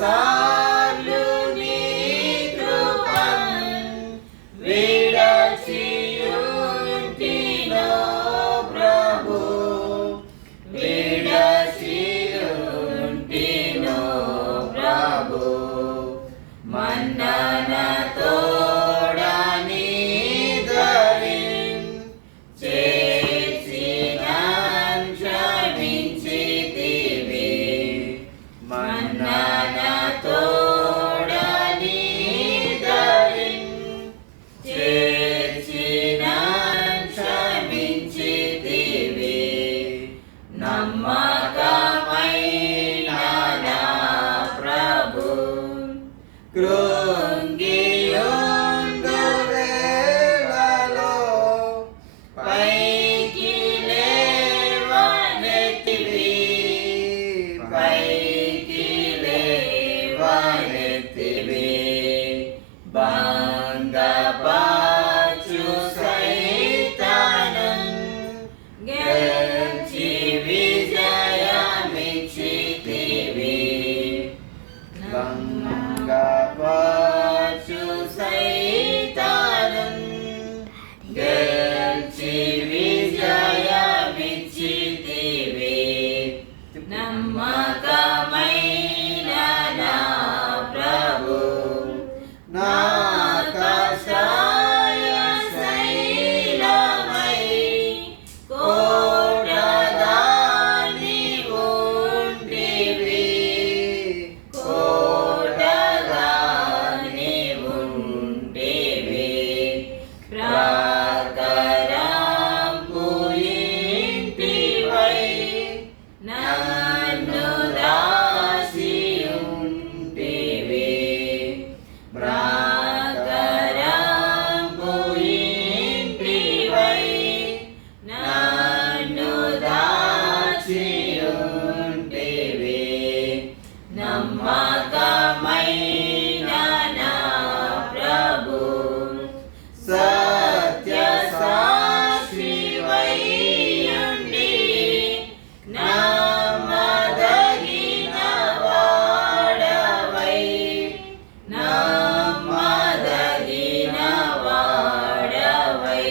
సార్లు నీ కృపను విడచియుంటినో ప్రభు, విడచియుంటినో ప్రభు. మన్నన తోడా నీ దరిన్ చేర్చినన్ క్షమించితివి. మన్నన తోడా నీ దరిన్ చేర్చినన్ క్షమించితివి. నమ్మకమైన నా ప్రభు, కృంగియుండు వేళలో పైకి లేవనెత్తివి, పైకి లేవనెత్తివి. భంగపరచు సైతానున్ గెలిచి విజయమిచ్చితివి. భంగపరచు సైతానున్ గెలిచి విజయమిచ్చితివి. నమ్మకమైన నా ప్రభు, నాకాశ్రయ శైలమై కోటగా నీవుంటివి, కోటగా నీవుంటివి. ప్రాకారంపు ఇంటివై నన్ను దాసియుంటివి. ప్రాకారంపు ఇంటివై నన్ను దాసియుంటివి. నమ్మకమైన నా ప్రభు, సత్య సాక్షివైయుండి నమ్మదగిన వాడవై, నమ్మదగిన వాడవై.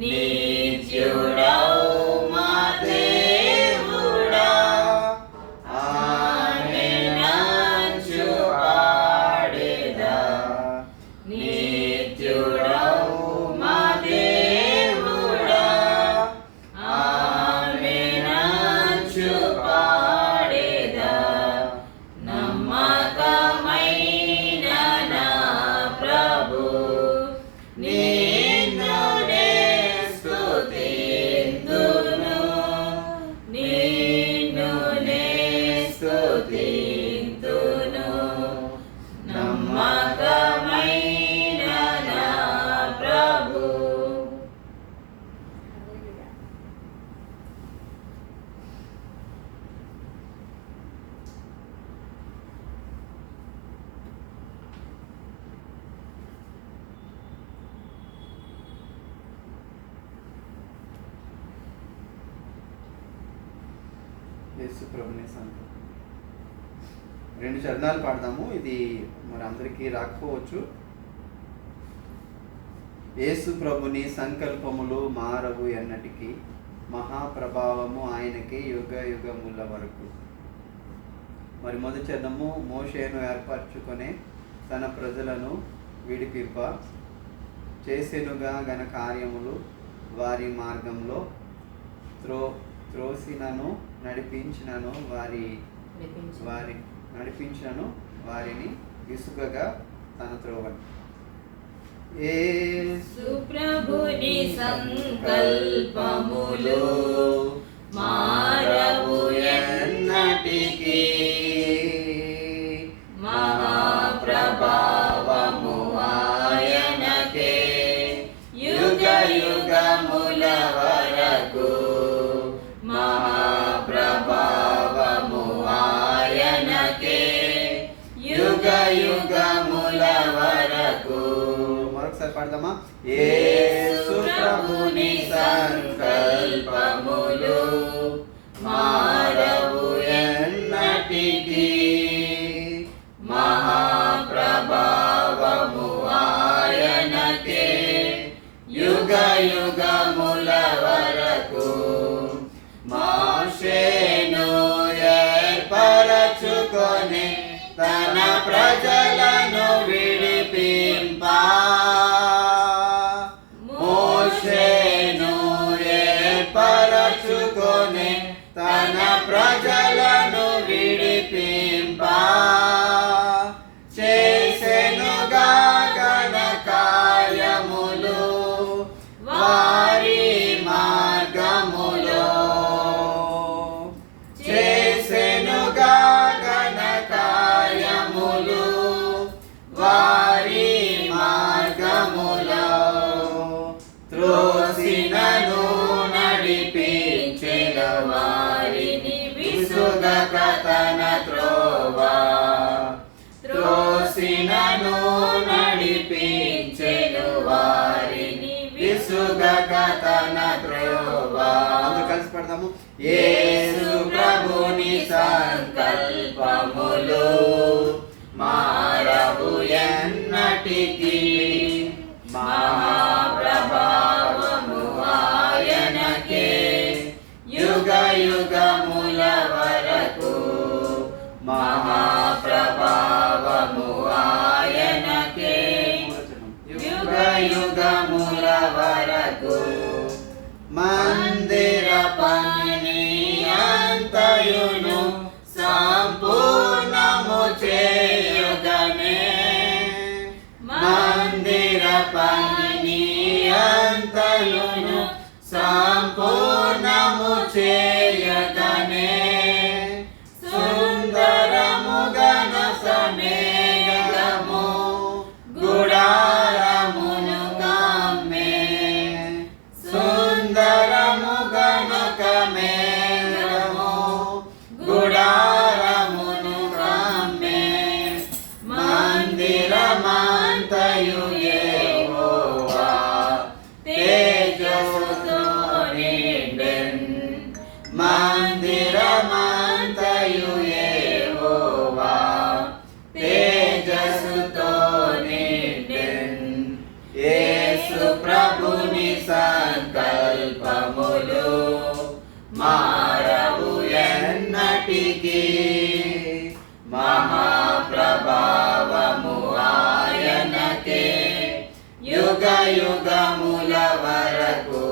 నిత్యుడవు మా దేవుడా, ఆమేనంచు పాడెదా. నిత్యుడవు మా దేవుడా, ఆమేనంచు పాడెదా. నమ్మకమైన నా ప్రభు, నిన్ను నే స్తుతింతును, నిన్ను నే స్తుతింతును. నమ్మకమైన నా ప్రభు. యేసు ప్రభుని సంతం. 2 చరణాలు పాడదాము. ఇది మరి అందరికీ రాకపోవచ్చు. యేసు ప్రభుని సంకల్పములు మారవు ఎన్నటికీ, మహాప్రభావము ఆయనకి యుగ యుగముల వరకు. మరి మొదటి చరణము, మోషేను ఏర్పరచుకొని తన ప్రజలను విడిపింప చేసెనుగా ఘన కార్యములు వారి మార్గంలో త్రోసినను నడిపించినను వారిని ఇసుకగా తన త్రోవను. యేసు ప్రభుని సంకల్పములు మారవు ఎన్నటికీ, మహాప్రభావము ఆయనకే యుగ యుగముల వరకు. మహాప్రభావము ఆయనకే యుగ యుగముల వరకు. మరొకసారి పాడదామా? యేసు ప్రభుని సంకల్పములు మారవు ఎన్నటికీ, పరచుకొనే తన ప్రజలను విడిపింప మోషేను ఏర్పరచుకొనే తన ప్రజలను విడిపింప చేసెనుగా ఘన కార్యములు వారి మార్గములో చేసెనుగా ఘన కార్యములు వారి మార్గములో త్రోసినను నడిపించెను వారిని విసుగక తన త్రోవా త్రోసినను నడిపించెను వారిని విసుగక తన త్రోవా. అందరూ కలిసి పడదాము. యేసు ప్రభుని సంకల్పములు మారవు ఎన్నటికీ మహాప్రభావము ఆయనకే యుగ యుగముల వరకు మహాప్రభావము ఆయనకే యుగ యుగముల వరకు మందిర పనిని అంతయును సంపూర్ణము చేయుగనే మందిర పనిని అంతయును సంపూర్ణము చేయగనే సుందరముగన సమేగము గుడారమును కమ్మే సుందరముగన కమేగము గుడారమును కమ్మే మందిరమంతయు యెహోవా తేజస్సుతో నిండెన్ మందిరమంతయు యెహోవా తేజస్సుతో నిండెన్ యేసు ప్రభుని సంకల్పములు మారవు ఎన్నటికీ మహాప్రభావము ఆయనకే యుగ యుగముల వరకు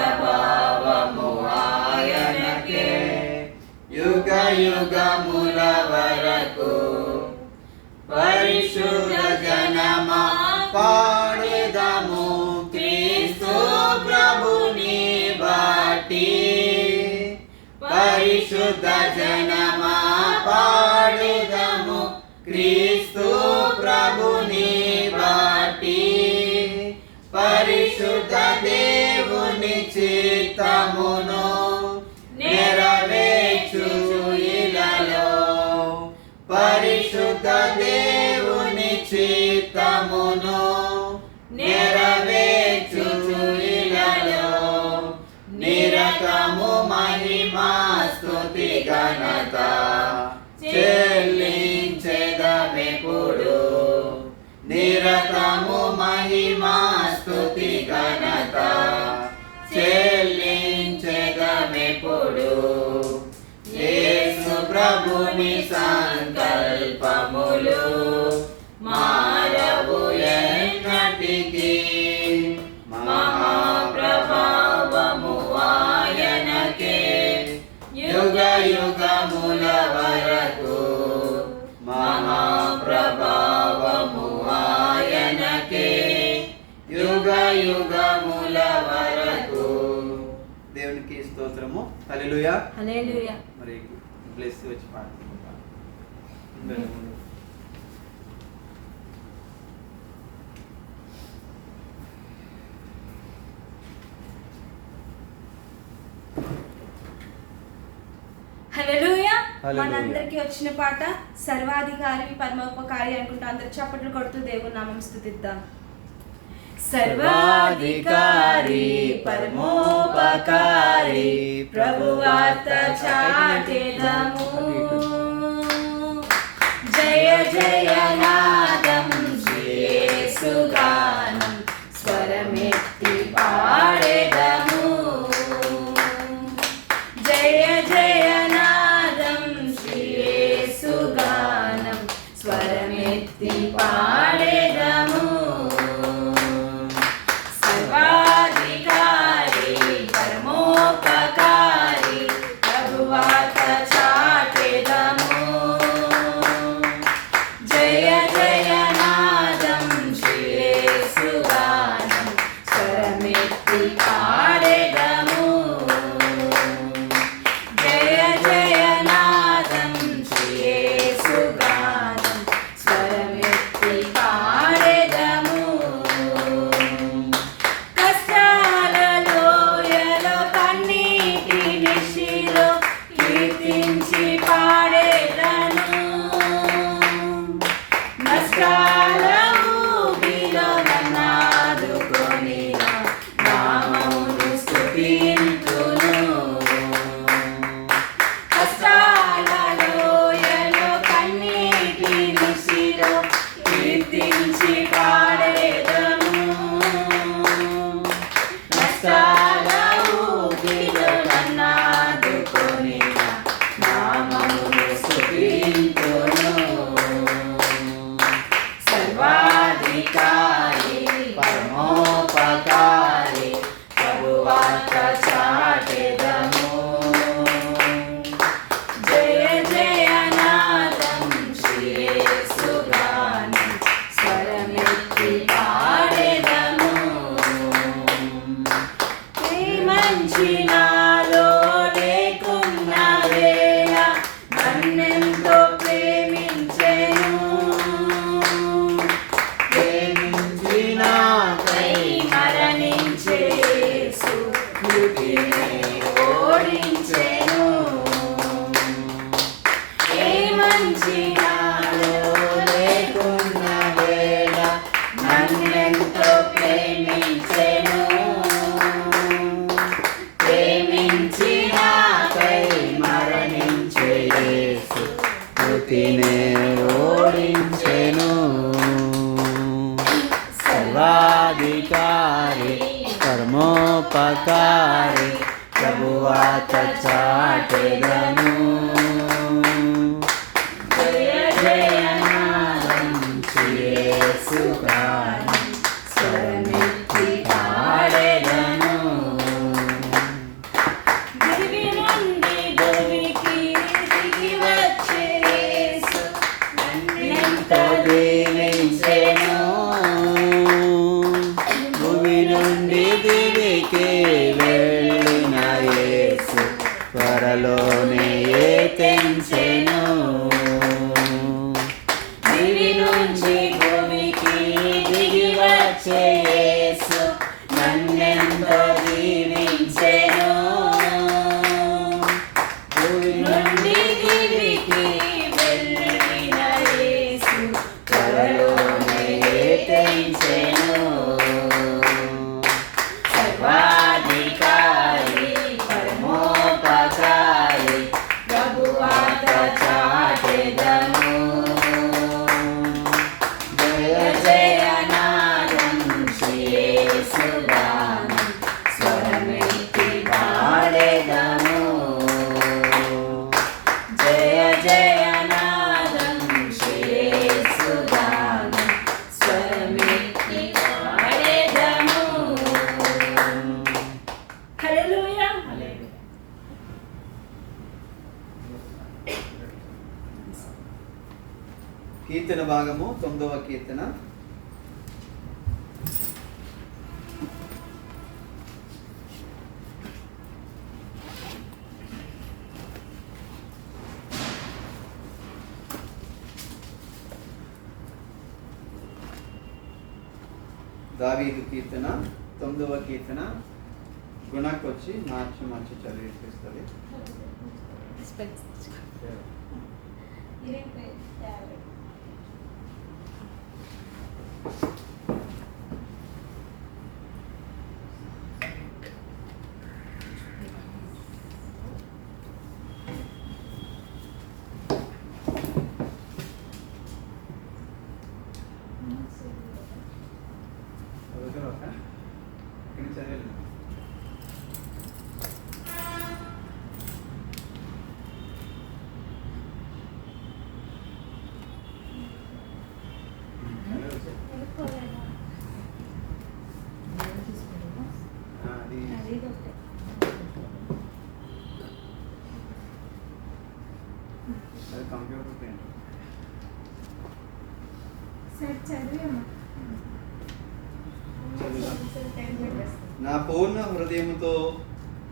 మహాప్రభావము ఆయనకే యుగ యుగముల వరకు పరిశుద్ధ జనమా పాడెదము క్రీస్తు ప్రభుని బాటి పరిశుద్ధ జనమా పాడెదము క్రీస్తు ప్రభుని బాటి పరిశుద్ధ దేవుని చిత్తమును నెరవేర్చు ఇలలో పరిశుద్ధ దేవుని చిత్తమును నెరవేర్చు ఇలలో నిరతము మహిమా స్తుతి ఘనత చెల్లించెదమెప్పుడు నిరతము మహిమా స్తుతి ఘనత చెల్లించెదమెప్పుడు యేసు ప్రభుని సంకల్పములు మారవు ఎన్నటికీ మహాప్రభావము ఆయనకే యుగ యుగముల వరకు మహాప్రభావము ఆయనకే యుగ యుగముల వరకు. దేవునికి స్తోత్రము. హల్లెలూయా హల్లెలూయా. మరి బ్లెస్ వచ్చి పాడుకుంటాం. హల్లెలూయా. మనందరికీ వచ్చిన పాట సర్వాధికారి పరమోపకారి అనుకుంటా అందరు చప్పట్లు కొడుతూ దేవుని నామం స్తుతిద్దాం. సర్వాధికారి పరమోపకారి ప్రభువార్త చాటెదము జయ జయ నాదం యేసుగానం స్వరమెత్తి పాడెదము జయ జయ నాదం కీర్తించి పాడేదను నష్టాల ఊబిలో నన్నాదుకొని నామమును స్తుతింతును కష్టాల లోయలో కన్నీటి నిశిలో కీర్తించి పాడేదను నష్టాల ఊబిలో నన్నాదుకొని నామమును స్తుతింతును సర్వాధికారి పరమోపకారి ప్రభువార్త చాటెదను జయ జయనాదం శ్రీ యేసుగానం స్వరమెత్తి పాడెదను మంచి నాలో లేకున్న వేళ నన్నెంతో ప్రేమించెను ప్రేమించి నాకై మరణించే యేసు మృతిని ఓడించెను ఏ మంచి నాలో లేకున్న వేళ నన్నెంతో ప్రేమించెను ప్రేమించి నాకై మరణించే యేసు మృతిని ఓడించెను సర్వాధికారి పరమోపకారి ప్రభువార్త చాటెదను జయ జయనాదం శ్రీ యేసుగానం స్వరమెత్తి పాడెదను దివి నుండి భూమికి దిగి వచ్చే యేసు నన్నెంతో దీవించెను భూమి నుండి దివికి వెళ్ళిన యేసు త్వరలోనే తెంచెను దివి నుంచి భూమికి దిగి వచ్చే యేసు నన్నెంతో దీవించెను భూమి నుండి దివికి వెళ్ళిన యేసు త్వరలోనే తెంచెను సర్వాధికారి పరమోపకారి ప్రభువార్త చాటెదను జయ జయనాదం శ్రీ యేసుగానం స్వరమెత్తి పాడెదను జయ జయనాదం శ్రీ యేసుగానం స్వరమెత్తి పాడెదను హల్లెలూయా కీర్తన భాగము 9వ కీర్తన. దావీదు కీర్తన 9వ కీర్తన. గుణకొచ్చి మార్చి చదివిస్తుంది. Computer print. నా పూర్ణ హృదయముతో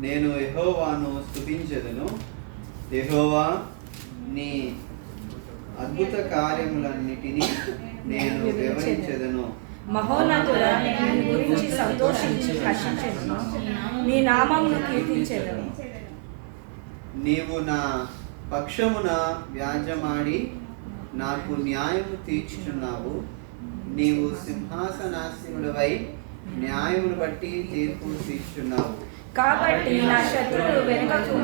నేను యెహోవాను స్తుతించెదను. యెహోవా, నీ అద్భుత కార్యములన్నిటినీ నేను వివరించెదను. మహోన్నతుడా, నేను నీ గురించి సంతోషించి హర్షించెదను. నీ నామమును కీర్తించెదను. నీవు నా పక్షమున వ్యాజ్యమాడి నాకు న్యాయము తీర్చుచున్నావు. నీవు సింహాసనాసీనుడవై న్యాయమును బట్టి తీర్పు తీర్చుచున్నావు. కాబట్టి నా శత్రువులు వెనుకకు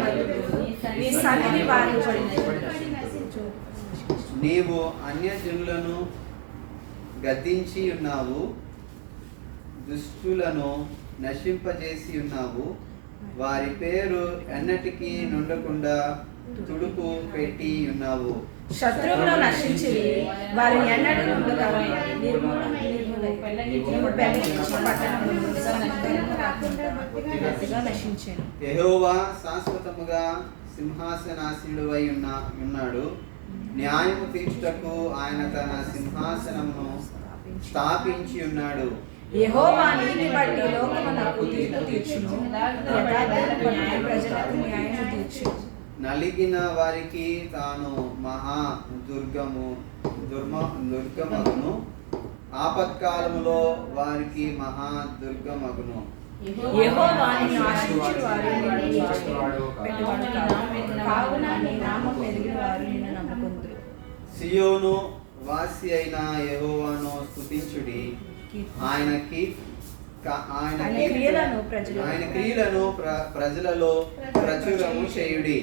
నీ సన్నిధి బారి నీవు అన్యజనులను గద్దించి ఉన్నావు, దుష్టులను నశింపజేసి ఉన్నావు. వారి పేరు ఎన్నటికీ నుండకుండా తుడుపు పెట్టి ఉన్నావు. శత్రువులను నశించి వారిని ఎన్నడూ నశించాను. యెహోవా శాశ్వతముగా సింహాసనాసీనుడై ఉన్నాడు. న్యాయము తీర్చుటకు ఆయన తన సింహాసనమును స్థాపించి ఉన్నాడు. యెహోవా నీతి బట్టి లోకమునకు తీర్పు తీర్చును, యథార్థమును బట్టి ప్రజలకు న్యాయము తీర్చును. నలిగిన వారికి తాను మహా దుర్గమగును. ఆపత్కాలములో వారికి మహా దుర్గమగును. యెహోవా నిన్ను ఆశించు వారు నిన్ను విడిచిపెట్టువాడు కావున నీ నామం ఎరిగిన వారు నిన్ను నమ్ముకుందురు. సియోను వాసి అయిన యెహోవాను స్తుతించుడి. ఆయన క్రియలను ప్రజలలో ప్రచురము చేయుడి.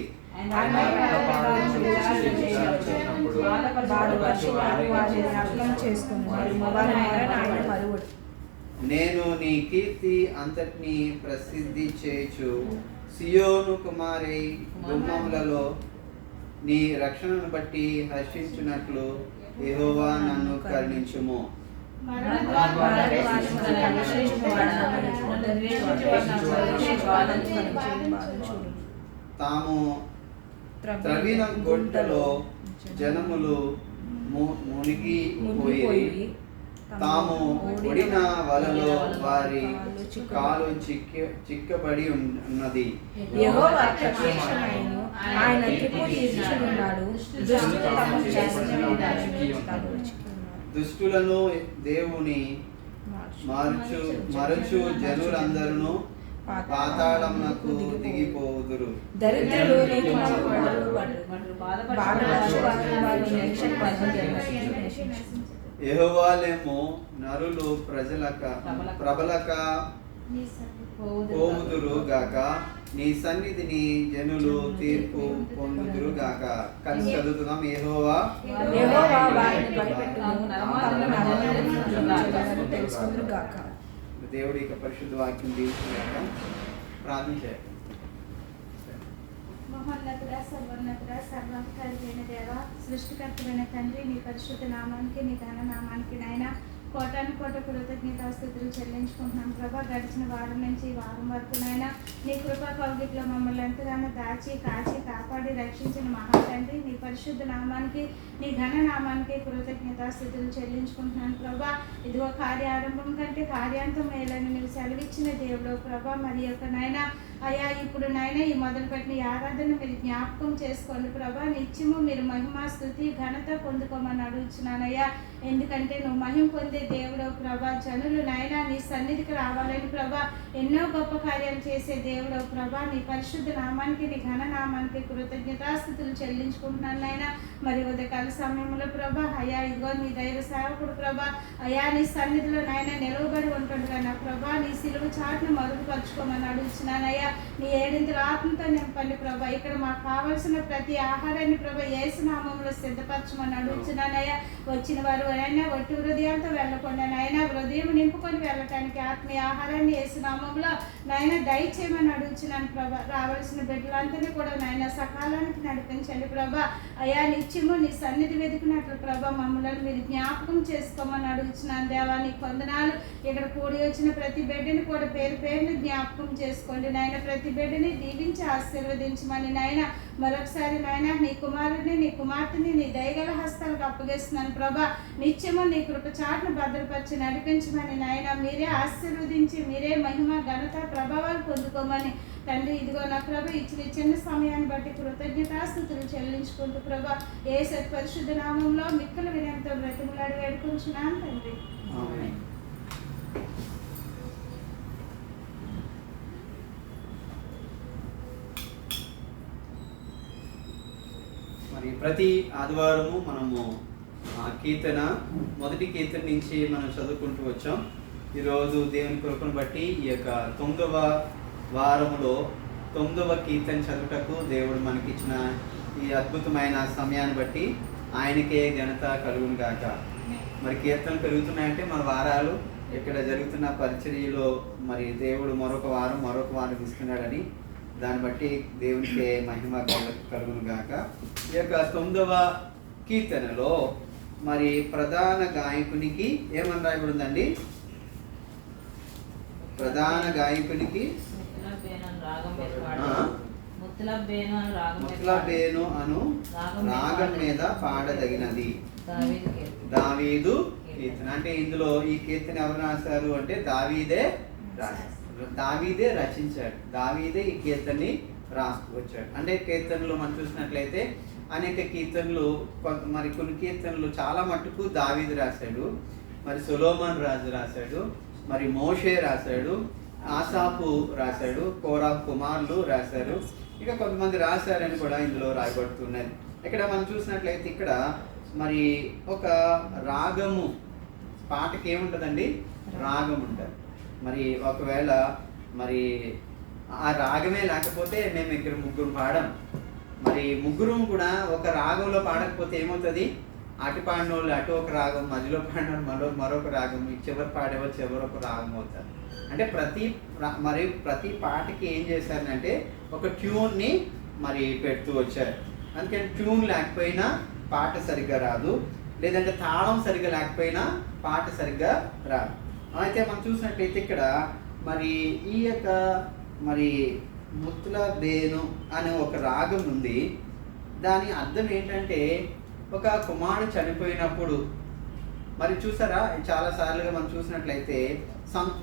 నేను నీ కీర్తి అంతటిని ప్రసిద్ధి చేయుచు సియోను కుమారి గుమ్మములలో నీ రక్షణను బట్టి హర్షించున్నట్లు యెహోవా నన్ను కరుణించుము. తాము త్రవ్విన గుంటలో జనములు మునిగిపోయి, తాము ఒడిన వలలో వారి కాలు చిక్కబడి ఉన్నది. యెహోవా ప్రత్యక్షమైను, ఆయన త్రిపుర తీర్చుచున్నాడు. దుష్టులు తమకు చేసిన దుష్టులను దేవుని మరచు జనులందరూ పాతాళమునకు దిగిపోదురు. దరిద్రులు యెహోవాలేమో నరులు ప్రబలక పోవుదురు గాక. నీ సన్నిధిని జనులు తీర్పు పొందుదురు గాక. కలిసి చదువుతున్నాం. యెహోవా తెలుసుకుందరు గాక. దేవుడి యొక్క పరిశుద్ధ వాక్యం తీసుకున్నాక ప్రార్థన చేయాలి. మహోన్నతుడ, సర్వోన్నతుడ, సర్వాధికారి దేవ, సృష్టికర్తమైన తండ్రి, నీ పరిశుద్ధ నామానికి, నీ ఘన నామానికి నాయన కోటాను కోట కృతజ్ఞతాస్తుతులు చెల్లించుకుంటున్నాం ప్రభా. గడిచిన వారం నుంచి ఈ వారం వరకు నాయన నీ కృపా కౌగిట్లో మమ్మల్ని ఎంతగానో దాచి కాచి కాపాడి రక్షించిన మహాతండ్రి, నీ పరిశుద్ధ నామానికి, నీ ఘన నామానికి కృతజ్ఞతాస్తుతులు చెల్లించుకుంటున్నాను ప్రభా. ఇదిగో కార్యారంభం కంటే కార్యాంతం మేలని నువ్వు సెలవిచ్చిన దేవుడు ప్రభా. మరి యొక్క నాయన అయ్యా ఇప్పుడు నాయన ఈ మొదలుపెట్టిన ఈ ఆరాధన మీరు జ్ఞాపకం చేసుకోండి ప్రభా. నిత్యము మీరు మహిమ స్తుతి ఘనత పొందుకోమని అడుగుతున్నానయ్యా. ఎందుకంటే నువ్వు మహిమ పొందే దేవుడవు ప్రభా. జనులు నాయన నీ సన్నిధికి రావాలని ప్రభా ఎన్నో గొప్ప కార్యాలు చేసే దేవుడవు ప్రభా. నీ పరిశుద్ధ నామానికి, నీ ఘన నామానికి కృతజ్ఞతాస్తుతులు చెల్లించుకుంటున్నాను నాయన. మరి ఉదయకాల సమయంలో ప్రభా అయ్యా ఇదిగో నీ దైవ సేవకుడు ప్రభా అయ్యా నీ సన్నిధిలో నాయన నిలవబడి ఉంటుండగా నా ప్రభా నీ సిలువ చాటును మరుగుపరుచుకోమని అడుగుతున్నానయ్యా. నీ ఏడింతల ఆత్మతో నింపండి ప్రభా. ఇక్కడ మాకు కావలసిన ప్రతి ఆహారాన్ని ప్రభా యేసు నామములో సిద్ధపరచమని అడుగుతున్నానయ్యా. వచ్చిన వారు అయినా ఒట్టి హృదయాలతో వెళ్ళకుండా నాయన హృదయం నింపుకొని వెళ్ళటానికి ఆత్మీయ ఆహారాన్ని యేసు నామంలో నాయన దయచేయమని అడుగుతున్నాను ప్రభా. రావాల్సిన బిడ్డలందరినీ కూడా నాయన సకాలానికి నడిపించండి ప్రభా. అయ్యా నిత్యము నీ సన్నిధి వెతుకున్నట్లు ప్రభా మమ్మల్ని మీరు జ్ఞాపకం చేసుకోమని అడుగుతున్నాను దేవా. నీ వందనాలు. ఇక్కడ కూడి వచ్చిన ప్రతి బిడ్డని కూడా పేరు పేరుని జ్ఞాపకం చేసుకోండి నాయన. ప్రతి బిడ్డని దీవించి ఆశీర్వదించమని నాయన. మరొకసారి నాయన నీ కుమారుడిని, నీ కుమార్తెని నీ దయగల హస్తాలకు అప్పగిస్తున్నాను ప్రభా. నిత్యము నీ కృప చాటును భద్రపరిచి నడిపించమని నాయన. మీరే ఆశీర్వదించి మీరే మహిమ ఘనత ప్రభావాలు పొందుకోమని తండ్రి. ఇదిగో నా ప్రభు ఇచ్చిన చిన్న సమయాన్ని బట్టి కృతజ్ఞతాస్తుతులు చెల్లించుకుంటూ ప్రభా యేసు పరిశుద్ధ నామంలో మిక్కల వినయంతో బ్రతిమలాడి వేడుకుంటున్నాను తండ్రి. ఆమేన్. మరి ప్రతి ఆదివారము మనము కీర్తన మొదటి కీర్తన నుంచి మనం చదువుకుంటూ వచ్చాం. ఈరోజు దేవుని కృపను బట్టి ఈ యొక్క 9వ వారములో 9వ కీర్తన చదువుటకు దేవుడు మనకిచ్చిన ఈ అద్భుతమైన సమయాన్ని బట్టి ఆయనకే ఘనత కలుగును గాక. మరి కీర్తనలు పెరుగుతున్నాయంటే మన వారాలు ఇక్కడ జరుగుతున్న పరిచర్యలో మరి దేవుడు మరొక వారం ఇస్తున్నాడని దాన్ని బట్టి దేవునికే మహిమ కలుగును గాక. ఈ యొక్క 9వ కీర్తనలో మరి ప్రధాన గాయకునికి ఏమని రాయబడిందండి? ప్రధాన గాయకునికి ముత్లబేను అను రాగం మీద పాడదగినది దావీదు కీర్తన. అంటే ఇందులో ఈ కీర్తన ఎవరు రాశారు అంటే దావీదే రచించాడు. దావీదే ఈ కీర్తనని రాస్తూ వచ్చాడు. అంటే కీర్తనలు మనం చూసినట్లయితే అనేక కీర్తనలు, మరి కొన్ని కీర్తనలు చాలా మట్టుకు దావీదు రాశాడు, మరి సొలొమోను రాజు రాశాడు, మరి మోషే రాశాడు, ఆసాపు రాశాడు, కోరా కుమారులు రాశారు, ఇంకా కొంతమంది రాశారని కూడా ఇందులో రాయబడుతున్నది. ఇక్కడ మనం చూసినట్లయితే ఇక్కడ మరి ఒక రాగము, పాటకి ఏముంటుందండి? రాగం ఉంటుంది. మరి ఒకవేళ మరి ఆ రాగమే లేకపోతే మేము ఇక్కడ ముగ్గురు పాడం, మరి ముగ్గురు కూడా ఒక రాగంలో పాడకపోతే ఏమవుతుంది? అటు పాడిన వాళ్ళు అటు ఒక రాగం, మధ్యలో పాడిన వాళ్ళు మరొక రాగం, చివరి పాడేవాళ్ళు చివరి ఒక రాగం అవుతారు. అంటే ప్రతి పాటకి ఏం చేశారంటే ఒక ట్యూన్ని మరి పెడుతూ వచ్చారు. అందుకని ట్యూన్ లేకపోయినా పాట సరిగ్గా రాదు, లేదంటే తాళం సరిగ్గా లేకపోయినా పాట సరిగ్గా రాదు. అయితే మనం చూసినట్లయితే ఇక్కడ మరి ఈ యొక్క మరి ముత్లబేను అనే ఒక రాగం ఉంది. దాని అర్థం ఏంటంటే ఒక కుమారుడు చనిపోయినప్పుడు, మరి చూసారా చాలా సార్లుగా మనం చూసినట్లయితే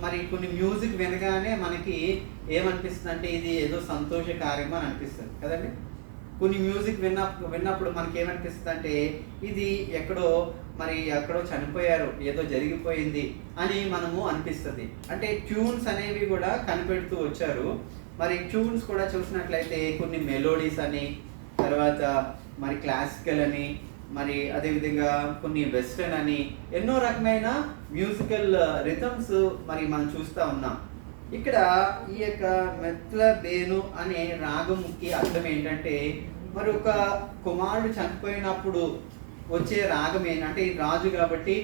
మరి కొన్ని మ్యూజిక్ వినగానే మనకి ఏమనిపిస్తుంది అంటే ఇది ఏదో సంతోష కార్యం అని అనిపిస్తుంది కదండి. కొన్ని మ్యూజిక్ విన్నప్పుడు మనకి ఏమనిపిస్తుంది అంటే ఇది ఎక్కడో చనిపోయారు, ఏదో జరిగిపోయింది అని మనము అనిపిస్తుంది. అంటే ట్యూన్స్ అనేవి కూడా కనిపెడుతూ వచ్చారు. మరి ట్యూన్స్ కూడా చూసినట్లయితే కొన్ని మెలోడీస్ అని, తర్వాత మరి క్లాసికల్ అని, మరి అదేవిధంగా కొన్ని వెస్టర్న్ అని, ఎన్నో రకమైన మ్యూజికల్ రిథమ్స్ మరి మనం చూస్తూ ఉన్నాం. ఇక్కడ ఈ యొక్క ముత్లబేను అనే రాగముకి అర్థం ఏంటంటే మరి ఒక కుమారుడు చనిపోయినప్పుడు వచ్చే రాగం ఏంటంటే ఈ రాజు కాబట్టి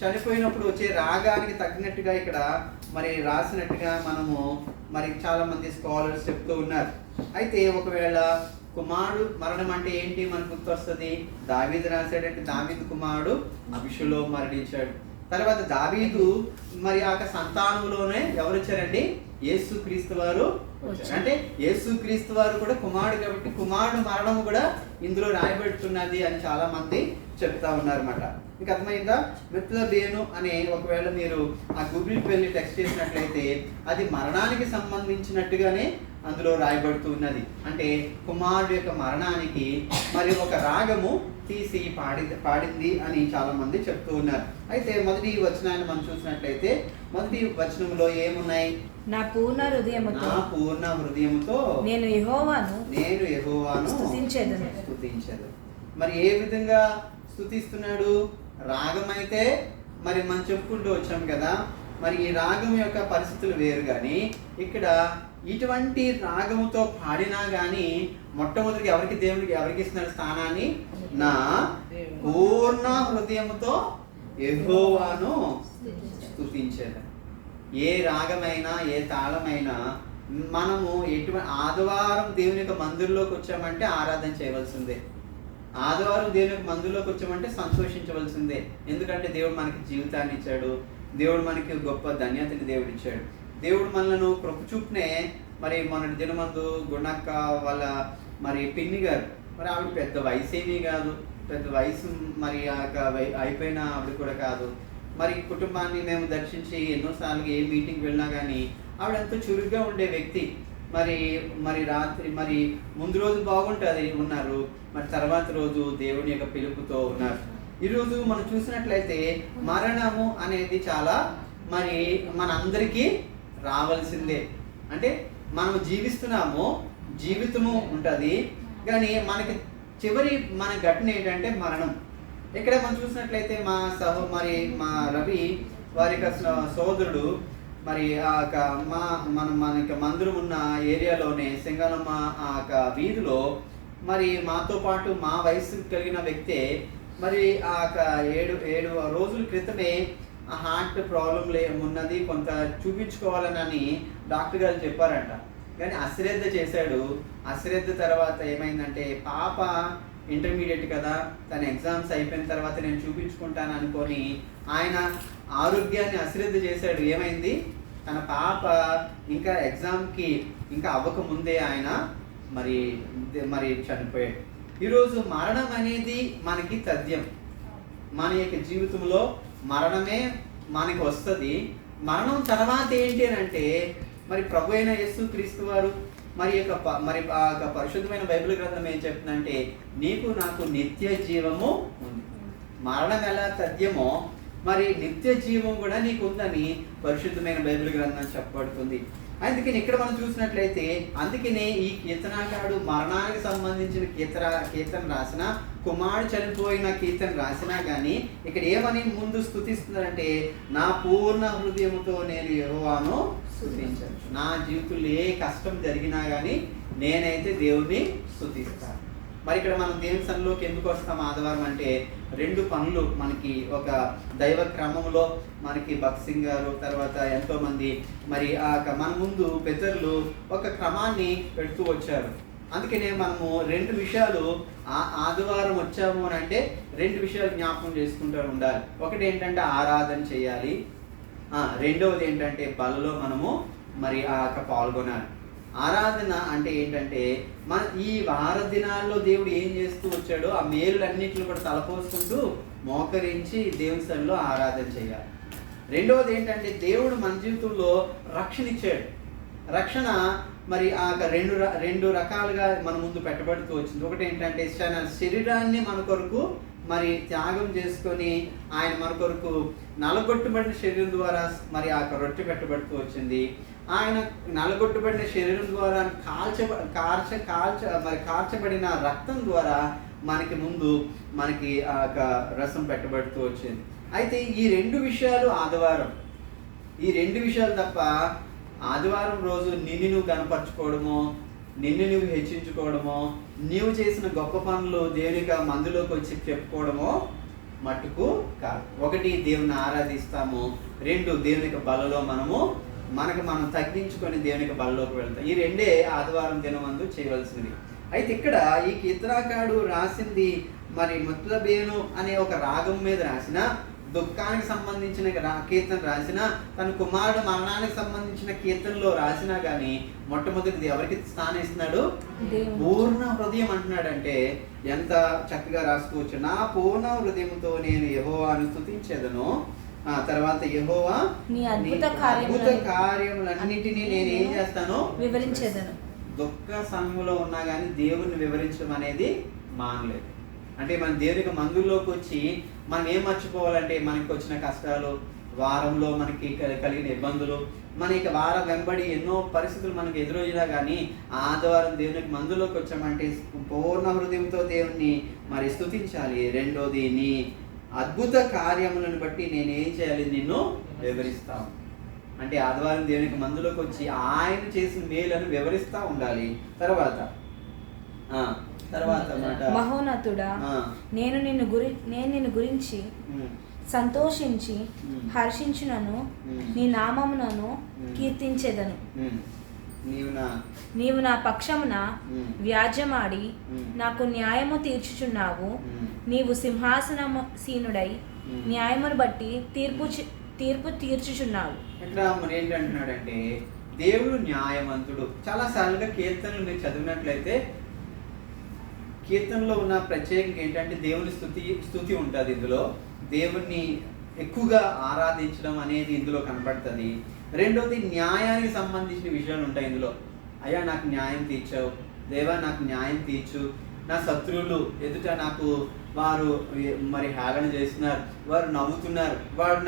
చనిపోయినప్పుడు వచ్చే రాగానికి తగ్గినట్టుగా ఇక్కడ మరి రాసినట్టుగా మనము మరి చాలా మంది స్కాలర్స్ చెప్తూ ఉన్నారు. అయితే ఒకవేళ కుమారుడు మరణం అంటే ఏంటి మనకు గుర్తొస్తుంది? దావీదు రాశాడంటే దావీదు కుమారుడు అబిషలోము మరణించాడు. తర్వాత దావీదు మరి ఆ సంతానంలోనే ఎవరు వచ్చారండి? యేసుక్రీస్తు వారు వచ్చారు. అంటే యేసుక్రీస్తు వారు కూడా కుమారుడు కాబట్టి కుమారుడు మరణం కూడా ఇందులో రాయబడుతున్నది అని చాలా మంది చెప్తా ఉన్నారన్నమాట. మీకు అర్థమైందా? ముత్లబేను అనే ఒకవేళ మీరు ఆ గూగుల్కి వెళ్ళి టెక్స్ట్ చేసినట్లయితే అది మరణానికి సంబంధించినట్టుగానే అందులో రాయబడుతూ ఉన్నది. అంటే కుమారుడు యొక్క మరణానికి మరి ఒక రాగము తీసి పాడింది అని చాలా మంది చెప్తూ ఉన్నారు. అయితే మొదటి వచనాన్ని మనం చూసినట్లయితే మొదటి వచనంలో ఏమున్నాయి? నా పూర్ణ హృదయముతో నేను యెహోవాను స్తుతించెదను. మరి ఏ విధంగా స్తుతిస్తున్నాడు? రాగం అయితే మరి మనం చెప్పుకుంటూ వచ్చాం కదా, మరి ఈ రాగం యొక్క పరిస్థితులు వేరు. కానీ ఇక్కడ ఇటువంటి రాగముతో పాడినా కానీ మొట్టమొదటి దేవుడికి ఎవరికి ఇస్తున్న స్థానాన్ని? నా పూర్ణ హృదయముతో యెహోవాను స్తుతించేది. ఏ రాగమైనా ఏ తాళమైనా మనము ఆదివారం దేవుని యొక్క మందిరంలోకి వచ్చామంటే ఆరాధన చేయవలసిందే. ఆదివారం దేవుని యొక్క మందిరంలోకి వచ్చామంటే సంతోషించవలసిందే. ఎందుకంటే దేవుడు మనకి జీవితాన్ని ఇచ్చాడు, దేవుడు మనకి గొప్ప ధన్యతని దేవుడు ఇచ్చాడు. దేవుడు మనలను కృప చూపునే మరి మొన్నటి దినమందు గుణక్క వాళ్ళ మరి పిన్ని గారు, మరి ఆవిడ పెద్ద వయసేమీ కాదు, పెద్ద వయసు మరి అయిపోయిన ఆవిడ కూడా కాదు. మరి కుటుంబాన్ని మేము దర్శించి ఎన్నోసార్లు ఏ మీటింగ్ వెళ్ళినా కానీ ఆవిడ ఎంతో చురుగ్గా ఉండే వ్యక్తి. మరి రాత్రి మరి ముందు రోజు బాగుంటుంది ఉన్నారు, మరి తర్వాత రోజు దేవుని యొక్క పిలుపుతో ఉన్నారు. ఈరోజు మనం చూసినట్లయితే మరణము అనేది చాలా మరి మనందరికీ రావాల్సిందే. అంటే మనం జీవిస్తున్నాము, జీవితము ఉంటుంది, కానీ మనకి చివరి మన ఘటన ఏంటంటే మరణం. ఇక్కడ మనం చూసినట్లయితే మా రవి వారి యొక్క సోదరుడు మరి మనకి మందిరం ఉన్న ఏరియాలోనే సింగనమ్మ ఆ వీధిలో మరి మాతో పాటు మా వయసు కలిగిన వ్యక్తే మరి ఆ 7 రోజుల క్రితమే హార్ట్ ప్రాబ్లం ఉన్నది, కొంత చూపించుకోవాలని డాక్టర్ గారు చెప్పారంట. కానీ అశ్రద్ధ చేశాడు. అశ్రద్ధ తర్వాత ఏమైందంటే పాప ఇంటర్మీడియట్ కదా, తన ఎగ్జామ్స్ అయిపోయిన తర్వాత నేను చూపించుకుంటాను అనుకొని ఆయన ఆరోగ్యాన్ని అశ్రద్ధ చేశాడు. ఏమైంది, తన పాప ఇంకా ఎగ్జామ్కి ఇంకా అవ్వకముందే ఆయన మరి చనిపోయాడు. ఈరోజు మరణం అనేది మనకి తథ్యం. మన యొక్క జీవితంలో మరణమే మనకి వస్తుంది. మరణం తర్వాత ఏంటి అని అంటే మరి ప్రభు అయిన యేసు క్రీస్తు వారు మరి ఆ యొక్క పరిశుద్ధమైన బైబిల్ గ్రంథం ఏం చెప్తుందంటే నీకు నాకు నిత్య జీవము ఉంది. మరణం ఎలా తథ్యమో మరి నిత్య జీవం కూడా నీకు ఉందని పరిశుద్ధమైన బైబిల్ గ్రంథం చెప్పబడుతుంది. అందుకని ఇక్కడ మనం చూసినట్లయితే అందుకనే ఈ కీర్తనాకారుడు మరణానికి సంబంధించిన కీర్తన రాసిన, కుమారుడు చనిపోయిన కీర్తన రాసినా కానీ ఇక్కడ ఏమని ముందు స్తుతిస్తున్నారంటే నా పూర్ణ హృదయముతో నేను యెహోవాను స్తుతించను. నా జీవితంలో ఏ కష్టం జరిగినా కానీ నేనైతే దేవుణ్ణి స్తుతిస్తాను. మరి ఇక్కడ మనం దేవుని సన్నిధిలోకి ఎందుకు వస్తాం ఆదివారం అంటే 2 పనులు మనకి ఒక దైవ క్రమంలో మనకి భక్త్ సింగ్ గారు తర్వాత ఎంతోమంది మరి మన ముందు పెద్దలు ఒక క్రమాన్ని పెడుతూ వచ్చారు. అందుకనే మనము 2 విషయాలు ఆదివారం వచ్చాము అని అంటే 2 విషయాలు జ్ఞాపకం చేసుకుంటూ ఉండాలి. ఒకటి ఏంటంటే ఆరాధన చేయాలి, రెండవది ఏంటంటే బలలో మనము మరి పాల్గొనాలి. ఆరాధన అంటే ఏంటంటే ఈ వార దినాల్లో దేవుడు ఏం చేస్తూ వచ్చాడో ఆ మేలులన్నింటిలో కూడా తలపోసుకుంటూ మోకరించి దేవుని సన్నిధిలో ఆరాధన చేయాలి. రెండవది ఏంటంటే దేవుడు మన జీవితంలో రక్షణ ఇచ్చాడు. రక్షణ మరి ఆ రెండు రకాలుగా మన ముందు పెట్టబడుతూ వచ్చింది. ఒకటి ఏంటంటే శరీరాన్ని మన కొరకు మరి త్యాగం చేసుకొని ఆయన మన కొరకు నలగొట్టుబడిన శరీరం ద్వారా మరి ఆ రొట్టె పెట్టబడుతూ వచ్చింది. ఆయన నలగొట్టుబడిన శరీరం ద్వారా కార్చబడిన రక్తం ద్వారా మనకి ముందు మనకి రసం పెట్టబడుతూ వచ్చింది. అయితే ఈ 2 విషయాలు ఆదివారం, ఈ 2 విషయాలు తప్ప ఆదివారం రోజు నిన్ను నువ్వు కనపరచుకోవడమో, నిన్ను నువ్వు హెచ్చించుకోవడమో, నీవు చేసిన గొప్ప పనులు దేవునికి మందులోకి వచ్చి చెప్పుకోవడమో మట్టుకు కాదు. ఒకటి దేవుని ఆరాధిస్తాము, 2 దేవునికి బలలో మనం తగ్గించుకొని దేవునికి బలలోకి వెళ్తాం. ఈ 2 ఆదివారం దినమందు చేయవలసినవి. అయితే ఇక్కడ ఈ కీర్తనాకారుడు రాసింది మరి ముత్లబేను అనే ఒక రాగం మీద రాసిన, దుఃఖానికి సంబంధించిన కీర్తన రాసిన, తన కుమారుడు మరణానికి సంబంధించిన కీర్తనలో రాసినా కానీ మొట్టమొదటిది ఎవరికి స్థానం ఇస్తున్నాడు? పూర్ణ హృదయం అంటున్నాడంటే ఎంత చక్కగా రాసుకోవచ్చు. నా పూర్ణ హృదయంతో నేను యెహోవాను స్తుతించెదను. తర్వాత యెహోవా నీ అద్భుత కార్యములన్నిటినీ నేను ఏం చేస్తాను? వివరించేదను. దుఃఖ సమయంలో ఉన్నా కానీ దేవుణ్ణి వివరించడం అనేది మానలేదు. అంటే మన దేవునికి మందుల్లోకి వచ్చి మనం ఏం మర్చిపోవాలంటే మనకి వచ్చిన కష్టాలు, వారంలో మనకి కలిగిన ఇబ్బందులు, మనకి వారం వెంబడి ఎన్నో పరిస్థితులు మనకు ఎదురొచ్చినా కానీ ఆదివారం దేవునికి మందులోకి వచ్చామంటే పూర్ణ హృదయంతో దేవుణ్ణి మరి స్తుతించాలి. రెండోది నీ అద్భుత కార్యములను బట్టి నేనేం చేయాలి? నిన్ను వివరిస్తాను. అంటే ఆదివారం దేవునికి మందులోకి వచ్చి ఆయన చేసిన మేలను వివరిస్తూ ఉండాలి. తర్వాత మాట మహోన్నతుడా, నేను నిన్ను గురించి సంతోషించి హర్షించునను, నీ నామమునను కీర్తించెదను. నీవు నా పక్షమున వ్యాజ్యమాడి నాకు న్యాయము తీర్చుచున్నావు. నీవు సింహాసనసీనుడై న్యాయమును బట్టి తీర్పు తీర్చుచున్నావు. ఇక్కడ మరి ఏంటంటున్నాడంటే దేవుడు న్యాయవంతుడు. చాలా సార్లుగా కీర్తనలు మీరు చదివినట్లయితే కీర్తనలో ఉన్న ప్రత్యేకంగా ఏంటంటే దేవుని స్తుతి ఉంటుంది. ఇందులో దేవుణ్ణి ఎక్కువగా ఆరాధించడం అనేది ఇందులో కనపడుతుంది. రెండోది న్యాయానికి సంబంధించిన విషయాలు ఉంటాయి ఇందులో. అయ్యా నాకు న్యాయం తీర్చావు, దేవా నాకు న్యాయం తీర్చు, నా శత్రువులు ఎదుట వారు మరి హేళన చేస్తున్నారు, వారు నవ్వుతున్నారు, వారు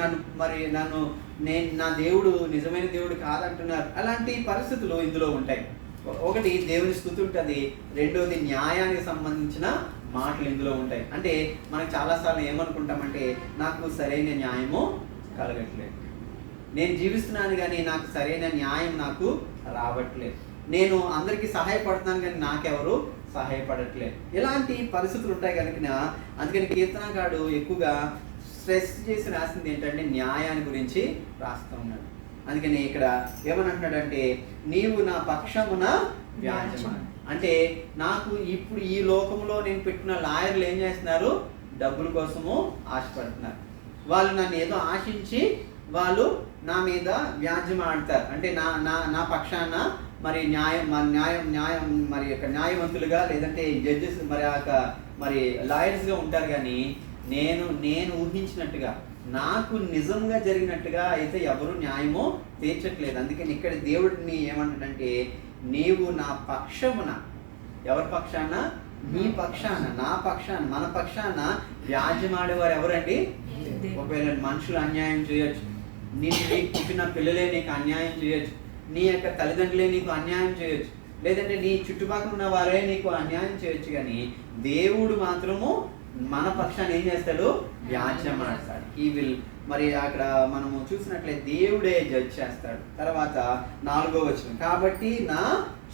నా దేవుడు నిజమైన దేవుడు కాదంటున్నారు. అలాంటి పరిస్థితులు ఇందులో ఉంటాయి. ఒకటి దేవుని స్తుతి ఉంటుంది, రెండోది న్యాయానికి సంబంధించిన మాటలు ఇందులో ఉంటాయి. అంటే మనం చాలాసార్లు ఏమనుకుంటామంటే నాకు సరైన న్యాయము కలగట్లేదు, నేను జీవిస్తున్నాను కానీ నాకు సరైన న్యాయం నాకు రావట్లేదు, నేను అందరికీ సహాయపడుతున్నాను కానీ నాకెవరు సహాయపడట్లేదు. ఇలాంటి పరిస్థితులు ఉంటాయి కనుక అందుకని కీర్తనకారుడు ఎక్కువగా స్ట్రెస్ చేసి రాసింది ఏంటంటే న్యాయాన్ని గురించి రాస్తూ ఉన్నాడు. అందుకని ఇక్కడ ఏమని అంటున్నాడంటే నీవు నా పక్షమున వ్యాజ్యమాడు. అంటే నాకు ఇప్పుడు ఈ లోకంలో నేను పెట్టిన లాయర్లు ఏం చేస్తున్నారు, డబ్బుల కోసము ఆశపడుతున్నారు. వాళ్ళు నన్ను ఏదో ఆశించి వాళ్ళు నా మీద వ్యాజ్యం ఆడతారు. అంటే నా నా నా పక్షాన మరి న్యాయం మరి యొక్క న్యాయవంతులుగా లేదంటే జడ్జెస్ మరి లాయర్స్గా ఉంటారు. కానీ నేను ఊహించినట్టుగా నాకు నిజంగా జరిగినట్టుగా అయితే ఎవరు న్యాయమో తీర్చట్లేదు. అందుకని ఇక్కడ దేవుడిని ఏమంటాడంటే నీవు నా పక్షమున, ఎవరి పక్షాన, నీ పక్షాన, నా పక్షాన, మన పక్షాన వ్యాజ్యమాడేవారు ఎవరండి? ఒకవేళ మనుషులు అన్యాయం చేయొచ్చు, నీకు పుట్టిన పిల్లలే నీకు అన్యాయం చేయొచ్చు, నీ యొక్క తల్లిదండ్రులే నీకు అన్యాయం చేయొచ్చు, లేదంటే నీ చుట్టుపక్కల ఉన్న వారే నీకు అన్యాయం చేయొచ్చు. కానీ దేవుడు మాత్రము మన పక్షాన్ని ఏం చేస్తాడు, వ్యాజ్యం ఆడతాడు. ఈ విల్ మరి అక్కడ మనము చూసినట్లయితే దేవుడే జడ్జ్ చేస్తాడు. తర్వాత 4వ వచనం కాబట్టి నా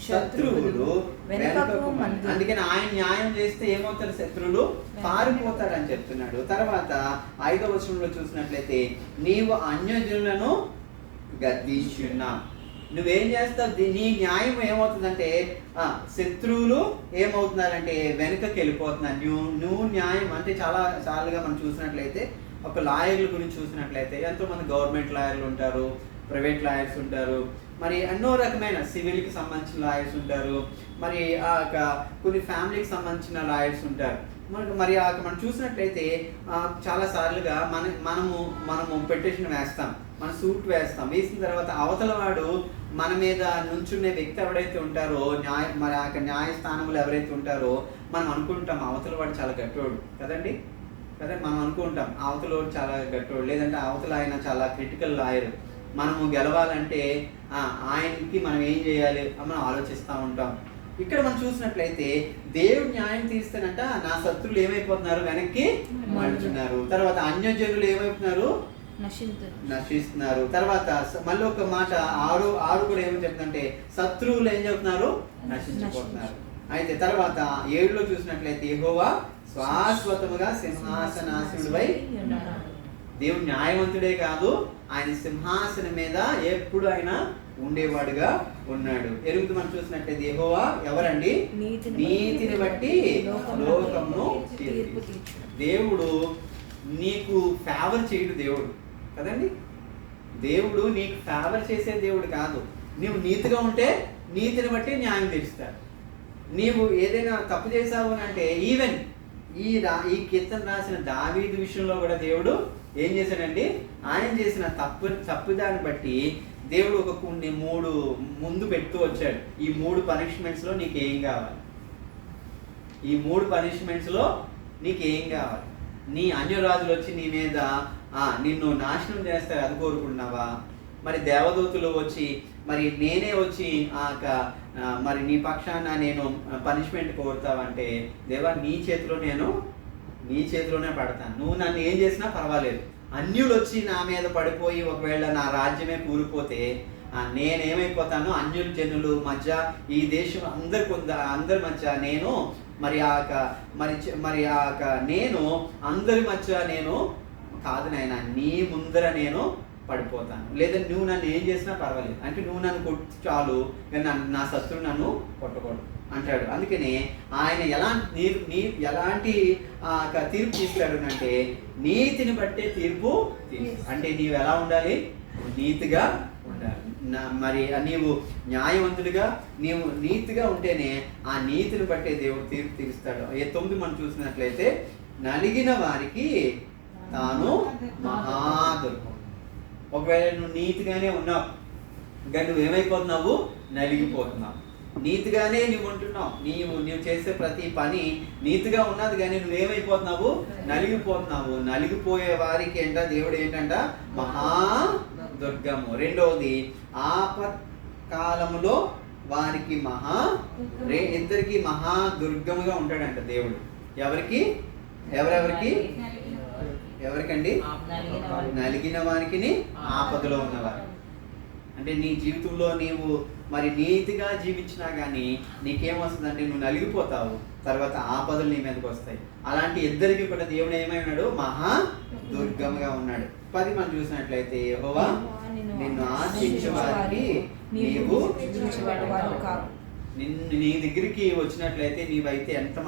శత్రువులు వెనుకకు. అందుకని ఆయన న్యాయం చేస్తే ఏమవుతారు, శత్రువులు పారిపోతాడు అని చెప్తున్నాడు. తర్వాత 5వ వచనంలో చూసినట్లయితే నీవు అన్యజనులను గద్దించున్నావు. నువ్వేం చేస్తావు, నీ న్యాయం ఏమవుతుందంటే శత్రువులు ఏమవుతున్నారంటే వెనుకకి వెళ్ళిపోతున్నారు. నువ్వు న్యాయం అంటే చాలా సార్లుగా మనం చూసినట్లయితే ఒక లాయర్ల గురించి చూసినట్లయితే ఎంతోమంది గవర్నమెంట్ లాయర్లు ఉంటారు, ప్రైవేట్ లాయర్స్ ఉంటారు, మరి ఎన్నో రకమైన సివిల్కి సంబంధించిన లాయర్స్ ఉంటారు, మరి కొన్ని ఫ్యామిలీకి సంబంధించిన లాయర్స్ ఉంటారు. మరి మనం చూసినట్లయితే చాలా సార్లుగా మనము పెటిషన్ వేస్తాం, మన సూట్ వేస్తాం, వేసిన తర్వాత అవతల వాడు మన మీద నుంచునే వ్యక్తి ఎవరైతే ఉంటారో మరి న్యాయస్థానంలో ఎవరైతే ఉంటారో మనం అనుకుంటాం అవతల వాడు చాలా గట్టోడు కదండి, మనం అనుకుంటాం అవతల వాడు చాలా గట్టోడు, లేదంటే అవతల ఆయన చాలా క్రిటికల్ లాయర్, మనము గెలవాలంటే ఆయనకి మనం ఏం చేయాలి అని మనం ఆలోచిస్తూ ఉంటాం. ఇక్కడ మనం చూసినట్లయితే దేవుడు న్యాయం తీస్తానంట నా శత్రువులు ఏమైపోతున్నారు, వెనక్కి మళ్ళుచున్నారు. తర్వాత అన్యజనులు ఏమైపోతున్నారు, నశిస్తున్నారు. తర్వాత మళ్ళీ ఒక మాట 6 కూడా ఏమని చెప్తుందంటే శత్రువులు ఏం చెప్తున్నారు, నశించిపోతున్నారు. అయితే తర్వాత 7లో చూసినట్లయితే యెహోవా శాశ్వతముగా సింహాసనాసీనుడివై దేవుడు న్యాయవంతుడే కాదు, ఆయన సింహాసనం మీద ఎప్పుడు ఆయన ఉండేవాడుగా ఉన్నాడు. 8 మనం చూసినట్లయితే యెహోవా ఎవరండి, నీతిని బట్టి లోకమును తీర్పు. దేవుడు నీకు ఫేవర్ చేయడు దేవుడు కదండి, దేవుడు నీకు ఫేవర్ చేసే దేవుడు కాదు. నీవు నీతిగా ఉంటే నీతిని బట్టి న్యాయం తీరుస్తాడు. నీవు ఏదైనా తప్పు చేసావు అంటే ఈవెన్ ఈ కీర్తన రాసిన దావీదు విషయంలో కూడా దేవుడు ఏం చేశాడండి, ఆయన చేసిన తప్పుదాన్ని బట్టి దేవుడు ఒక 3 ముందు పెడుతూ వచ్చాడు. ఈ 3 పనిష్మెంట్స్లో నీకు ఏం కావాలి, ఈ 3 పనిష్మెంట్స్లో నీకు ఏం కావాలి, నీ అన్యరాజులు వచ్చి నీ మీద నిన్ను నాశనం చేస్తారు అది కోరుకుంటున్నావా, మరి దేవదూతులు వచ్చి మరి నేనే వచ్చి మరి నీ పక్షాన నేను పనిష్మెంట్ కోరుతావంటే దేవా నీ చేతిలోనే పడతాను, నువ్వు నన్ను ఏం చేసినా పర్వాలేదు, అన్యులు వచ్చి నా మీద పడిపోయి ఒకవేళ నా రాజ్యమే కూలిపోతే నేనేమైపోతాను, అన్యుల జనులు మధ్య ఈ దేశం అందరి మధ్య నేను నేను అందరి మధ్య నేను కాదు నాయన నీ ముందర నేను పడిపోతాను, లేదా నువ్వు నన్ను ఏం చేసినా పర్వాలేదు, అంటే నువ్వు నన్ను కొట్టి చాలు కానీ నా శత్రువు నన్ను కొట్టకూడదు అంటాడు. అందుకని ఆయన ఎలాంటి తీర్పు తీస్తాడు అంటే నీతిని బట్టే తీర్పు. అంటే నీవు ఎలా ఉండాలి, నీతిగా ఉండాలి. మరి నీవు న్యాయవంతుడిగా నీవు నీతిగా ఉంటేనే ఆ నీతిని బట్టే దేవుడు తీర్పు తీరుస్తాడు. 9 మనం చూసినట్లయితే నలిగిన వారికి తాను మహాదుర్గం. ఒకవేళ నువ్వు నీతిగానే ఉన్నావు ఇంకా నువ్వేమైపోతున్నావు, నలిగిపోతున్నావు. నీతిగానే నువ్వు ఉంటున్నావు, నీవు చేసే ప్రతి పని నీతిగా ఉన్నది కానీ నువ్వేమైపోతున్నావు, నలిగిపోతున్నావు. నలిగిపోయే వారికి దేవుడు ఏంటంట మహాదుర్గము. 2వది ఆపత్కాలములో వారికి ఇద్దరికి మహాదుర్గముగా ఉంటాడంట దేవుడు. ఎవరికి ఎవరెవరికి ఎవరికండి? నలిగిన వారికి, ఆపదలో ఉన్నవారు. అంటే నీ జీవితంలో నీవు మరి నీతిగా జీవించినా కానీ నీకేమొస్తుందంటే నువ్వు నలిగిపోతావు, తర్వాత ఆపదలు నీ మీదకి వస్తాయి. అలాంటి ఇద్దరికి కూడా దేవుడు ఏమై ఉన్నాడు? మహా దుర్గంగా ఉన్నాడు. 10 మనం చూసినట్లయితే యెహోవా నిన్ను ఆశించే వారికి నీవు నీ దగ్గరికి వచ్చినట్లయితే నీవైతే ఎంత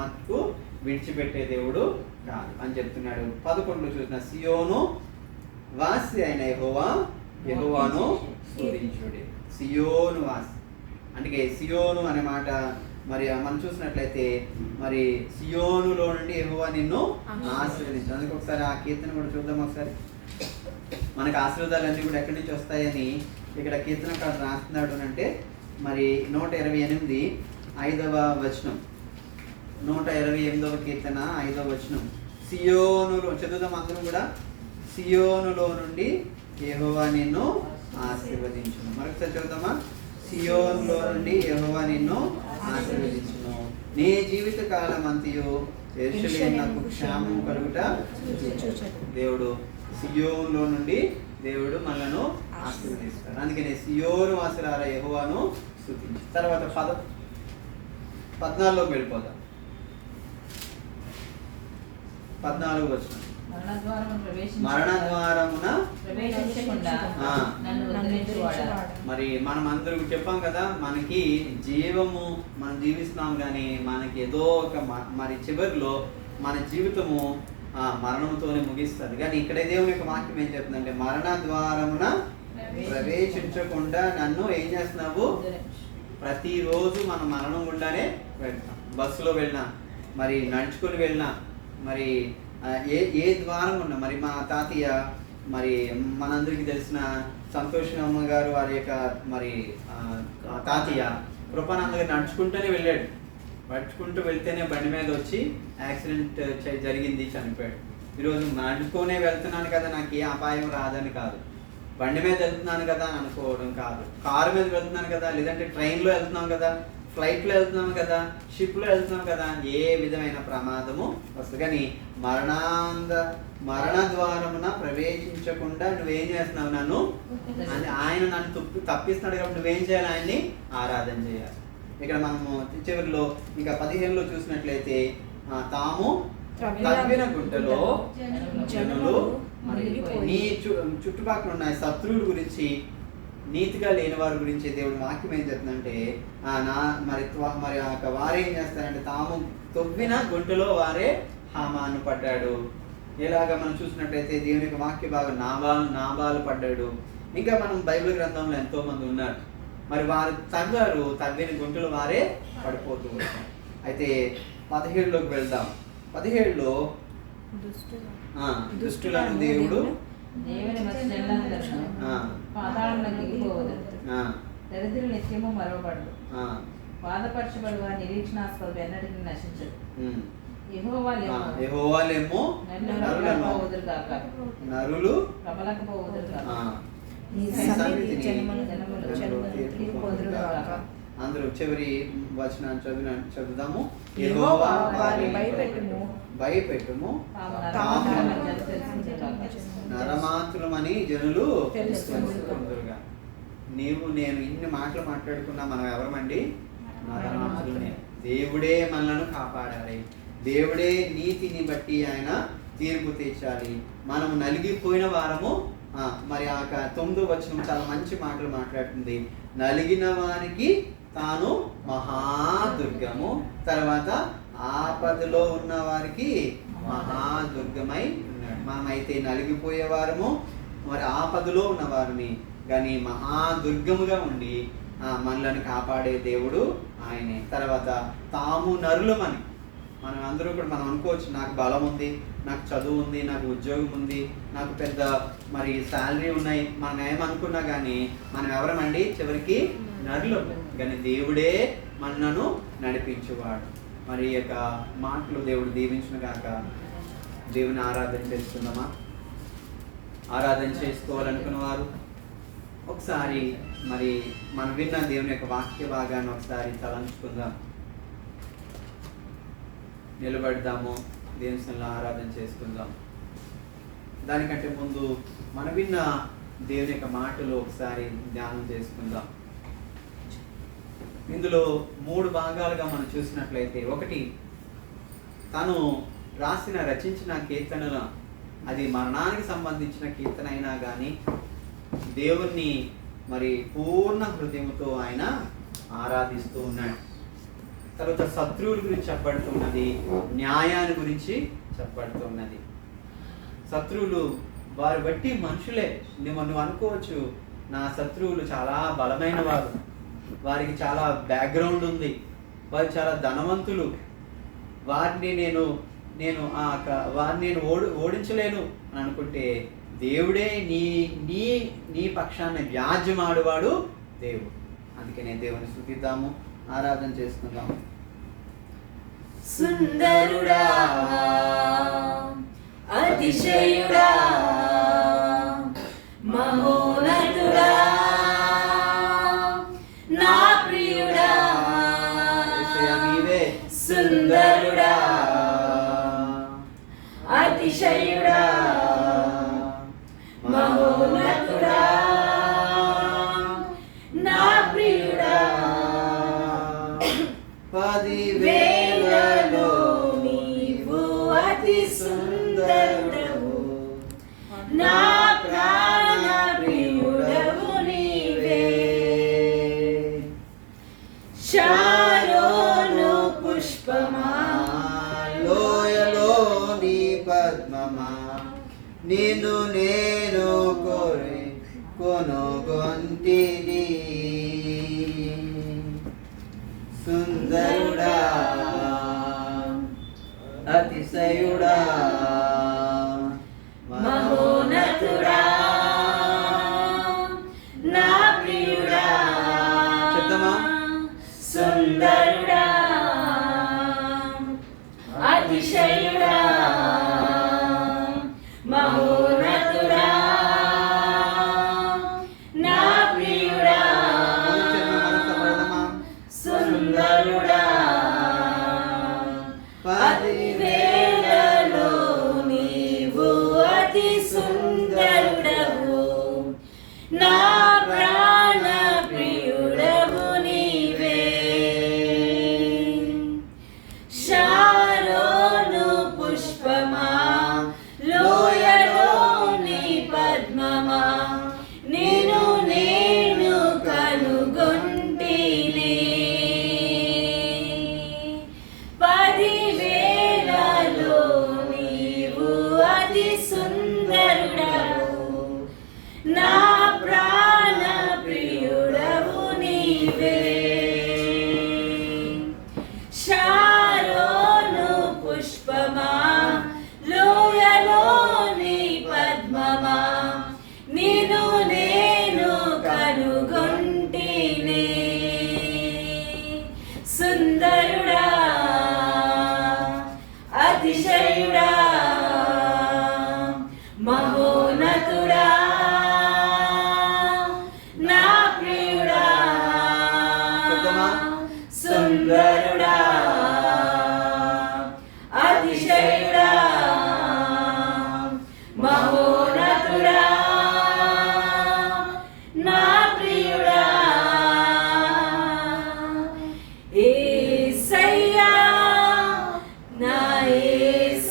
మట్టుకు విడిచిపెట్టే దేవుడు కాదు అని చెప్తున్నాడు. 11 చూసిన సియోను వాసి అయిన యెహోవాను స్తుతించుడి. సియోను వాసి అంటే సియోను అనే మాట మరి మనం చూసినట్లయితే మరి సియోనులో నుండి యెహోవా నిన్ను ఆశీర్వదించు. అందుకే ఒకసారి ఆ కీర్తన కూడా చూద్దాం. ఒకసారి మనకు ఆశీర్వాదాలన్నీ కూడా ఎక్కడి నుంచి వస్తాయని ఇక్కడ కీర్తనకారుడు రాస్తున్నాడు అంటే మరి 128 5వ వచనం, 128వ కీర్తన 5వ వచనం. సియోనులో చదువుదాం అందరం కూడా. సియోనులో నుండి యెహోవా నిన్ను ఆశీర్వదించును. మరొకసారి చదువుదామా? సియోనులో నుండి యెహోవా నిన్ను ఆశీర్వదించును. నీ జీవిత కాలం అంతయు యెరూషలేమునకు క్షేమం కలుగుట దేవుడు సియోనులో నుండి దేవుడు మనలను ఆశీర్వదిస్తాడు. అందుకనే సియోను వాసులారా యెహోవాను స్తుతించు. తర్వాత 14లోకి వెళ్ళిపోదాం. 14 వచనం. మరణ ద్వారమున మరి మనం అందరూ చెప్పాం కదా, మనకి జీవము మనం జీవిస్తున్నాం కానీ మనకి ఏదో ఒక మరి చివరిలో మన జీవితము మరణంతోనే ముగిస్తుంది. కానీ ఇక్కడ దేవుని యొక్క వాక్యం ఏం చెప్తుందంటే మరణ ద్వారమున ప్రవేశించకుండా నన్ను ఏం చేస్తున్నావు? ప్రతిరోజు మనం మరణం గుండానే వెళ్తాం. బస్సులో వెళ్ళినా, మరి నడుచుకుని వెళ్ళినా, మరి ఏ ద్వారం ఉన్నా. మరి మా తాతయ్య మరి మనందరికీ తెలిసిన సంతోషమ్మ గారు వారి యొక్క మరి తాతయ్య కృపానంద గారు నడుచుకుంటూనే వెళ్ళాడు. నడుచుకుంటూ వెళ్తేనే బండి మీద వచ్చి యాక్సిడెంట్ జరిగింది, చనిపోయాడు. ఈరోజు నడుచుకునే వెళ్తున్నాను కదా నాకు ఏ అపాయం రాదని కాదు, బండి మీద వెళ్తున్నాను కదా అని అనుకోవడం కాదు, కారు మీద వెళ్తున్నాను కదా, లేదంటే ట్రైన్లో వెళ్తున్నాం కదా, ఫ్లైట్లో వెళ్తున్నాం కదా, షిప్లో వెళ్తున్నాం కదా, ఏ విధమైన ప్రమాదము వస్తుంది. కానీ మరణ ద్వారమున ప్రవేశించకుండా నువ్వేం చేస్తున్నావు? నన్ను ఆయన నన్ను తప్పిస్తున్నాడు కాబట్టి నువ్వేం చేయాలి? ఆయన్ని ఆరాధన చేయాలి. ఇక్కడ మనము చివరిలో ఇంకా 15లో చూసినట్లయితే తాము తవ్విన గుంటలో జనులు నీ చుట్టుపక్కల ఉన్న శత్రువుల గురించి, నీతిగా లేని వారి గురించి దేవుడు వాక్యం ఏం చెప్తుందంటే మరి వారేం చేస్తారంటే తాము తవ్విన గుంటలో వారే హామాను పడ్డాడు. ఇలాగా మనం చూసినట్లయితే దేవుని యొక్క వాక్య భాగం నాబాలు పడ్డాడు. ఇంకా మనం బైబిల్ గ్రంథంలో ఎంతో మంది ఉన్నారు. మరి వారు తవ్విన గుంటలు వారే పడిపోతూ ఉంటారు. అయితే 17లోకి వెళ్దాం. 17లో దుష్టులను దేవుడు దరిద్రులు నిత్యము మరవబడు, బాధపరచబడు వారి నిరీక్షణాస్పదం ఎన్నటికీ నశించదు. యెహోవాలేమో నరులు అందరూ చివరి వచనాన్ని చదువుదాము. యెహోవా వారిని భయపెట్టుము, నరమాత్రులమని జనులు తెలుసుకొందురుగా. నీవు నేను ఇన్ని మాటలు మాట్లాడుకున్నా మనం ఎవరమండి? నరమాత్రులనే. దేవుడే మనలను కాపాడాలి, దేవుడే నీతిని బట్టి ఆయన తీర్పు తీర్చాలి. మనము నలిగిపోయిన వారము. మరి ఆ 9వ వచనం చాలా మంచి మాటలు మాట్లాడుతుంది. నలిగిన వారికి తాను మహాదుర్గము, తర్వాత ఆపదలో ఉన్న వారికి మహాదుర్గమై ఉన్నాడు. మనమైతే నలిగిపోయే వారము, మరి ఆపదలో ఉన్న వారిని కానీ మహాదుర్గముగా ఉండి మనలను కాపాడే దేవుడు ఆయనే. తర్వాత తాము నరులమని మనం అందరూ కూడా మనం అనుకోవచ్చు, నాకు బలం ఉంది, నాకు చదువు ఉంది, నాకు ఉద్యోగం ఉంది, నాకు పెద్ద మరి శాలరీ ఉన్నాయి, మనం ఏమనుకున్నా కానీ మనం ఎవరమండి? చివరికి నరులము. కానీ దేవుడే మనను నడిపించేవాడు. మరి ఈ యొక్క మాటలు దేవుడు దీవించును గాక. దేవుని ఆరాధన చేసుకుందామా? ఆరాధన చేసుకోవాలనుకున్న వారు ఒకసారి మరి మనం విన్న దేవుని యొక్క వాక్య భాగాన్ని ఒకసారి తలంచుకుందాం. నిలబడదాము, దేవుని ఆరాధన చేసుకుందాం. దానికంటే ముందు మనం విన్న దేవుని యొక్క మాటలు ఒకసారి ధ్యానం చేసుకుందాం. ఇందులో 3 భాగాలుగా మనం చూసినట్లయితే, ఒకటి తను రచించిన కీర్తనలు, అది మరణానికి సంబంధించిన కీర్తన అయినా కానీ దేవుణ్ణి మరి పూర్ణ హృదయంతో ఆయన ఆరాధిస్తూ ఉన్నాడు. తర్వాత శత్రువుల గురించి చెప్పబడుతున్నది, న్యాయాన్ని గురించి చెప్పబడుతున్నది. శత్రువులు వారు బట్టి మనుషులే. నువ్వు అనుకోవచ్చు, నా శత్రువులు చాలా బలమైన వారు, వారికి చాలా బ్యాక్గ్రౌండ్ ఉంది, వారు చాలా ధనవంతులు, వారిని వారిని ఓడించలేను అని అనుకుంటే, దేవుడే నీ పక్షాన్ని వ్యాజ్యమాడువాడు దేవుడు. అందుకనే దేవుని స్తుతిద్దాము, ఆరాధన చేసుకుందాం. సుందరుడా, అతిశయుడా, మహోన్నతుడా, నా ప్రియుడా, సుందరుడా, అతిశయుడా, మహోన్నతుడా, నా ప్రియుడా, 10,000లో నీవు అతి సుందరుడవు, నా ప్రాణ ప్రియుడవు నీవే. షారోను పుష్పమా, లోయలోని పద్మమా, నిన్ను నేను కొనుగొంటిని. సుందరుడా, అతిశయుడా, మహోన్నతుడా, నా ప్రియుడా, చెప్తామా? సుందరుడా, అతిశయుడా, మహోన్నతుడా, నా ప్రియుడా, సుందరుడా, 10,000లో నీవు అతి సుందరుడవు, నా ప్రాణ ప్రియుడవు నీవే. షారోను పుష్పమా, లోయలోని పద్మమా, నిన్ను నేను కనుగొంటిని. 10,000లో నీవు అతి సుందరుడవు, నా ప్రాణ ప్రియుడవు నీవే. షారోను పుష్పమా, లోయలోని పద్మమా, నిన్ను నేను కనుగొంటిని. సుందరుడా, అతిశయుడా, మహోన్నతుడా, నా ప్రియుడా, సుందరుడా, అతిశయుడా, మహోన్నతుడా, నా ప్రియుడా. యేసయ్యా, నా యేసయ్యా,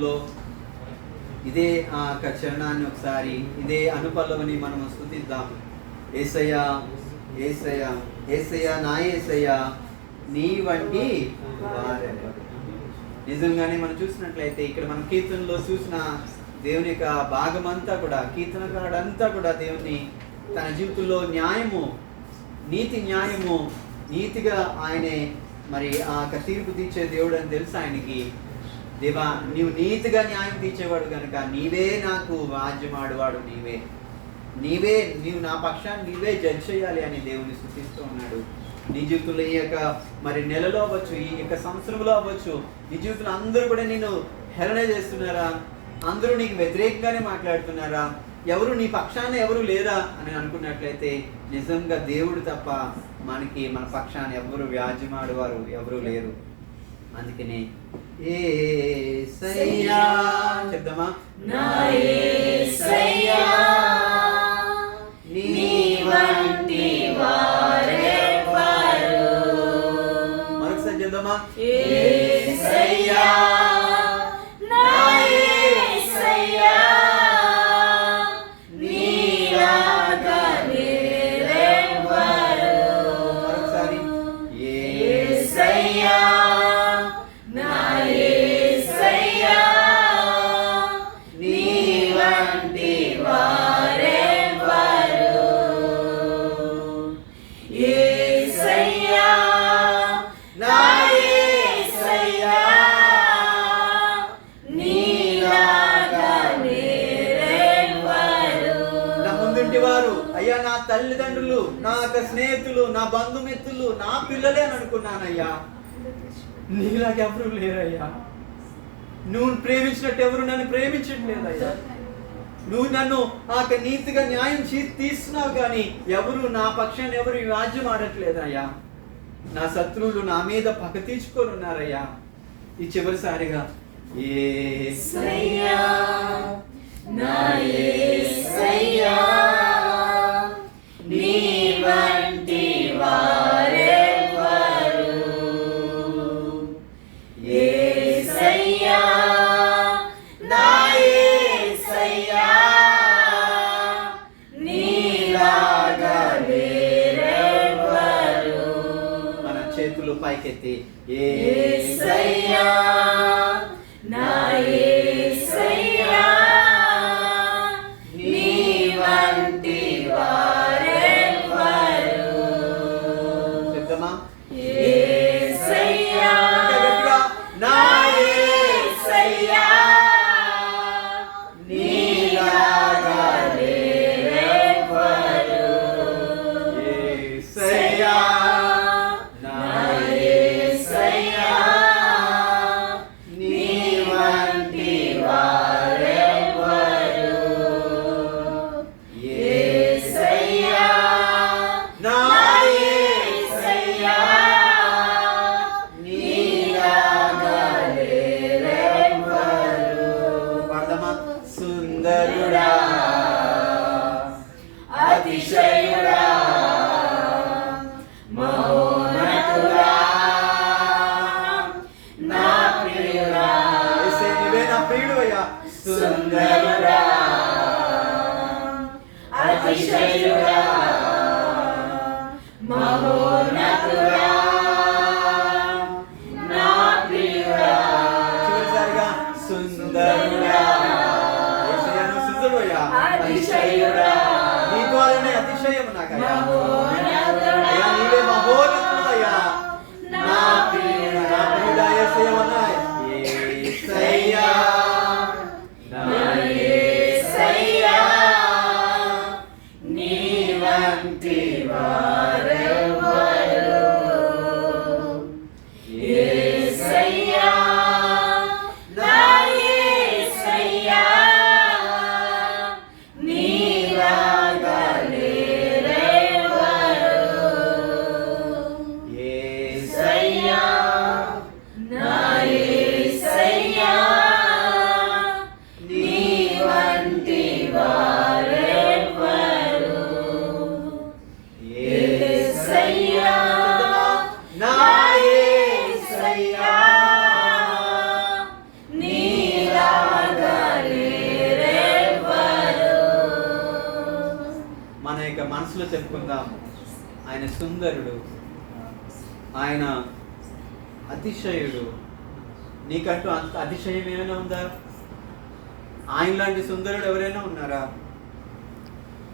సమయంలో ఇదే ఆ చరణాన్ని ఒకసారి ఇదే అనుపల్లవని మనం స్తుతిద్దాం. యేసయ్యా యేసయ్యా యేసయ్యా నా యేసయ్యా నీ వంటి వారెవరు. నిజంగానే మనం చూసినట్లయితే ఇక్కడ మనం కీర్తనలో చూసిన దేవుని యొక్క భాగమంతా కూడా కీర్తనకారుడంతా కూడా దేవుని తన జీవితంలో న్యాయము న్యాయము నీతిగా ఆయనే మరి ఆ తీర్పు తీర్చే దేవుడు అని తెలుసు ఆయనకి. దేవా నీవు నీతిగా న్యాయం తీర్చేవాడు కనుక నీవే నాకు రాజ్యమాడువాడు, నీవు నా పక్షాన్ని నీవే జడ్జ్ చేయాలి అని దేవుని స్తుతిస్తూ ఉన్నాడు. నీ జీవితంలో ఈ యొక్క మరి నెలలో అవ్వచ్చు, ఈ యొక్క సంవత్సరంలో అవ్వచ్చు, నీ జీవితంలో అందరూ కూడా నేను హేళన చేస్తున్నారా? అందరూ నీకు వ్యతిరేకంగానే మాట్లాడుతున్నారా? ఎవరు నీ పక్షాన ఎవరు లేరా అని అనుకున్నట్లయితే నిజంగా దేవుడు తప్ప మన పక్షాన ఎవరు వ్యాజ్యమాడువారు ఎవరు లేరు. అందుకనే యేసయ్యా చెప్దామా? నా యేసయ్యా నీ వంటి వారెవరు. మరొకసారి చెప్దామా? యేసయ్యా నా యేసయ్యా నీలాగా వేరెవరు. మరొకసారి యేసయ్యా నా యేసయ్యా నీ వంటి వారెవరు. యేసయ్యా నా యేసయ్యా నీలాగా వేరెవరు. నా ముందుంటి వారు అయ్యా నా తల్లిదండ్రులు, నా యొక్క స్నేహితులు, నా బంధుమిత్రులు, నా పిల్లలే అని అనుకున్నానయ్యా. నీలాగా ఎవరు లేరయ్యా. నువ్వు ప్రేమించినట్టు ఎవరు నన్ను ప్రేమించట్లేదయ్యా. నువ్వు నన్ను ఆ నీతిగా న్యాయం తీస్తున్నావు కానీ ఎవరు నా పక్షాన్ని ఎవరు వ్యాజ్యం ఆడట్లేదయ్యా. నా శత్రువులు నా మీద పగ తీర్చుకొని ఉన్నారయ్యా. ఈ చివరిసారిగా యేసయ్యా నా యేసయ్యా నీ వంటి వారెవరు. యేసయ్యా నా యేసయ్యా నీలాగా వేరెవరు. మన చేతులు పైకెత్తి యేసయ్యా నా యేసయ్యా నీ వంటి వారెవరు. చెప్దామా? యేసయ్యా గట్టిగా నా యేసయ్యా నీలాగా వేరెవరు. యేసయ్యా నా యేసయ్యా నీ వంటి వారెవరు. యేసయ్యా నా యేసయ్యా నీలాగా వేరెవరు. పాడదామా? సుందరుడా అతిశయుడా మహోన్నతుడా నా ప్రియుడా. యేసయ్య నీవే నా ప్రియుడు అయ్యా. సుందరుడా అతిశయుడా మహోన్నతుడా నా ప్రియుడా. చివరిసారిగా సుందరుడా. యేసయ్య నువ్వు సుందరుడు అయ్యా. అతిశయుడా నీ ద్వారానే అతిశయము నాకయ్యా. మహోన్నతుడా అయ్యా నీవే మహోన్నతుడయ్యా. నా ప్రియుడా. నా ప్రియుడా యేసయ్య ఉన్నాయి. యేసయ్యా నా యేసయ్యా నీ మనసులో చెప్పుకుందాం, ఆయన సుందరుడు, ఆయన అతిశయుడు. నీకంటూ అంత అతిశయం ఏమైనా ఉందా? ఆయన లాంటి సుందరుడు ఎవరైనా ఉన్నారా?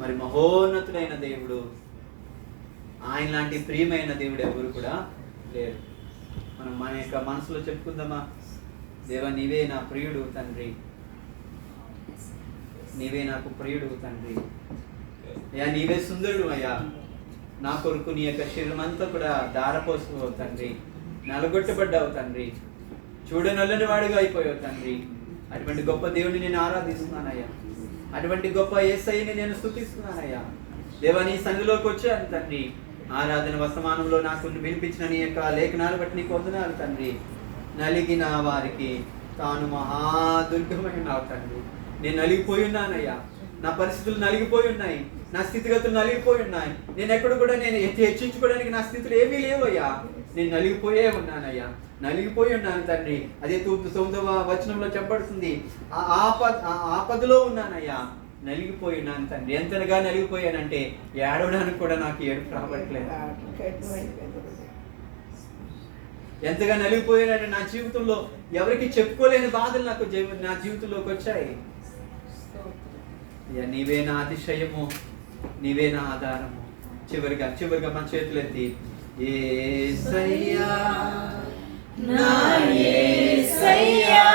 మరి మహోన్నతుడైన దేవుడు, ఆయన లాంటి ప్రియమైన దేవుడు ఎవరు కూడా లేరు. మనం మన యొక్క మనసులో చెప్పుకుందామా, దేవా నీవే నా ప్రియుడు తండ్రి, నీవే నాకు ప్రియుడు తండ్రి, అయ్యా నీవే సుందరుడు అయ్యా, నా కొరకు నీ యొక్క శరీరం అంతా కూడా దారపోసుకోవు తండ్రి, నలగొట్టబడ్డావు తండ్రి, చూడనల్లని వాడిగా అయిపోయావు తండ్రి. అటువంటి గొప్ప దేవుడిని నేను ఆరాధిస్తున్నానయ్యా, అటువంటి గొప్ప యేసయ్యని నేను స్తుతిస్తున్నానయ్యా. దేవా నీ సన్నిధిలోకి వచ్చాను తండ్రి, ఆరాధన వర్తమానంలో నాకు వినిపించిన నీ యొక్క లేఖనాలు బట్టి నీకు వందనాలు తండ్రి. నలిగిన వారికి తాను మహాదుర్గమైనావు తండ్రి. నేను నలిగిపోయి ఉన్నానయ్యా, నా పరిస్థితులు నలిగిపోయి ఉన్నాయి, నా స్థితిగతులు నలిగిపోయి ఉన్నాయి. నేను ఎక్కడ కూడా నేను హెచ్చించుకోవడానికి నా స్థితులు ఏమీ లేవయ్యా, నేను నలిగిపోయే ఉన్నానయ్యా, నలిగిపోయి ఉన్నాను తండ్రి. అదే 9వ వచనంలో చెప్పబడుతుంది, ఆపదలో ఉన్నానయ్యా, నలిగిపోయి ఉన్నాను తండ్రి. ఎంతగా నలిగిపోయానంటే ఏడవడానికి కూడా నాకు ఏడుపు రావట్లేదు. ఎంతగా నలిగిపోయానంటే నా జీవితంలో ఎవరికి చెప్పుకోలేని బాధలు నా జీవితంలోకి వచ్చాయి. నీవే నా అతిశయము, నీవే నా ఆధారము. చివరిగా మన చేతులెత్తి యేసయ్యా నా యేసయ్యా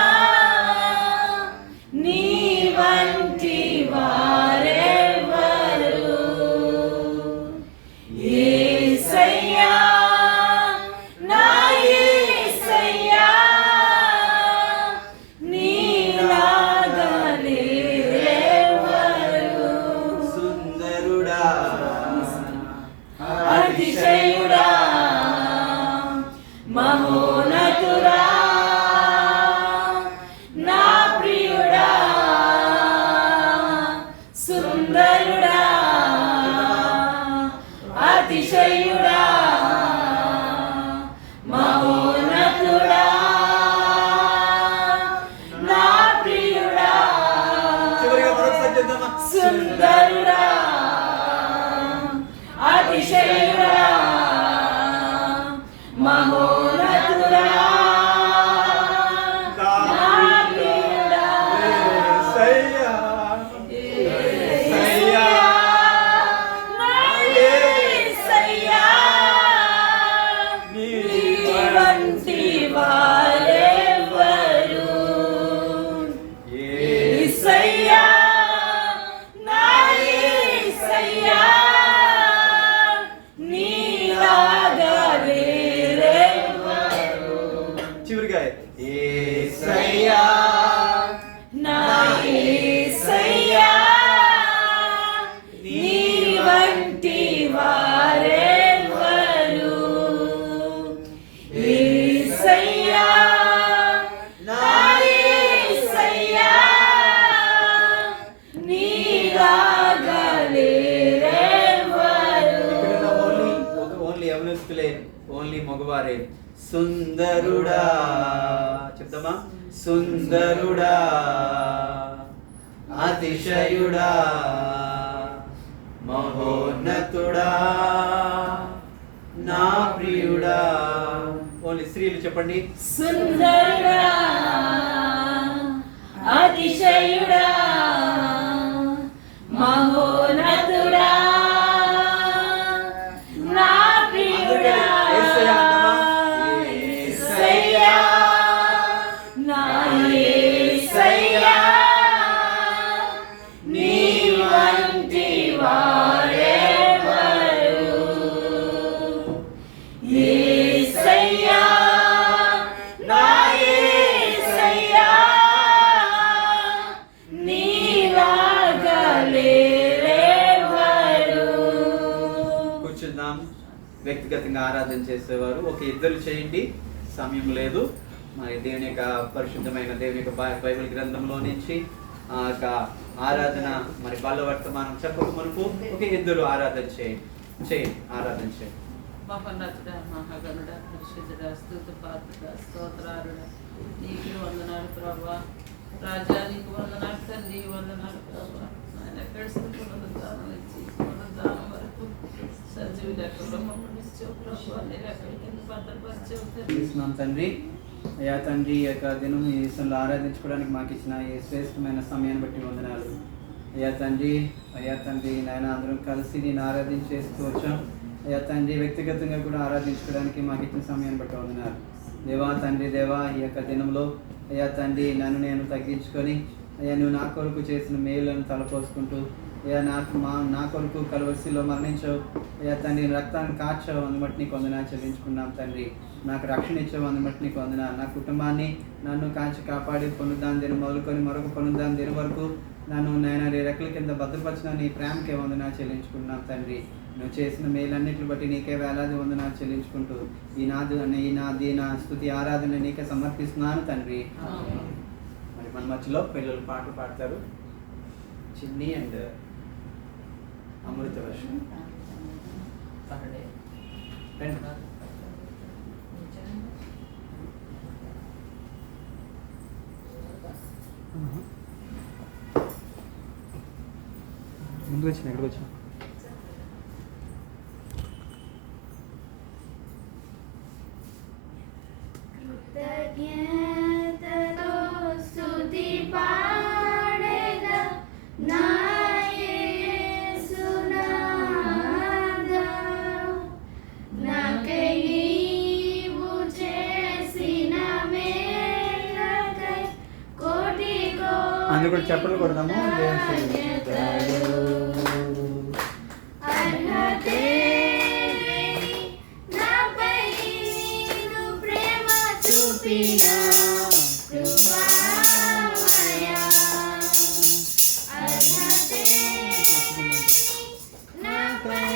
నీ వంటి వారెవరు, యేసయ్యా నా యేసయ్యా నీలాగా లేరెవరు, సుందరుడా అతిశయుడా మహోన్నతుడా నా ప్రియుడా, సుందరుడా అతిశయుడా మహోన్నతుడా నా ప్రియుడా, చివరిగా మరొకసారి చెప్దామా, సుందరుడా అతిశయుడా మహోన్నతుడా నా ప్రియుడా, యేసయ్యా యేసయ్యా నా యేసయ్యా నీ వంటి వారెవరు, యేసయ్యా నా యేసయ్యా నీలాగా లేరెవరు, చివరిగా యేసయ్యా నా యేసయ్యా నీ వంటి వారెవరు, యేసయ్యా నా యేసయ్యా నీలాగా లేరెవరు. ఇక్కడ ఓన్లీ యవనస్తులే, ఓన్లీ మగవారే. సుందరుడా చెప్దామా, సుందరుడా అతిశయుడా మహోన్నతుడా నా ప్రియుడా. ఓన్లీ స్త్రీలు చెప్పండి, సుందరుడా అతిశయుడా మహోన్నతుడా నా ప్రియుడా, యేసయ్యా నా యేసయ్యా నీ వంటి వారెవరు, యేసయ్యా నా యేసయ్యా నీలాగా లేరెవరు. కూర్చుందాం. వ్యక్తిగతంగా ఆరాధన చేసేవారు ఒక ఇద్దరు చేయండి, సమయం లేదు. మరి దేవుని యొక్క పరిశుద్ధమైన దేవుని యొక్క బైబిల్ గ్రంథంలో నుంచి ఆ యొక్క ఆరాధన మరి బలవర్తమానం చెప్పక మునుపు ఒక ఇద్దరు ఆరాధన చేయండి, ఆరాధన చేయండి. మహోన్నతుడా, మహాగణుడా, పరిశుద్ధుడా, స్తుతి పాత్రుడా, స్తోత్రారుడా, నీకు వందనాలు ప్రభా. రాజా నీకు వందనాలు తండ్రి, వందనాలు ప్రభా. ఆయన ఎక్కడ స్థితులను దానం ఇచ్చి దానం వరకు నీ రెక్కల కింద భద్రపరిచి ఉంటారు. ఇస్తున్నాం తండ్రి. అయ్యా తండ్రి, ఈ యొక్క దినం ఈ దేశంలో ఆరాధించుకోవడానికి మాకు ఇచ్చిన ఈ శ్రేష్టమైన సమయాన్ని బట్టి వందనాలు. అయ్యా తండ్రి నాయన అందరం కలిసి నేను ఆరాధించేస్తూ వచ్చాం. అయ్యా తండ్రి, వ్యక్తిగతంగా కూడా ఆరాధించుకోవడానికి మాకు ఇచ్చిన సమయాన్ని బట్టి వందనాలు. దేవా తండ్రి, ఈ యొక్క దినంలో అయ్యా తండ్రి నన్ను నేను తగ్గించుకొని అయ్యా నువ్వు నా కొరకు చేసిన మేలులను తలపోసుకుంటూ అయ్యా నా కొరకు కలవరిసిలో మరణించావు. అయ్యా తండ్రి, రక్తాన్ని కార్చావు, అందుబట్టి నీకు వందనాలు చెల్లించుకున్నాం తండ్రి. నాకు రక్షణ ఇచ్చావు, అందుబట్టి నీకు వందనాలు. నా కుటుంబాన్ని నన్ను కాచి కాపాడి పునరుద్ధాన దినం మొదలుకొని మరొక పునరుద్ధాన దినం వరకు నన్ను నేను రెక్కల కింద భద్రపరిచిన నీ ప్రేమకే వందనాలు చెల్లించుకున్నాం తండ్రి. నువ్వు చేసిన మేలన్నిటిని బట్టి నీకే వేలాది వందనాలు చెల్లించుకుంటూ నా స్తుతి ఆరాధన నీకే సమర్పిస్తున్నాను తండ్రి. మరి మన మధ్యలో పిల్లలు పాటలు పాడతారు. చిన్ని అండ్ అమృత వర్షం. ముందు వచ్చిన ఎక్కడికి వచ్చా? కృతజ్ఞతతో స్తుతి పాడేదా నా యేసునాథా, నాకై నీవు చేసిన మేలకై కోటి అందుకు కూడా చెప్పలు కొడదాము. అర్హతే నాపై నీవు ప్రేమ చూపినా కృపామయా, అర్హతే నాపై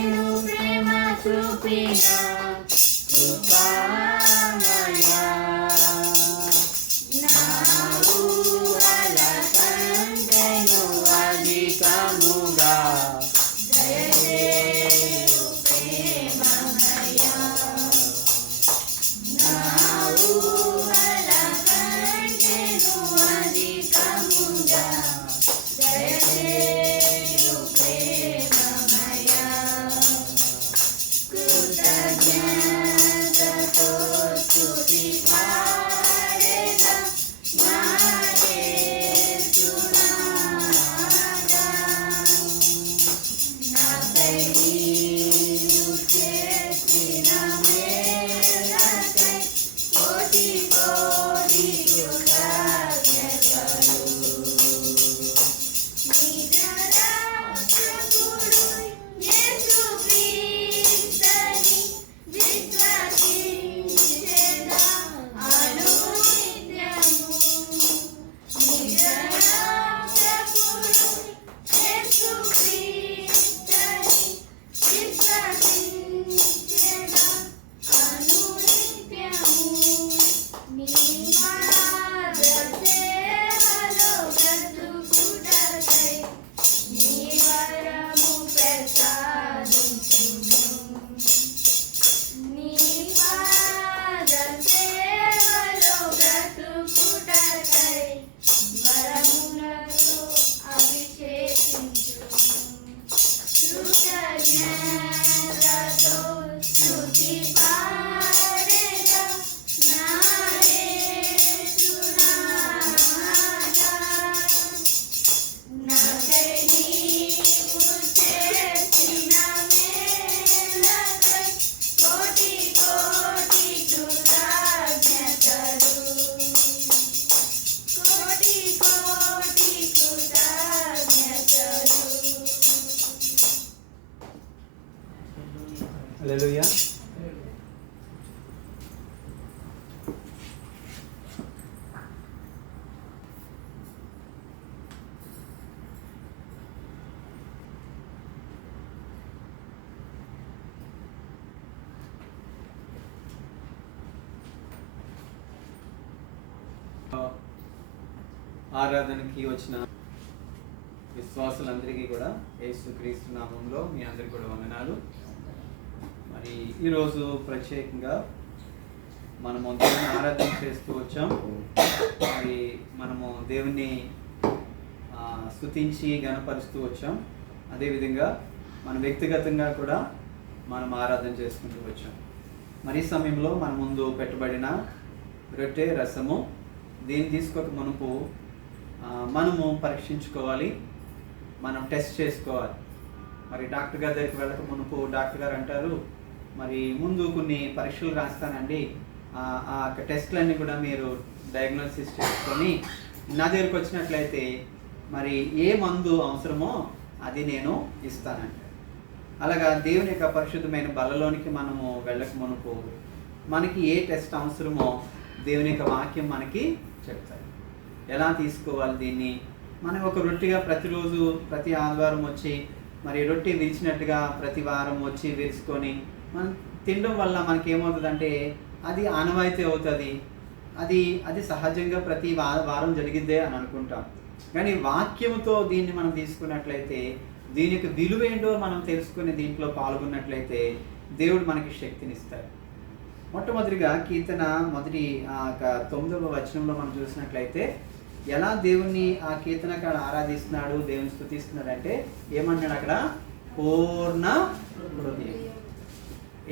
నీవు ప్రేమ చూపినా కృపామయా, నా ఊహల కంటెను అధికముగా దయచేయు ప్రేమమయా, నా ఊహల కంటెను అధికముగా దయచేయు ప్రేమమయా, కృతజ్ఞతతో స్తుతి పాడేదా నా యేసునాథా, నాకై నీవు చేసిన మేలకై కోటి కోటి కృతజ్ఞతలు. నిజ రక్షకుడు యేసుక్రీస్తుని విశ్వసించెదా అనునిత్యము, నిజ రక్షకుడు యేసుక్రీస్తుని విశ్వసించెదా అనునిత్యము, నీ పాద సేవలో బ్రతుకుటకై నీ వరము ప్రసాదించుము, నీ పాద సేవలో బ్రతుకుటకై వరములతో అభిషేకించుము, కృతజ్ఞతతో స్తుతి పాడేదా నా యేసునాథా, నాకై నీవు చేసిన మేలకై కోటి కోటి కృతజ్ఞతలు, కోటి కోటి కృతజ్ఞతలు. హల్లెలూయా. ఆరాధనకి వచ్చిన విశ్వాసులందరికీ కూడా యేసుక్రీస్తు నామంలో మీ అందరికీ కూడా వందనాలు. మరి ఈరోజు ప్రత్యేకంగా మనము దేవుని ఆరాధన చేస్తూ వచ్చాం. మరి మనము దేవుని స్తుతించి గణపరుస్తూ వచ్చాం. అదేవిధంగా మన వ్యక్తిగతంగా కూడా మనం ఆరాధన చేసుకుంటూ వచ్చాం. మరి ఈ సమయంలో మన ముందు పెట్టబడిన రొట్టె రసము, దీన్ని తీసుకోక మునుపు మనము పరీక్షించుకోవాలి, మనం టెస్ట్ చేసుకోవాలి. మరి డాక్టర్ గారి దగ్గరికి వెళ్ళక మునుపు డాక్టర్ గారు అంటారు, మరి ముందు కొన్ని పరీక్షలు రాస్తానండి, ఆ టెస్ట్లన్నీ కూడా మీరు డయాగ్నోసిస్ చేసుకొని నా దగ్గరికి వచ్చినట్లయితే మరి ఏ మందు అవసరమో అది నేను ఇస్తానంట. అలాగా దేవుని యొక్క పరిశుద్ధమైన బలలోనికి మనము వెళ్ళక మునుపు మనకి ఏ టెస్ట్ అవసరమో దేవుని యొక్క వాక్యం మనకి చెప్తారు. ఎలా తీసుకోవాలి దీన్ని? మనం ఒక రొట్టెగా ప్రతిరోజు ప్రతి ఆదివారం వచ్చి మరి రొట్టె విరిచినట్టుగా ప్రతి వారం వచ్చి విరుచుకొని మనం తినడం వల్ల మనకి ఏమవుతుందంటే అది ఆనవాయితీ అవుతుంది, అది సహజంగా ప్రతి వారం జరిగిద్దే అని అనుకుంటాం. కానీ వాక్యంతో దీన్ని మనం తీసుకున్నట్లయితే దీని యొక్క విలువ ఏంటో మనం తెలుసుకుని దీంట్లో పాల్గొన్నట్లయితే దేవుడు మనకి శక్తినిస్తాడు. మొట్టమొదటిగా కీర్తన మొదటి 9వ వచనంలో మనం చూసినట్లయితే ఎలా దేవుణ్ణి ఆ కీర్తనకాడు ఆరాధిస్తున్నాడు, దేవుని స్తుతిస్తున్నాడు అంటే ఏమన్నాడు అక్కడ? పూర్ణ హృదయం.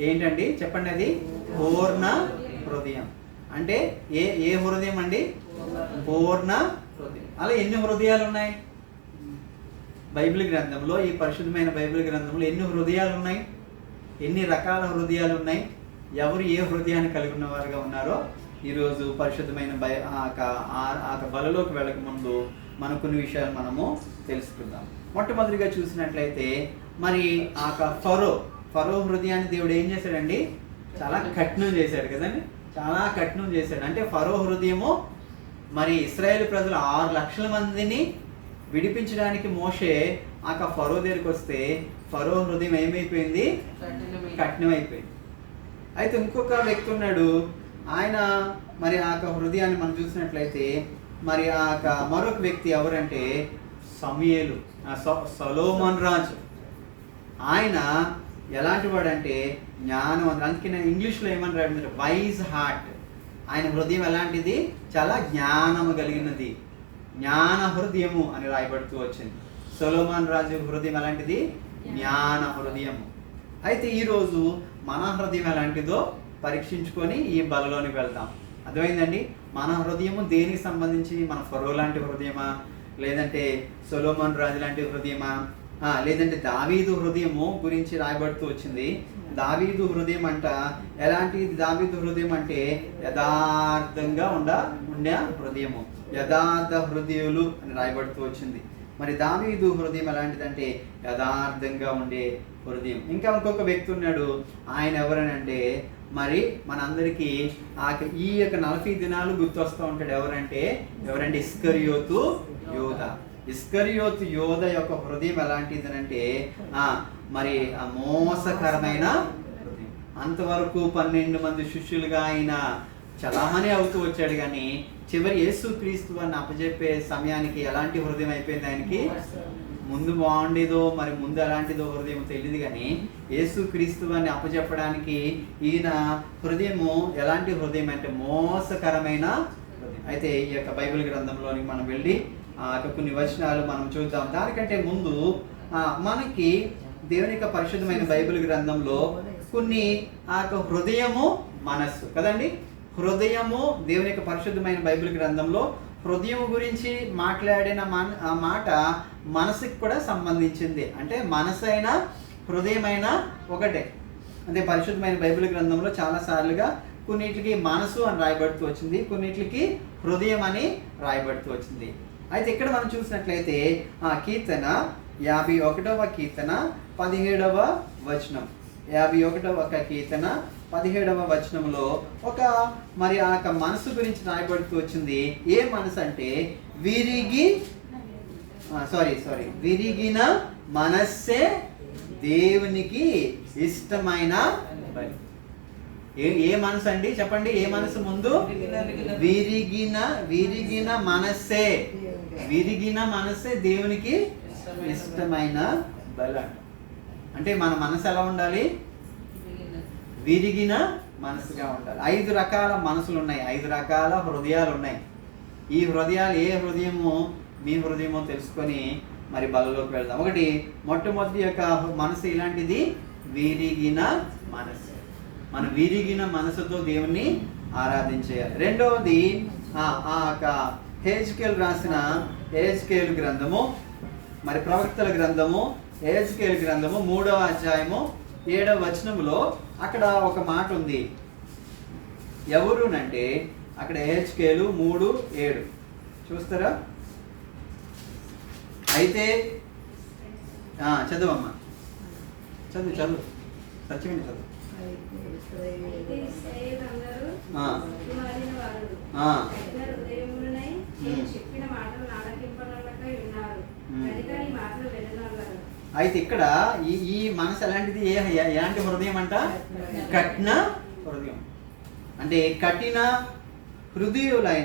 ఏంటండి చెప్పండి? అది పూర్ణ హృదయం అంటే ఏ హృదయం అండి? పూర్ణ హృదయం. అలా ఎన్ని హృదయాలు ఉన్నాయి బైబిల్ గ్రంథంలో? ఈ పరిశుద్ధమైన బైబిల్ గ్రంథంలో ఎన్ని హృదయాలు ఉన్నాయి? ఎన్ని రకాల హృదయాలు ఉన్నాయి? ఎవరు ఏ హృదయాన్ని కలిగి ఉన్నవారుగా ఉన్నారో ఈరోజు పరిశుద్ధమైన బలలోకి వెళ్ళక ముందు మన కొన్ని విషయాలు మనము తెలుసుకుందాం. మొట్టమొదటిగా చూసినట్లయితే మరి ఫరో హృదయాన్ని దేవుడు ఏం చేశాడండి? చాలా కఠినం చేశాడు కదండి, చాలా కఠినం చేశాడు. అంటే ఫరో హృదయము మరి ఇశ్రాయేలు ప్రజలు 6 లక్షల మందిని విడిపించడానికి మోషే ఫరో దగ్గరికి వస్తే ఫరో హృదయం ఏమైపోయింది? కఠినమైపోయింది. అయితే ఇంకొక వ్యక్తి ఉన్నాడు, ఆయన మరి హృదయాన్ని మనం చూసినట్లయితే మరి మరొక వ్యక్తి ఎవరంటే సమూయేలు, సొలొమోన్ రాజు. ఆయన ఎలాంటి వాడంటే జ్ఞానవంతుడు. అందుకే నేను ఇంగ్లీష్లో ఏమని రాడు? Wise heart. ఆయన హృదయం ఎలాంటిది? చాలా జ్ఞానము కలిగినది, జ్ఞాన హృదయము అని రాయబడుతూ వచ్చింది. సొలొమోన్ రాజు హృదయం ఎలాంటిది? జ్ఞాన హృదయము. అయితే ఈరోజు మన హృదయం ఎలాంటిదో పరీక్షించుకొని ఈ బలలోనికి వెళ్తాం. అర్థమైందండి? మన హృదయము దేనికి సంబంధించి? మన ఫరో లాంటి హృదయమా, లేదంటే సొలొమోన్ రాజు లాంటి హృదయమా, లేదంటే దావీదు హృదయము గురించి రాయబడుతూ వచ్చింది. దావీదు హృదయం అంట ఎలాంటి? దావీదు హృదయం అంటే యథార్థంగా ఉండే హృదయము, యథార్థ హృదయులు అని రాయబడుతూ వచ్చింది. మరి దావీదు హృదయం ఎలాంటిదంటే యథార్థంగా ఉండే హృదయం. ఇంకా ఇంకొక వ్యక్తి ఉన్నాడు, ఆయన ఎవరనంటే మరి మనందరికీ ఈ యొక్క 40 దినాలు గుర్తొస్తూ ఉంటాడు. ఎవరంటే ఇస్కరియోతు యోధ. ఇస్కరియోతు యోధ యొక్క హృదయం ఎలాంటిదనంటే మరి మోసకరమైన హృదయం. అంతవరకు 12 మంది శిష్యులుగా ఆయన చలామణి అవుతూ వచ్చాడు, కానీ చివరి యేసుక్రీస్తు అని అప్పచెప్పే సమయానికి ఎలాంటి హృదయం అయిపోయింది ఆయనకి? ముందు బాగుండేదో మరి ముందు ఎలాంటిదో హృదయం తెలియదు, కానీ యేసుక్రీస్తు అని అప్పచెప్పడానికి ఈయన హృదయము ఎలాంటి హృదయం అంటే మోసకరమైన హృదయం. అయితే ఈ యొక్క బైబిల్ గ్రంథంలోని మనం వెళ్ళి కొన్ని వచనాలు మనం చూద్దాం. దానికంటే ముందు మనకి దేవుని యొక్క పరిశుద్ధమైన బైబిల్ గ్రంథంలో కొన్ని హృదయము మనస్సు కదండి. హృదయము దేవుని యొక్క పరిశుద్ధమైన బైబిల్ గ్రంథంలో హృదయం గురించి మాట్లాడిన మాట మనసుకి కూడా సంబంధించింది. అంటే మనసు అయినా హృదయమైన ఒకటే. అంటే పరిశుద్ధమైన బైబిల్ గ్రంథంలో చాలాసార్లుగా కొన్నిటికి మనసు అని రాయబడుతూ వచ్చింది, కొన్నిటికి హృదయం అని రాయబడుతూ వచ్చింది. అయితే ఇక్కడ మనం చూసినట్లయితే కీర్తన 51వ కీర్తన 17వ వచనం, 51వ కీర్తన 17వ వచనంలో ఒక మరి మనసు గురించి రాయబడుతూ వచ్చింది. ఏ మనసు అంటే విరిగిన మనస్సే దేవునికి ఇష్టమైన బలి. ఏ మనసు అండి చెప్పండి? ఏ మనసు ముందు? విరిగిన మనస్సే, విరిగిన మనస్సే దేవునికి ఇష్టమైన బలి. అంటే మన మనసు ఎలా ఉండాలి? విరిగిన మనసుగా ఉండాలి. 5 రకాల మనసులు ఉన్నాయి, 5 రకాల హృదయాలు ఉన్నాయి. ఈ హృదయాలు ఏ హృదయమో మీ హృదయమో తెలుసుకొని మరి బలలోకి వెళ్దాం. మొట్టమొదటి యొక్క మనసు ఇలాంటిది విరిగిన మనసు. మన విరిగిన మనసుతో దేవుణ్ణి ఆరాధించేయాలి. రెండవది హెజ్కేలు రాసిన హెజ్కేలు గ్రంథము, మరి ప్రవక్తల గ్రంథము, హెజ్కేలు గ్రంథము 3వ అధ్యాయము 7వ వచనములో అక్కడ ఒక మాట ఉంది. ఎవరునంటే అక్కడ హెజ్కేలు 3:7 చూస్తారా? అయితే చదువమ్మా, చదువు సత్యమైన చదువు. అయితే ఇశ్రాయేలులందరూ ఆ. మారిన వారు, ఆ. కఠిన హృదయములనై నేను చెప్పిన మాటలు ఆలకింపనొల్లకై ఉన్నారు, కనుక నీ మాటలు విననొల్లరు. అయితే ఇక్కడ ఈ మనసు ఎలాంటిది? ఎలాంటి హృదయం అంట? కఠిన హృదయం. అంటే కఠిన హృదయులై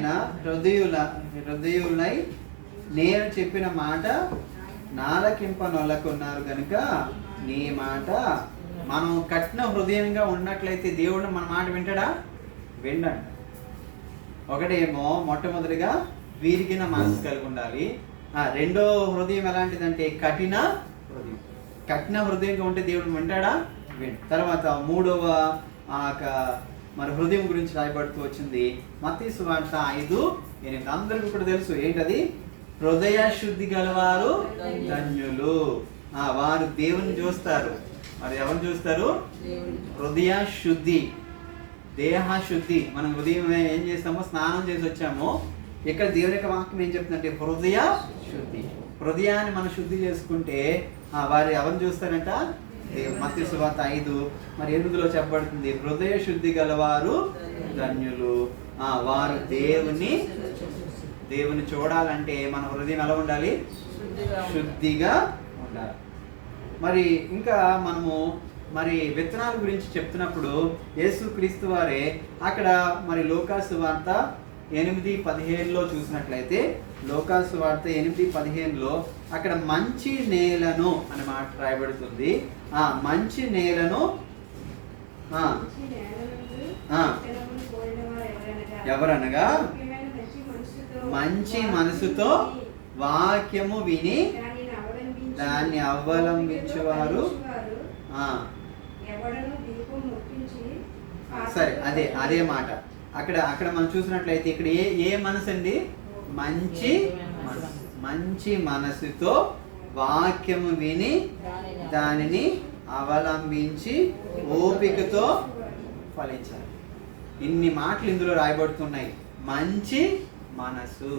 నేను చెప్పిన మాట నాలకింపనొల్లకున్నారు కనుక నీ మాట. మనం కఠిన హృదయంగా ఉన్నట్లయితే దేవుడు మన మాట వింటాడా? విండండి. ఒకటేమో మొట్టమొదటిగా విరిగిన మనసు కలిగి ఉండాలి. రెండో హృదయం ఎలాంటిదంటే కఠిన హృదయం. కఠిన హృదయంగా ఉంటే దేవుడు వింటాడా? తర్వాత మూడవ మరి హృదయం గురించి రాయబడుతూ వచ్చింది మత్తయి సువార్త 5:8. అందరికీ కూడా తెలుసు ఏంటది? హృదయ శుద్ధి గలవారు ధన్యులు, వారు దేవుని చూస్తారు. మరి ఎవరు చూస్తారు? హృదయ శుద్ధి, దేహ శుద్ధి. మనం ఉదయం ఏం చేస్తామో స్నానం చేసి వచ్చామో, ఇక్కడ దేవుని యొక్క వాక్యం ఏం చెప్తుందంటే హృదయ శుద్ధి. హృదయాన్ని మనం శుద్ధి చేసుకుంటే వారు ఎవరిని చూస్తారంట? మత్తయి సువార్త 5:8 చెప్పబడుతుంది, హృదయ శుద్ధి గలవారు ధన్యులు, వారు దేవుని చూడాలంటే మన హృదయం ఎలా ఉండాలి? శుద్ధిగా ఉండాలి. మరి ఇంకా మనము మరి విత్తనాల గురించి చెప్తున్నప్పుడు యేసుక్రీస్తు వారే అక్కడ మరి లోకాసు వార్త 8:15 చూసినట్లయితే, లోకాసు వార్త 8:15 అక్కడ మంచి నేలను అనే మాట రాయబడుతుంది. మంచి నేలను ఎవరనగా మంచి మనసుతో వాక్యము విని దాన్ని అవలంబించేవారు. సరే, అదే మాట అక్కడ మనం చూసినట్లయితే ఇక్కడ ఏ మనసు అండి? మంచి మనసుతో వాక్యము విని దానిని అవలంబించి ఓపికతో ఫలించాలి. ఇన్ని మాటలు ఇందులో రాయబడుతున్నాయి. మంచి మనసు.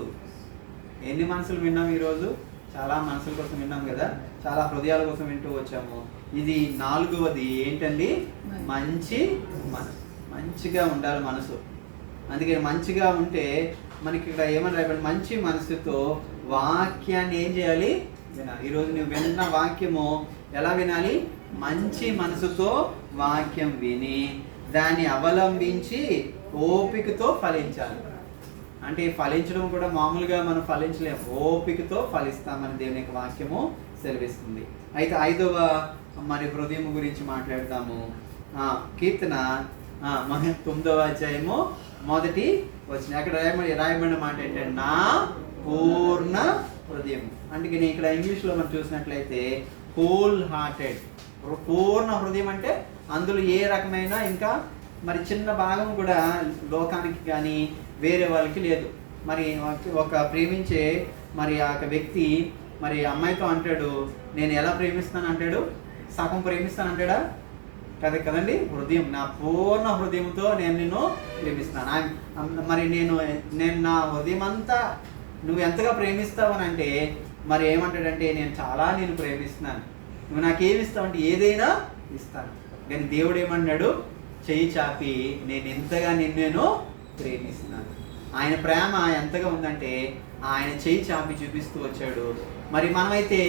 ఎన్ని మనసులు విన్నాం ఈరోజు? చాలా మనసుల కోసం విన్నాం కదా, చాలా హృదయాల కోసం వింటూ వచ్చాము. ఇది 4వది ఏంటండి? మంచి మనసు. మంచిగా ఉండాలి మనసు. అందుకే మంచిగా ఉంటే మనకి ఇక్కడ ఏమని రాయబడి? మంచి మనసుతో వాక్యాన్ని ఏం చేయాలి? వినాలి. ఈరోజు నువ్వు విన్న వాక్యము ఎలా వినాలి? మంచి మనసుతో వాక్యం విని దాన్ని అవలంబించి ఓపికతో ఫలించాలి. అంటే ఫలించడం కూడా మామూలుగా మనం ఫలించలేము, ఓపికతో ఫలిస్తామని దేవుని యొక్క వాక్యము సెలవిస్తుంది. అయితే 5వ మరి హృదయం గురించి మాట్లాడతాము. కీర్తన 9వ అధ్యాయము 1వ వచనం. అక్కడ రాయబడిన మాట ఏంటంటే నా పూర్ణ హృదయం. అందుకని ఇక్కడ ఇంగ్లీష్లో మనం చూసినట్లయితే హోల్ హార్టెడ్. పూర్ణ హృదయం అంటే అందులో ఏ రకమైన ఇంకా మరి చిన్న భాగం కూడా లోకానికి కానీ వేరే వాళ్ళకి లేదు. మరి ఒక ప్రేమించే మరి ఆ వ్యక్తి మరి అమ్మాయితో అంటాడు, నేను ఎలా ప్రేమిస్తాను అంటాడు? సగం ప్రేమిస్తాను అంటాడా? కదండి. హృదయం, నా పూర్ణ హృదయంతో నేను నిన్ను ప్రేమిస్తాను. మరి నేను నా హృదయం అంతా నువ్వు ఎంతగా ప్రేమిస్తావని అంటే మరి ఏమంటాడంటే నేను చాలా నేను ప్రేమిస్తున్నాను, నువ్వు నాకేమి ఇస్తావంటే ఏదైనా ఇస్తాను. కానీ దేవుడు ఏమన్నాడు? చెయ్యి చాపి నేను ఎంతగా నేను ప్రేమిస్తున్నాను. ఆయన ప్రేమ ఎంతగా ఉందంటే ఆయన చెయ్యి చాపి చూపిస్తూ వచ్చాడు. మరి మనమైతే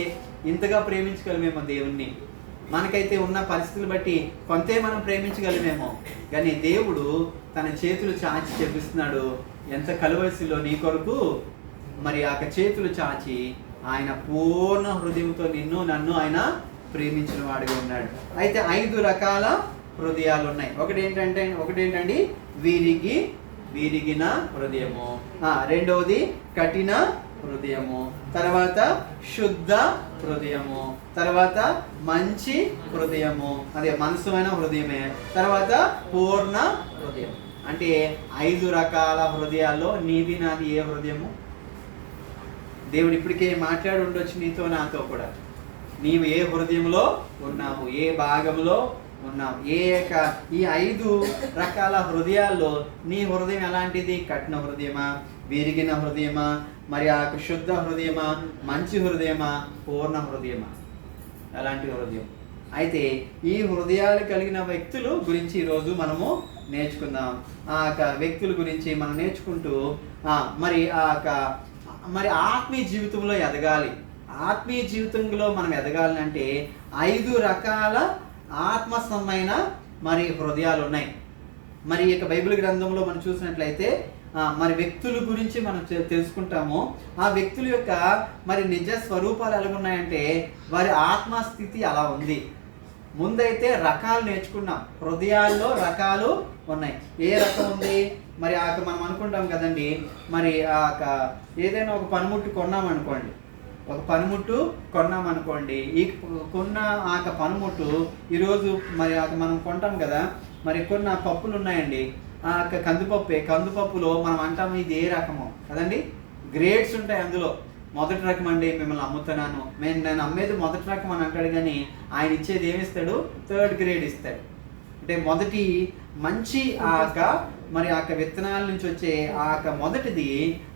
ఇంతగా ప్రేమించగలమేమో దేవుణ్ణి? మనకైతే ఉన్న పరిస్థితులు బట్టి కొంతే మనం ప్రేమించగలమేమో, కానీ దేవుడు తన చేతులు చాచి చూపిస్తున్నాడు. ఎంత కలువరిసిలో నీ కొరకు మరి ఆ చేతులు చాచి ఆయన పూర్ణ హృదయంతో నన్ను ఆయన ప్రేమించిన వాడిగా ఉన్నాడు. అయితే 5 రకాల హృదయాలు ఉన్నాయి. ఒకటి ఏంటండి? విరిగి విరిగిన హృదయము. రెండవది కఠిన హృదయము. తర్వాత శుద్ధ హృదయము. తర్వాత మంచి హృదయము, అదే మనసుమైన హృదయమే. తర్వాత పూర్ణ హృదయం. అంటే 5 రకాల హృదయాల్లో నీది నాది ఏ హృదయము? దేవుడు ఇప్పటికే మాట్లాడి ఉండొచ్చు నీతో నాతో కూడా. నీవు ఏ హృదయంలో ఉన్నావు, ఏ భాగంలో ఉన్నావు, ఈ 5 రకాల హృదయాల్లో నీ హృదయం ఎలాంటిది? కఠిన హృదయమా, విరిగిన హృదయమా, మరి ఆ శుద్ధ హృదయమా, మంచి హృదయమా, పూర్ణ హృదయమా? ఎలాంటి హృదయం? అయితే ఈ హృదయాలు కలిగిన వ్యక్తుల గురించి ఈరోజు మనము నేర్చుకుందాం. ఆ వ్యక్తుల గురించి మనం నేర్చుకుంటూ మరి ఆత్మీయ జీవితంలో ఎదగాలి. ఆత్మీయ జీవితంలో మనం ఎదగాలంటే 5 రకాల ఆత్మసమైన మరి హృదయాలు ఉన్నాయి. మరి ఈ బైబిల్ గ్రంథంలో మనం చూసినట్లయితే మరి వ్యక్తుల గురించి మనం తెలుసుకుంటాము. ఆ వ్యక్తుల యొక్క మరి నిజ స్వరూపాలు ఎలా ఉన్నాయంటే వారి ఆత్మస్థితి అలా ఉంది. ముందైతే రకాలు నేర్చుకున్నాం. హృదయాల్లో రకాలు ఉన్నాయి. ఏ రకం ఉంది? మరి మనం అనుకుంటాం కదండి, మరి ఏదైనా ఒక పనిముట్టు కొన్నామనుకోండి, ఈ కొన్న పనిముట్టు ఈరోజు మరి మనం కొంటాం కదా, మరి కొన్ని పప్పులు ఉన్నాయండి, కందిపప్పులో మనం అంటాము ఇది ఏ రకమో కదండి. గ్రేడ్స్ ఉంటాయి అందులో. మొదటి రకం అండి, మిమ్మల్ని అమ్ముతున్నాను, నేను అమ్మేది మొదటి రకం అని అంటాడు, కానీ ఆయన ఇచ్చేది ఏమిస్తాడు? 3rd గ్రేడ్ ఇస్తాడు. అంటే మొదటి మంచి మరి విత్తనాల నుంచి వచ్చే మొదటిది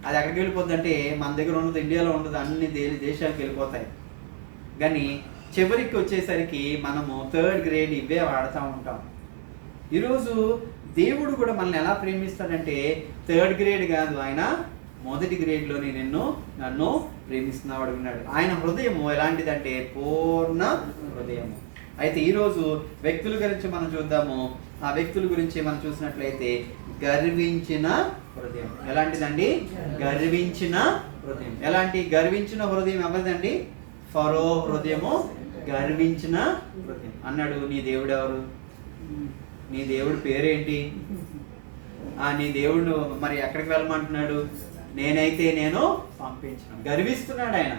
అది ఎక్కడికి వెళ్ళిపోద్ది అంటే మన దగ్గర ఉండదు, ఇండియాలో ఉండదు, అన్ని దేశాలకు వెళ్ళిపోతాయి. కానీ చివరికి వచ్చేసరికి మనము 3rd గ్రేడ్ ఇవే వాడుతూ ఉంటాం. ఈరోజు దేవుడు కూడా మనల్ని ఎలా ప్రేమిస్తాడంటే 3rd గ్రేడ్ కాదు, ఆయన మొదటి గ్రేడ్లోనే నన్ను ప్రేమిస్తున్నాడు అన్నాడు. ఆయన హృదయము ఎలాంటిదంటే పూర్ణ హృదయము. అయితే ఈరోజు వ్యక్తుల గురించి మనం చూద్దాము. ఆ వ్యక్తుల గురించి మనం చూసినట్లయితే గర్వించిన హృదయం ఎలాంటిదండి? గర్వించిన హృదయం. ఎలాంటి గర్వించిన హృదయం ఎవరిదండి? ఫరో హృదయము గర్వించిన హృదయం. అన్నాడు, నీ దేవుడు ఎవరు? నీ దేవుడి పేరేంటి? నీ దేవుడు మరి ఎక్కడికి వెళ్ళమంటున్నాడు? నేను పంపించను. గర్విస్తున్నాడు ఆయన.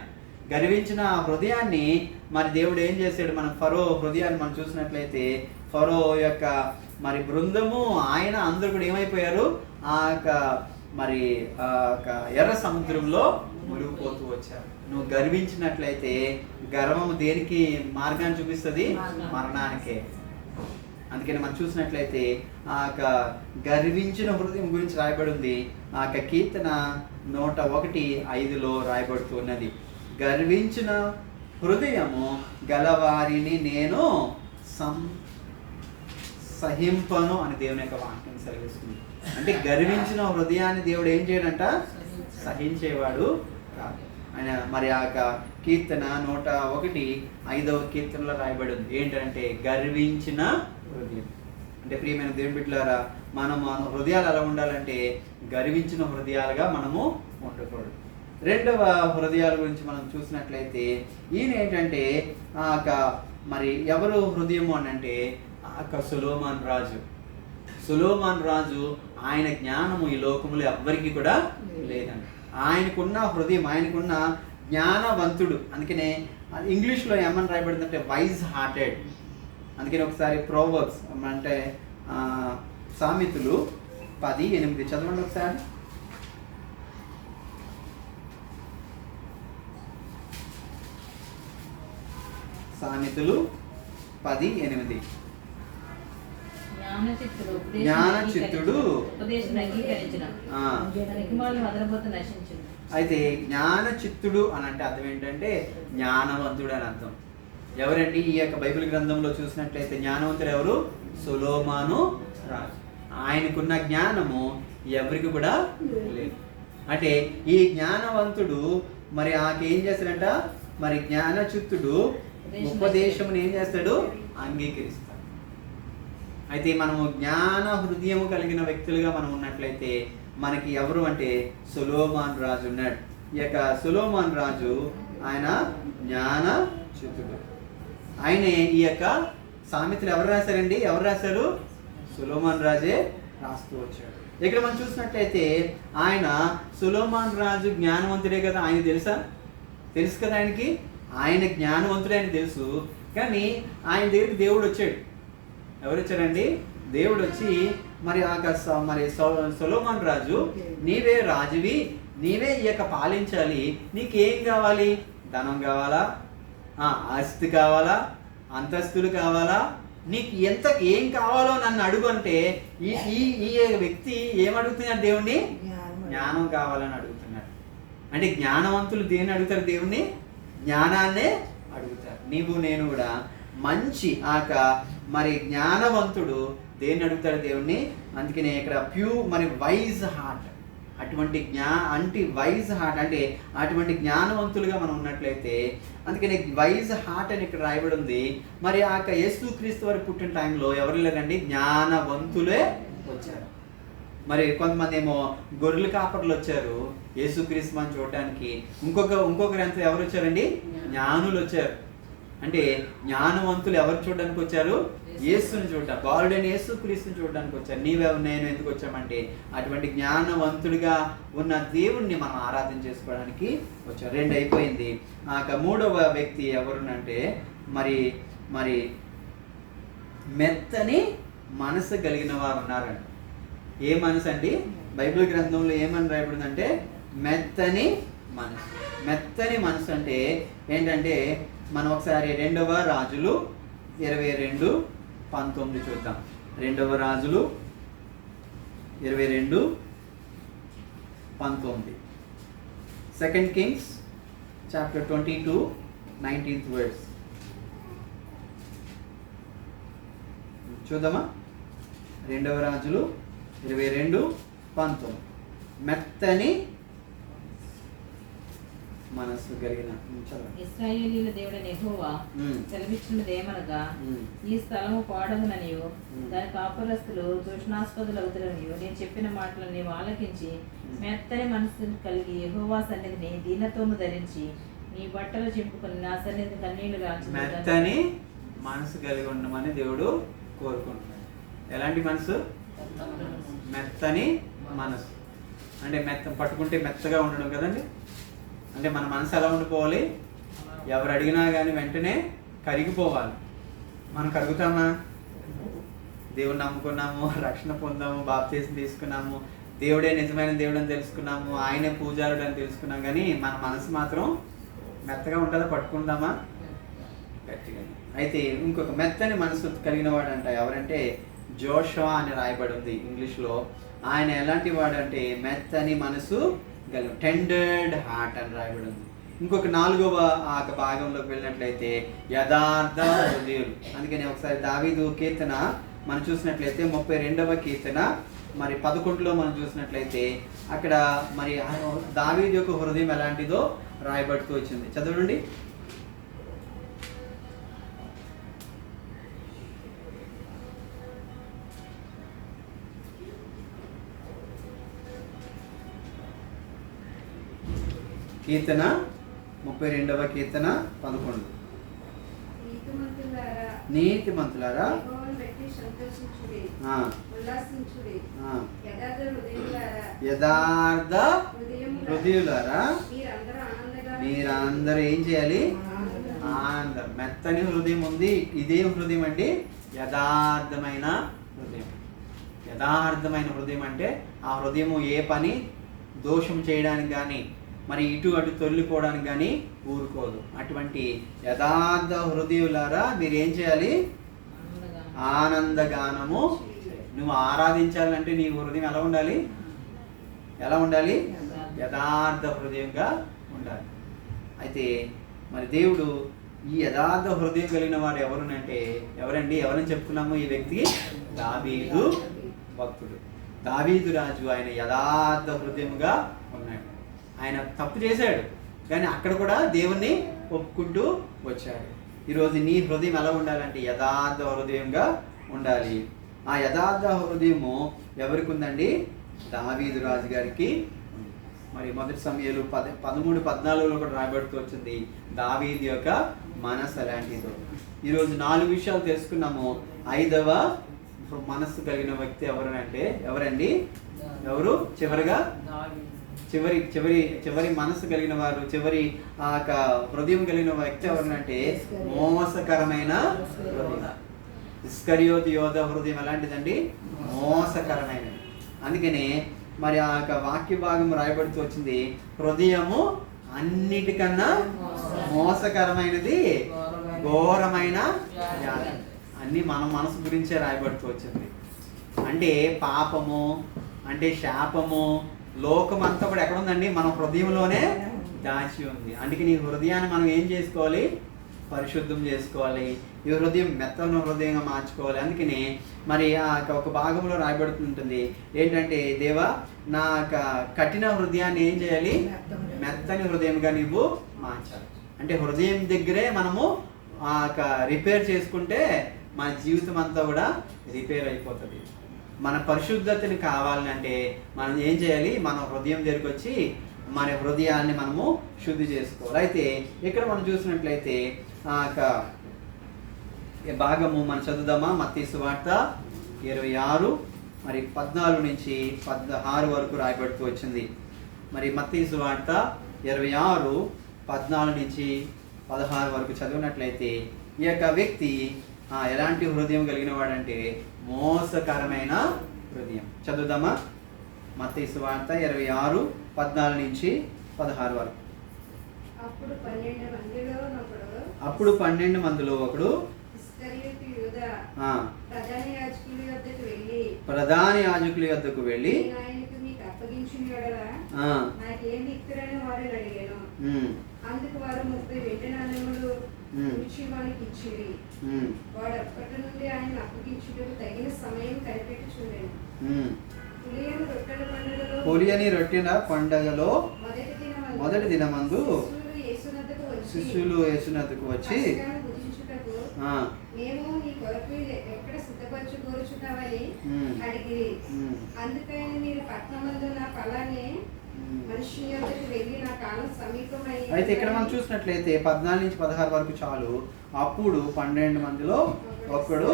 గర్వించిన హృదయాన్ని మరి దేవుడు ఏం చేశాడు? మన ఫరో హృదయాన్ని మనం చూసినట్లయితే ఫరో యొక్క మరి బృందము ఆయన అందరూ కూడా ఏమైపోయారు? మరి ఎర్ర సముద్రంలో మునిగిపోతూ వచ్చారు. నువ్వు గర్వించినట్లయితే గర్వము దేనికి మార్గాన్ని చూపిస్తుంది? మరణానికే. అందుకని మనం చూసినట్లయితే గర్వించిన హృదయం గురించి రాయబడి ఉంది. కీర్తన 101:5 రాయబడుతున్నది, గర్వించిన హృదయము గలవారిని నేను సహింపను అని దేవుని యొక్క వాక్యం సెలవిస్తుంది. అంటే గర్వించిన హృదయాన్ని దేవుడు ఏం చేయడంట? సహించేవాడు కాదు ఆయన. మరి కీర్తన 101:5 కీర్తనలో రాయబడి ఉంది ఏంటంటే గర్వించిన హృదయం. అంటే ప్రియమైన దేవుని బిడ్డలారా, మన హృదయాలు ఎలా ఉండాలంటే గర్వించిన హృదయాలుగా మనము ఉండకూడదు. రెండవ హృదయాల గురించి మనం చూసినట్లయితే ఈయన ఏంటంటే మరి ఎవరు హృదయము అని అంటే సొలొమోను రాజు ఆయన జ్ఞానము ఈ లోకములో ఎవ్వరికి కూడా లేదండి. ఆయనకున్న హృదయం, ఆయనకున్న జ్ఞానవంతుడు. అందుకనే ఇంగ్లీష్లో ఏమని రాయబడిందంటే వైజ్ హార్టెడ్. అందుకని ఒకసారి ప్రోవర్బ్స్ అంటే సామెతలు 10:8 చదవండి ఒకసారి. సామెతలు 10:8. జ్ఞానచిత్తుడు అయితే జ్ఞానచిత్తుడు అని అంటే అర్థం ఏంటంటే జ్ఞానవంతుడు అని అర్థం. ఎవరండి? ఈ యొక్క బైబిల్ గ్రంథంలో చూసినట్లయితే జ్ఞానవంతుడు ఎవరు? సొలొమోను రాజు. ఆయనకున్న జ్ఞానము ఎవరికి కూడా లేదు. అంటే ఈ జ్ఞానవంతుడు మరి ఏం చేస్తాడంట? మరి జ్ఞానచిత్తుడు ఉపదేశమును ఏం చేస్తాడు? అంగీకరిస్తాడు. అయితే మనము జ్ఞాన హృదయము కలిగిన వ్యక్తులుగా మనం ఉన్నట్లయితే మనకి ఎవరు అంటే సొలొమోను రాజు ఉన్నాడు. ఈ యొక్క సొలొమోను రాజు ఆయన జ్ఞానచిత్తుడు. ఆయనే ఈ యొక్క సామెతలు ఎవరు రాశారండి? ఎవరు రాశారు? సొలొమోను రాజే రాస్తూ వచ్చాడు. ఇక్కడ మనం చూసినట్లయితే ఆయన సొలొమోను రాజు జ్ఞానవంతుడే కదా, ఆయన తెలుసు కదా ఆయనకి, ఆయన జ్ఞానవంతుడే అని తెలుసు. కానీ ఆయన దగ్గరికి దేవుడు వచ్చాడు. ఎవరు వచ్చారండి? దేవుడు వచ్చి మరి సొలొమోను రాజు, నీవే రాజువి, నీవే ఈ యొక్క పాలించాలి, నీకేం కావాలి? ధనం కావాలా, ఆస్తి కావాలా, అంతస్తులు కావాలా, నీకు ఏం కావాలో నన్ను అడుగు అంటే ఈ వ్యక్తి ఏమడుగుతున్నాడు? దేవుణ్ణి జ్ఞానం కావాలని అడుగుతున్నాడు. అంటే జ్ఞానవంతులు దేన్ని అడుగుతారు? దేవుణ్ణి జ్ఞానాన్నే అడుగుతారు. నీవు నేను కూడా మంచి మరి జ్ఞానవంతుడు దేన్ని అడుగుతాడు? దేవుణ్ణి. అందుకనే ఇక్కడ మరి వైజ్ హార్ట్, అటువంటి వైజ్ హార్ట్ అంటే అటువంటి జ్ఞానవంతులుగా మనం ఉన్నట్లయితే, అందుకని వైజ్ హార్ట్ అని ఇక్కడ రాయబడి ఉంది. మరి యేసుక్రీస్తు వారు పుట్టిన టైంలో ఎవరు లేరండి? జ్ఞానవంతులే వచ్చారు. మరి కొంతమంది ఏమో గొర్రెల కాపర్లు వచ్చారు యేసుక్రీస్తు అని చూడడానికి. ఇంకొకరు ఎంత ఎవరు వచ్చారండి? జ్ఞానులు వచ్చారు. అంటే జ్ఞానవంతులు ఎవరు చూడడానికి వచ్చారు? యేసుని చూడటం, బాలుడైన యేసుక్రీస్తుని చూడడానికి వచ్చారు. నేను ఎందుకు వచ్చామంటే అటువంటి జ్ఞానవంతుడిగా ఉన్న దేవుణ్ణి మనం ఆరాధన చేసుకోవడానికి వచ్చారు. 2 అయిపోయింది. మూడవ వ్యక్తి ఎవరునంటే మరి మెత్తని మనసు కలిగిన వారు ఉన్నారండి. ఏ మనసు అండి? బైబిల్ గ్రంథంలో ఏమని రాయబడిందంటే మెత్తని మనసు. మెత్తని మనసు అంటే ఏంటంటే, మనం ఒకసారి 2వ రాజులు 22:19 చూద్దాం. 2వ రాజులు 22:19. 2 Kings chapter 22 19th verse చూద్దామా? 2వ రాజులు 22:19. మెత్తని మనస్సు కలిగిన. ఇశ్రాయేలీయుల దేవుడైన యెహోవా సెలవిచ్చినదేమనగా, ఈ స్థలము పాడగుననియు దాని కాపురస్తులు దూషణాస్పదులవుతారనియు నేను చెప్పిన మాటలని ఆలకించి మెత్తని మనస్సు కలిగి యెహోవా సన్నిధిని దీనత్వము ధరించి నీ బట్టలు చింపుకొని నా సన్నిధిని కన్నీళ్లు రాల్చి. మెత్తని మనసు కలిగి ఉండమని దేవుడు కోరుకుంటున్నాడు. ఎలాంటి మనసు? మెత్తని మనసు అంటే పట్టుకుంటే మెత్తగా ఉండడం కదండి. అంటే మన మనసు ఎలా ఉండిపోవాలి? ఎవరు అడిగినా కానీ వెంటనే కరిగిపోవాలి. మనం కరుగుతామా? దేవుని నమ్ముకున్నాము, రక్షణ పొందాము, బాప్తిసం తీసుకున్నాము, దేవుడే నిజమైన దేవుడు అని తెలుసుకున్నాము, ఆయనే పూజారుడు అని తెలుసుకున్నాం, కానీ మన మనసు మాత్రం మెత్తగా ఉంటుందా? పట్టుకుందామా? గట్టిగా. అయితే ఇంకొక మెత్తని మనసు కలిగిన వాడంట ఎవరంటే జోషువా అని రాయబడి ఉంది ఇంగ్లీష్లో. ఆయన ఎలాంటి వాడంటే మెత్తని మనసు కలిగి, టెండర్డ్ హార్ట్ అని రాయబడి ఉంది. ఇంకొక 4వ భాగంలోకి వెళ్ళినట్లయితే యథార్థ హృదయులు. అందుకని ఒకసారి దావీదు కీర్తన మనం చూసినట్లయితే 32వ కీర్తన మరి 11లో మనం చూసినట్లయితే అక్కడ మరి దావీదు యొక్క హృదయం ఎలాంటిదో రాయబడుతూ వచ్చింది. చదవండి. కీర్తన 32వ కీర్తన 11. నీతిమంతులారా యథార్థ హృదయులారా మీరందరూ ఏం చేయాలి? ఆనందం. మెత్తని హృదయం ఉంది. ఇదే హృదయం అండి యథార్థమైన హృదయం. యథార్థమైన హృదయం అంటే ఆ హృదయము ఏ పని దోషం చేయడానికి కానీ మరి ఇటు అటు తొలిపోవడానికి కానీ ఊరుకోదు. అటువంటి యథార్థ హృదయులారా మీరు ఏం చేయాలి? ఆనందగానము. నువ్వు ఆరాధించాలంటే నీ హృదయం ఎలా ఉండాలి? ఎలా ఉండాలి? యథార్థ హృదయంగా ఉండాలి. అయితే మరి దేవుడు ఈ యథార్థ హృదయం కలిగిన వాడు ఎవరునంటే ఎవరని చెప్పుకున్నాము? ఈ వ్యక్తి దావీదు భక్తుడు, దావీదు రాజు. ఆయన యథార్థ హృదయముగా ఉన్నాడు. ఆయన తప్పు చేశాడు కానీ అక్కడ కూడా దేవుణ్ణి ఒప్పుకుంటూ వచ్చాడు. ఈరోజు నీ హృదయం ఎలా ఉండాలంటే యథార్థ హృదయంగా ఉండాలి. ఆ యథార్థ హృదయము ఎవరికి ఉందండి? దావీదు రాజు గారికి. మరి 1 సమూయేలు 13:14లో కూడా రాయబడుతూ వచ్చింది దావీదు యొక్క మనసు ఎలాంటిదో. ఈరోజు 4 విషయాలు తెలుసుకున్నాము. 5వ మనస్సు కలిగిన వ్యక్తి ఎవరండి? ఎవరు చివరిగా చివరి చివరి చివరి మనసు కలిగిన వారు, చివరి ఆ హృదయం కలిగిన వ్యక్తి ఎవరంటే మోసకరమైన హృదయం. ఇస్కరియోతు యోధ హృదయం ఎలాంటిదండి? మోసకరమైనది. అందుకనే మరి ఆ వాక్య భాగం రాయబడుతూ వచ్చింది, హృదయము అన్నిటికన్నా మోసకరమైనది, ఘోరమైన వ్యాధి. అన్ని మన మనసు గురించే రాయబడుతూ వచ్చింది. అంటే పాపము, అంటే శాపము, లోకం అంతా కూడా ఎక్కడ ఉందండి? మన హృదయంలోనే దాచి ఉంది. అందుకే నీ హృదయాన్ని మనం ఏం చేసుకోవాలి? పరిశుద్ధం చేసుకోవాలి. ఈ హృదయం మెత్తన హృదయంగా మార్చుకోవాలి. అందుకని మరి ఆ ఒక భాగంలో రాయబడుతుంటుంది ఏంటంటే, దేవా నా కఠిన హృదయాన్ని ఏం చేయాలి? మెత్తని హృదయంగా నువ్వు మార్చాలి. అంటే హృదయం దగ్గరే మనము ఆ రిపేర్ చేసుకుంటే మన జీవితం అంతా కూడా రిపేర్ అయిపోతుంది. మన పరిశుద్ధతని కావాలంటే మనం ఏం చేయాలి? మన హృదయం దగ్గరికి వచ్చి మన హృదయాన్ని మనము శుద్ధి చేసుకోవాలి. అయితే ఇక్కడ మనం చూసినట్లయితే భాగము మనం చదువుదామా? మత్తయి సువార్త 26 మరి 14 నుంచి 16 వరకు రాయబడుతూ వచ్చింది. మరి మత్తయి సువార్త 26 14 నుంచి 16 వరకు చదివినట్లయితే ఈ యొక్క వ్యక్తి ఎలాంటి హృదయం కలిగిన వాడంటే మోసకరమైన హృదయం. చదువుదామా? మత్తయి సువార్త 26 14 నుంచి 16 వరకు. అప్పుడు 12 మందిలో ఒకడు ప్రధాన యాజకుల యొద్దకు వెళ్ళి అందుకు వారు 30 వెండి నాణెములు వానికి ఇచ్చిరి. వాడు అప్పటి నుండి ఆయన అప్పగించుటకు తగిన సమయం కనిపెట్టి చూడాను. పులియని రొట్టెల పండగలో మొదటి దినమందు శిష్యులు యేసునద్దకు వచ్చి మేము నీ కొరకు ఎక్కడ సిద్ధపరచుకోరుచున్నావని అడిగిరి. అందుకని మీరు పట్టణమందు నా ఫలాన్ని మనుషుని యొద్దకు వెళ్ళి నా కాలం సమీపమై. అయితే ఇక్కడ మనం చూసినట్లయితే 14 నుంచి 16 వరకు చాలు. అప్పుడు 12 మందిలో ఒకడు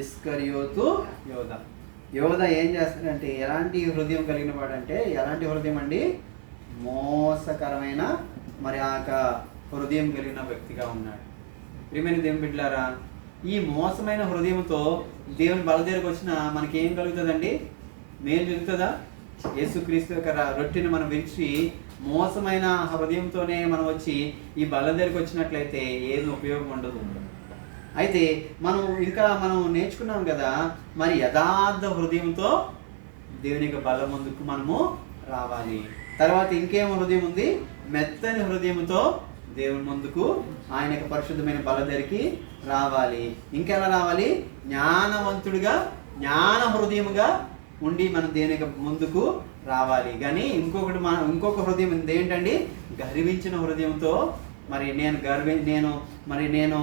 ఇస్కరియోతు యోధ. యోధ ఏం చేస్తాడంటే, ఎలాంటి హృదయం కలిగిన వాడంటే, ఎలాంటి హృదయం అండి? మోసకరమైన మరి ఆ హృదయం కలిగిన వ్యక్తిగా ఉన్నాడు. ప్రియమైన దేవుని బిడ్డలారా, ఈ మోసమైన హృదయంతో దేవుని బల దగ్గరకు వచ్చిన మనకి ఏం కలుగుతుందండి? మేలు జరుగుతుందా? యేసుక్రీస్తు యొక్క రొట్టెని మనం విరిచి మోసమైన హృదయంతోనే మనం వచ్చి ఈ బల దగ్గరకు వచ్చినట్లయితే ఏమి ఉపయోగం ఉండదు. అయితే మనం నేర్చుకున్నాం కదా, మరి యథార్థ హృదయంతో దేవుని యొక్క బల ముందుకు మనము రావాలి. తర్వాత ఇంకేం హృదయం ఉంది? మెత్తని హృదయంతో దేవుని ముందుకు, ఆయన యొక్క పరిశుద్ధమైన బల దగ్గరికి రావాలి. ఇంకెలా రావాలి? జ్ఞానవంతుడిగా, జ్ఞాన హృదయముగా ఉండి మనం దేవుని యొక్క ముందుకు రావాలి. కానీ ఇంకొక హృదయం ఉంది ఏంటండి? గర్వించిన హృదయంతో మరి నేను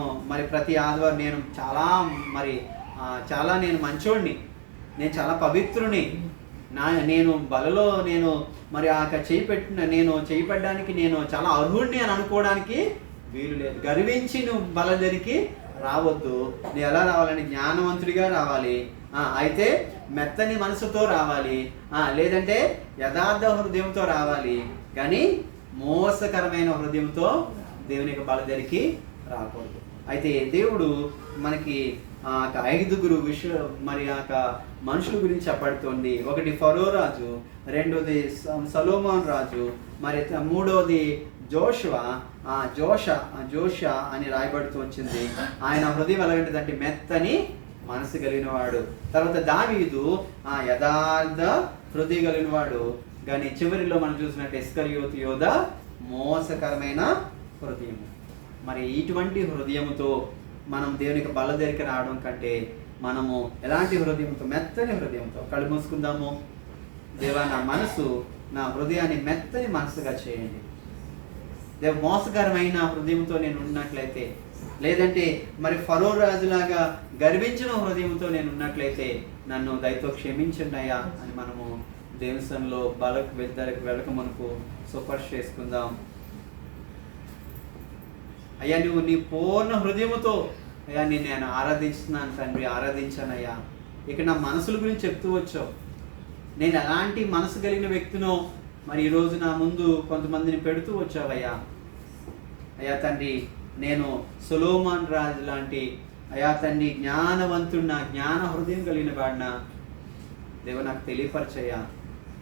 ప్రతి ఆదివారం నేను మంచోడిని, నేను చాలా పవిత్రుని, నేను బలలో మరి ఆ చేయబడ్డానికి నేను చాలా అర్హుడిని అని అనుకోవడానికి వీలు లేదు. గర్వించి నువ్వు బల దగ్గరికి రావద్దు. నువ్వు ఎలా రావాలని? జ్ఞానవంతుడిగా రావాలి. అయితే మెత్తని మనసుతో రావాలి, లేదంటే యథార్థ హృదయంతో రావాలి. కానీ మోసకరమైన హృదయంతో దేవుని యొక్క బల దగ్గరికి రాకూడదు. అయితే దేవుడు మనకి 5 మరి మనుషుల గురించి చెప్పబడుతుంది. ఒకటి ఫరో రాజు, రెండోది సొలొమోను రాజు, మరి మూడోది జోషా అని రాయబడుతూ వచ్చింది. ఆయన హృదయం ఎలాంటిదంటే మెత్తని మనసు కలిగిన వాడు. తర్వాత దావీదు యథార్థ హృదయం కలిగిన వాడు. కానీ చివరిలో మనం చూసినట్టు ఇస్కరియోతు యోధ మోసకరమైన హృదయం. మరి ఇటువంటి హృదయంతో మనం దేవునికి బల దగ్గరికి రావడం కంటే మనము ఎలాంటి హృదయంతో? మెత్తని హృదయంతో. కళ్ళు మూసుకుందాము. దేవా, నా హృదయాన్ని మెత్తని మనసుగా చేయండి. మోసకరమైన హృదయంతో నేను ఉన్నట్లయితే, లేదంటే మరి ఫరో రాజులాగా గర్వించిన హృదయంతో నేను ఉన్నట్లయితే నన్ను దయతో క్షమించండి అయ్యా అని మనము దేవుని సన్నిధిలో వెళ్ళక మనకు సుపర్శ చేసుకుందాం. అయ్యా, నువ్వు నీ పూర్ణ హృదయముతో అయ్యా నేను ఆరాధిస్తున్నాను తండ్రి, ఆరాధించాను అయ్యా. ఇక నా మనసుల గురించి చెప్తూ వచ్చావు. నేను ఎలాంటి మనసు కలిగిన వ్యక్తినో మరి ఈరోజు నా ముందు కొంతమందిని పెడుతూ వచ్చావయ్యా. అయ్యా తండ్రి, నేను సొలొమోను రాజు లాంటి అయ్యా తండ్రి జ్ఞానవంతుడిన, జ్ఞాన హృదయం కలిగిన వాడిన దేవ నాకు తెలియపరచయ్యా,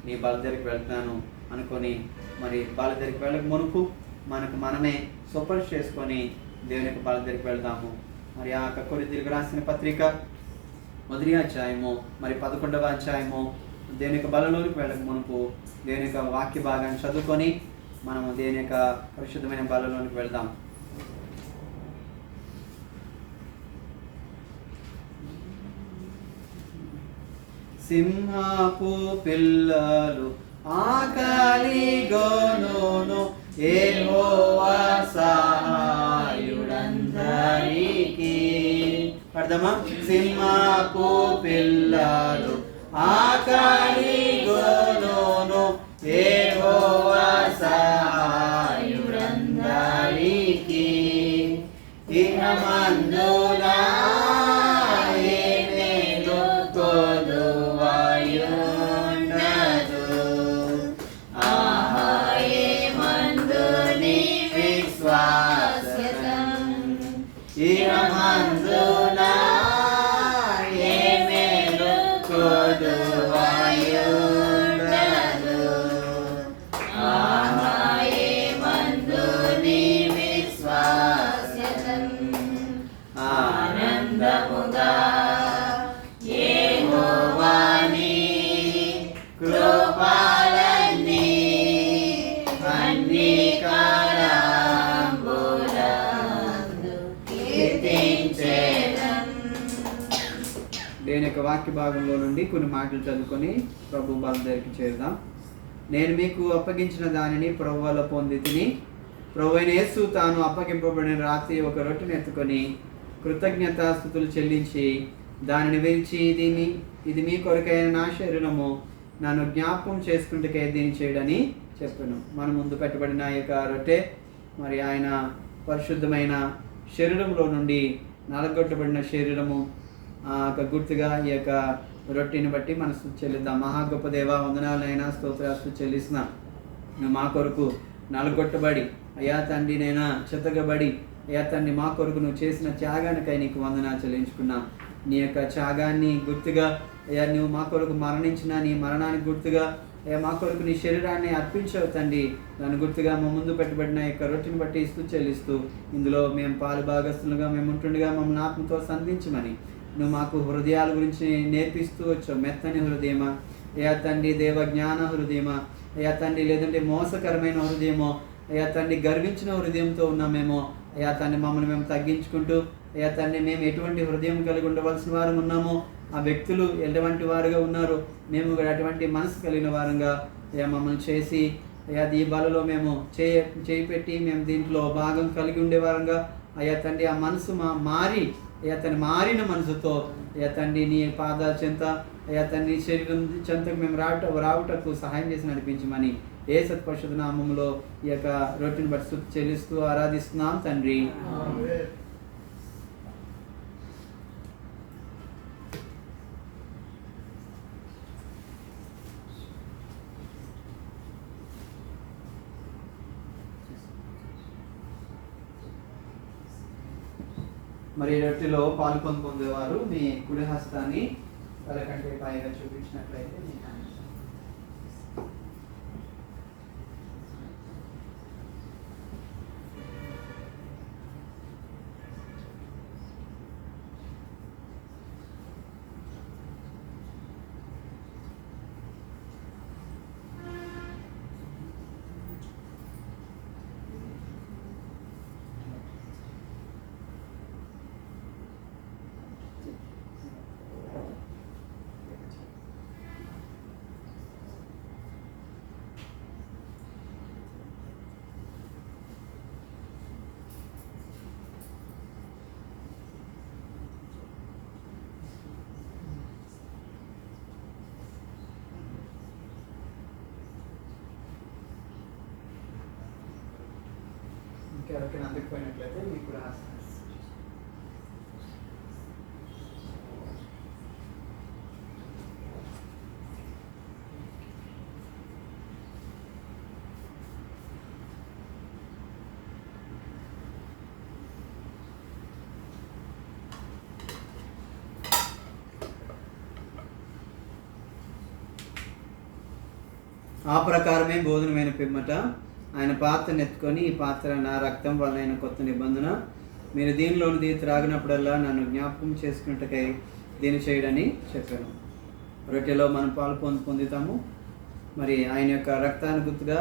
నీ బల దగ్గరికి వెళ్తున్నాను అనుకొని మరి బల దగ్గరికి వెళ్ళక మునుపు మనమే సూపర్ చేసుకొని దేవుని యొక్క బల దగ్గరికి వెళ్దాము. మరి ఆ కొరింథీయులకు రాసిన పత్రిక 1వ అధ్యాయము మరి 11వ అధ్యాయము దేవుని యొక్క బలలోనికి వెళ్ళక మునుపు దేవుని యొక్క వాక్య భాగాన్ని చదువుకొని మనము దేవుని యొక్క పరిశుద్ధమైన బలలోనికి వెళ్దాం. సింహపు పిల్లలు ఆకలిగొనును, యెహోవా సహాయుడందరికీ. అర్థమా? సింహపు పిల్లలు ఆకలిగొనును, యెహోవా సహాయుడందరికీ. ఇహమందున వాక్య భాగంలో నుండి కొన్ని మాటలు చదువుకొని ప్రభు బల దగ్గరికి చేరుదాం. నేను మీకు అప్పగించిన దానిని ప్రభు వల్ల పొంది తిని, ప్రభువైన యేసు తాను అప్పగింపబడిన రాత్రి ఒక రొట్టెను ఎత్తుకొని కృతజ్ఞతాస్తుతులు చెల్లించి దానిని విరిచి, ఇది మీ కొరకైన నా శరీరము, నన్ను జ్ఞాపకం చేసుకుంటే దీన్ని చేయడని చెప్పాను. మన ముందు పెట్టబడిన ఈ యొక్క రొట్టె మరి ఆయన పరిశుద్ధమైన శరీరంలో నుండి నలగొట్టబడిన శరీరము గుర్తుగా ఈ యొక్క రొట్టెని బట్టి మన స్తుతి చెల్లిద్దాం. మహా గొప్ప దేవ, వందనాలైనా స్తోత్రాలు చెల్లిస్తున్నా. నువ్వు మా కొరకు నలగొట్టబడి అయ్యా తండ్రి నైనా చెత్తగబడి అయ్యా తండ్రి మా కొరకు నువ్వు చేసిన త్యాగానికై నీకు వందనాలు చెల్లించుకున్నా. నీ యొక్క త్యాగాన్ని గుర్తుగా అయ్యా నువ్వు మా కొరకు మరణించిన నీ మరణానికి గుర్తుగా అయ్యా మా కొరకు నీ శరీరాన్ని అర్పించావు తండ్రి. దాని గుర్తుగా మా ముందు పెట్టబడిన యొక్క రొట్టెని బట్టి స్తుతి చెల్లిస్తూ ఇందులో మేము పాలు భాగస్తులుగా మేము ఉంటుండగా మమ్మల్ని ఆత్మతో సంధించమని నువ్వు మాకు హృదయాల గురించి నేర్పిస్తూ వచ్చావు. మెత్తని హృదయమా అయ్యా తండ్రి, దేవ జ్ఞాన హృదయమా అయ్యా తండ్రి, లేదంటే మోసకరమైన హృదయమో అయ్యా తండ్రి, గర్వించిన హృదయంతో ఉన్నామేమో అయ్యా తండ్రి, మమ్మల్ని మేము తగ్గించుకుంటూ అయ్యా తండ్రి మేము ఎటువంటి హృదయం కలిగి ఉండవలసిన వారు ఉన్నామో ఆ వ్యక్తులు ఎటువంటి వారుగా ఉన్నారు, మేము కూడా అటువంటి మనసు కలిగిన వారంగా అయ్యా మమ్మల్ని చేసి అయ్యా ఈ బలలో మేము చేయి పెట్టి మేము దీంట్లో భాగం కలిగి ఉండే వారంగా అయ్యా తండ్రి ఆ మనసు మారి అయ్యా తండ్రి మారిన మనసుతో అయ్యా తండ్రి నీ పాదాల చెంత అయ్యా తండ్రి శరీరం చెంతకు మేము రావుటకు సహాయం చేసి నడిపించమని యేసు పరిశుద్ధ నామములో ఈ యొక్క రొట్టెని బట్టి స్తుతి చెల్లిస్తూ ఆరాధిస్తున్నాం తండ్రి. మరి రొట్టెలో పాలు పొందేవారు మీ కుడి హస్తాన్ని తల కంటే పైగా చూపించినట్లయితే ఎవరికైనా అందకపోయినట్లయితే మీకు కూడా ఆ ప్రకారమే భోజనమైన పిమ్మట ఆయన పాత్రను ఎత్తుకొని, ఈ పాత్ర నా రక్తం వలన కొత్త నిబంధన, మీరు దీనిలోనిది త్రాగినప్పుడల్లా నన్ను జ్ఞాపకం చేసుకున్నట్టుకై దీన్ని చేయడని చెప్పాను. రొట్టెలో మనం పాలు పొందుతాము. మరి ఆయన యొక్క రక్తాన్ని గుర్తుగా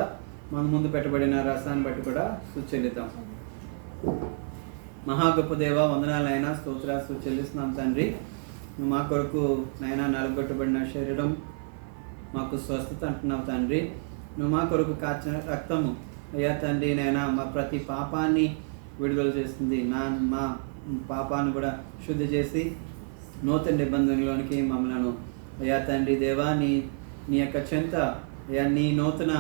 మన ముందు పెట్టబడిన రసాన్ని బట్టి కూడా చెల్లిద్దాం. మహా గొప్ప దేవ, వందనాలైనా స్తోత్రాలు చెల్లిస్తున్నాం తండ్రి. నువ్వు మా కొరకు నైనా నలుగొట్టబడిన శరీరం మాకు స్వస్థత అంటున్నావు తండ్రి. నువ్వు మా కొరకు కాచిన రక్తము అయ్యా తండ్రి నైనా మా ప్రతి పాపాన్ని విడుదల చేస్తుంది. మా పాపాన్ని కూడా శుద్ధి చేసి నూతన నిబంధనలోనికి మమ్మలను అయ్యా తండ్రి దేవా నీ యొక్క చెంత అయ్యా నీ నూతన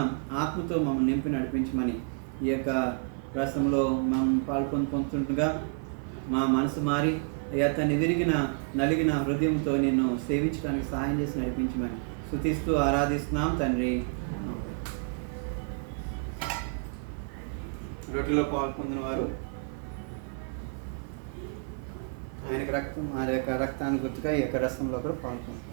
ఆత్మతో మమ్మల్ని నింపి నడిపించమని ఈ యొక్క రసంలో మనం పొందుతుండగా మా మనసు మారి అయ్యా తండ్రి విరిగిన నలిగిన హృదయంతో నిన్ను సేవించడానికి సహాయం చేసి నడిపించమని స్తుతిస్తూ ఆరాధిస్తున్నాం తండ్రి. రొట్టెలో పాల్పొందిన వారు ఆయనకు రక్తం ఆ యొక్క రక్తాన్ని గుర్తుగా ఈ యొక్క రసంలో కూడా పాల్పొందుతారు.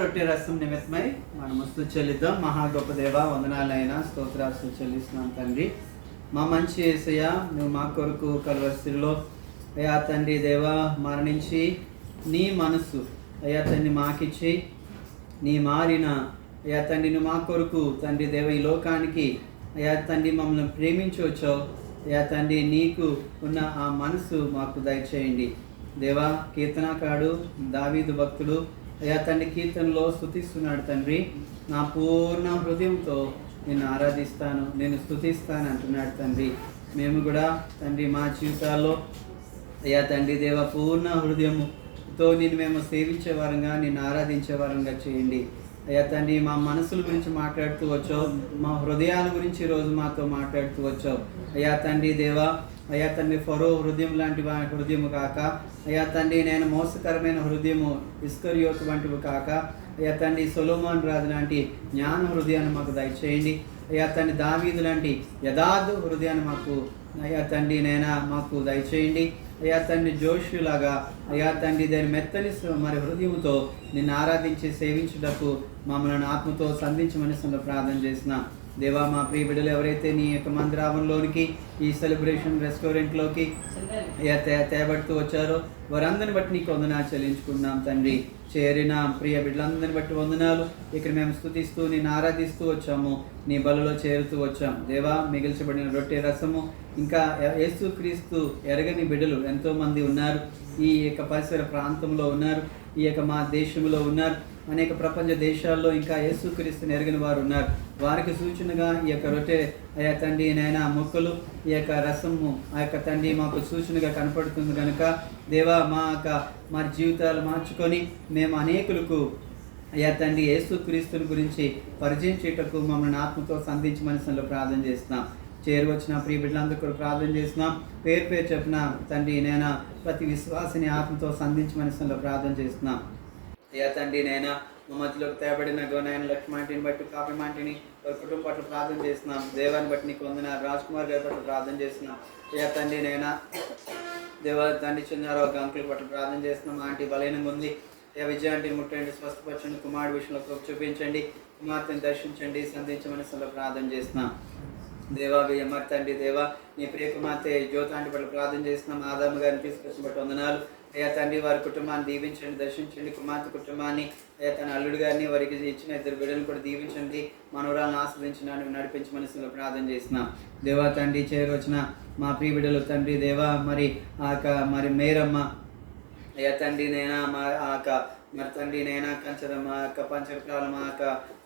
రొట్టె రసం నిమిత్తమై మనము స్తుతి చెల్లిద్దాం. మహా గొప్ప దేవ, వందనాలైనా స్తోత్రాలు చెల్లిస్తున్నాం తండ్రి. మా మంచి యేసయ్య, నువ్వు మా కొరకు కల్వరిలో అయ్యా తండ్రి దేవ మరణించి నీ మనసు అయ్యా తండ్రి మాకిచ్చి నీ మారిన అయ్యా తండ్రి నువ్వు మా కొరకు తండ్రి దేవ ఈ లోకానికి అయ్యా తండ్రి మమ్మల్ని ప్రేమించి వచ్చావు. అయ్యా తండ్రి నీకు ఉన్న ఆ మనసు మాకు దయచేయండి దేవా. కీర్తనకారుడు దావీదు భక్తుడు అయ్యా తండ్రి కీర్తనలో స్తుతిస్తున్నాడు తండ్రి. నా పూర్ణ హృదయంతో నేను ఆరాధిస్తాను, నేను స్తుతిస్తాను అంటున్నాడు తండ్రి. మేము కూడా తండ్రి మా జీవితాల్లో అయ్యా తండ్రి దేవ పూర్ణ హృదయముతో నేను మేము సేవించే వారంగా, నిన్ను ఆరాధించే వారంగా చేయండి అయ్యా తండ్రి. మా మనసుల గురించి మాట్లాడుతూ వచ్చావు, మా హృదయాల గురించి ఈరోజు మాతో మాట్లాడుతూ వచ్చావు అయ్యా తండ్రి దేవా. అయ్యా తండ్రి ఫరో హృదయం లాంటి హృదయము కాక అయ్యా తండ్రి నేను మోసకరమైన హృదయము ఇస్కరియోతు వంటివి కాక అయ్యా తండ్రి సొలొమోను రాజు లాంటి జ్ఞాన హృదయాన్ని మాకు దయచేయండి అయ్యా తండ్రి. దావీదు లాంటి యథార్థ హృదయాన్ని మాకు అయ్యా తండ్రి నైనా మాకు దయచేయండి అయ్యా తండ్రి. జోషులాగా అయ్యా తండ్రి దాని మెత్తని మరి హృదయంతో నిన్ను ఆరాధించి సేవించుటకు మమ్మల్ని ఆత్మతో సంధించమని ప్రార్థన చేసిన దేవా మా ప్రియ బిడ్డలు ఎవరైతే నీ యొక్క మందిరావంలోనికి ఈ సెలబ్రేషన్ రెస్టారెంట్లోకి తేబడుతూ వచ్చారో వారందరిని బట్టి నీకు వందనాలు చెల్లించుకున్నాం తండ్రి. చేరిన ప్రియ బిడ్డలందరిని బట్టి వందనాలు. ఇక్కడ మేము స్తుతిస్తూ నేను ఆరాధిస్తూ వచ్చాము, నీ బలలో చేరుతూ వచ్చాం. దేవా మిగిల్చబడిన రొట్టె రసము ఇంకా యేసుక్రీస్తు ఎరగని బిడ్డలు ఎంతోమంది ఉన్నారు, ఈ యొక్క పరిసర ప్రాంతంలో ఉన్నారు, ఈ యొక్క మా దేశంలో ఉన్నారు, అనేక ప్రపంచ దేశాల్లో ఇంకా యేసుక్రీస్తుని ఎరగని వారు ఉన్నారు. వారికి సూచనగా ఈ యొక్క రొట్టె అయ్యా తండ్రి నైనా మొక్కలు ఈ యొక్క రసము ఆ యొక్క తండ్రి మాకు సూచనగా కనపడుతుంది కనుక దేవా మా జీవితాలు మార్చుకొని మేము అనేకులకు అయ్యా తండ్రి యేసుక్రీస్తుని గురించి పరిచయం చేయటకు మమ్మల్ని ఆత్మతో సంధించి మనసులో ప్రార్థన చేస్తున్నాం. చేరువచ్చిన ప్రియ బిడ్డలందరూ కూడా ప్రార్థన చేస్తున్నాం. పేరు పేరు చెప్పిన తండ్రి నేను ప్రతి విశ్వాసిని ఆత్మతో సంధించి మనసులో ప్రార్థన చేస్తున్నాం. అయ్యా తండ్రి నైనా మా మధ్యలోకి తేబడిన గోనాయన లక్ష్మాంటిని బట్టి కాపీ మాంటిని వారి కుటుంబం పట్ల ప్రార్థన చేస్తున్నాం. దేవాన్ని బట్టి నీకు వందనాలు. రాజ్ కుమార్ గారి పట్ల ప్రార్థన చేస్తున్నాం. అయ్యా తండ్రి నైనా దేవా తండ్రి చిన్నారావు ఒక అంకుల్ పట్ల ప్రార్థన చేస్తున్నాం. ఆంటీ బలహీనంగా ఉంది. అయ్యా విజయ ఆంటీని ముట్టండి, స్వస్థపరచండి, కుమారుడు విషయంలో కృప చూపించండి, కుమార్తెను దర్శించండి, సంధించమని ప్రార్థన చేస్తున్నాం. దేవా మరి తండ్రి దేవా నీ ప్రియ కుమార్తె జ్యోతాంటి పట్ల ప్రార్థన చేస్తున్నాం. ఆదాము గారిని తీసుకొచ్చిన బట్టి వందనాలు. అయ్యా తండ్రి వారి కుటుంబాన్ని దీవించండి, దర్శించండి, కుమార్తె కుటుంబాన్ని అయ్యా తన అల్లుడు గారిని వారికి ఇచ్చిన 2 బిడ్డలను కూడా దీవించండి, మనవరాలను ఆస్వాదించడానికి నడిపించి మనసులో ప్రార్థన చేస్తున్నాం. దేవా తండ్రి చేరొచ్చిన మా ప్రియ బిడ్డలు తండ్రి దేవా మరి మరి మేరమ్మ అయ్యా తండ్రి నైనా మరి తండ్రి నైనా కంచరమ్మ పంచరకాల మా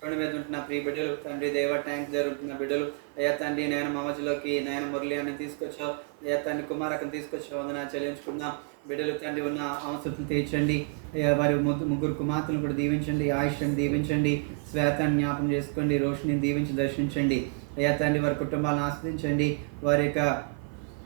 కొండ మీద ఉంటున్న ప్రియ బిడ్డలు తండ్రి దేవా ట్యాంక్ జరుగుతున్న బిడ్డలు అయ్యా తండ్రి నేను మా మధ్యలోకి నాయన మురళి అని తీసుకొచ్చావు. అయ్యా తండ్రి కుమారకని తీసుకొచ్చావు. వందనాలు చెల్లించుకుందాం. బిడ్డలు తండ్రి ఉన్న అవసరం తీర్చండి. వారి 3 కుమార్తెలను కూడా దీవించండి, ఆయుష్ని దీవించండి, శ్వేతాన్ని జ్ఞాపం చేసుకోండి, రోషిని దీవించి దర్శించండి. అయ్యా తండ్రి వారి కుటుంబాలను ఆస్వాదించండి. వారి యొక్క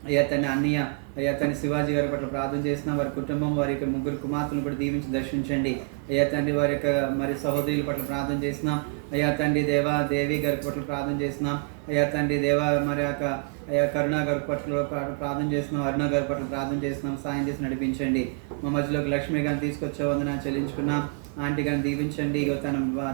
అయ్యా తండ్రి అన్నయ్య అయ్యా తండ్రి శివాజీ గారి పట్ల ప్రార్థన చేసిన వారి కుటుంబం వారి యొక్క 3 కుమార్తెలను కూడా దీవించి దర్శించండి. అయ్యా తండ్రి వారి యొక్క మరి సహోదరుల పట్ల ప్రార్థన చేసినాం. అయ్యా తండ్రి దేవా దేవి గారి పట్ల ప్రార్థన చేసినాం. అయ్యా తండ్రి దేవా మరి అయ్యా కరుణా గారి పట్ల ప్రార్థన చేస్తున్నాం, అరుణ గారి పట్ల ప్రార్థన చేస్తున్నాం. సాయం చేసి నడిపించండి. మా మధ్యలోకి లక్ష్మీ గారిని తీసుకొచ్చే వందనాలు చెల్లించుకున్నాం. ఆంటీ గారిని దీవించండి. ఇక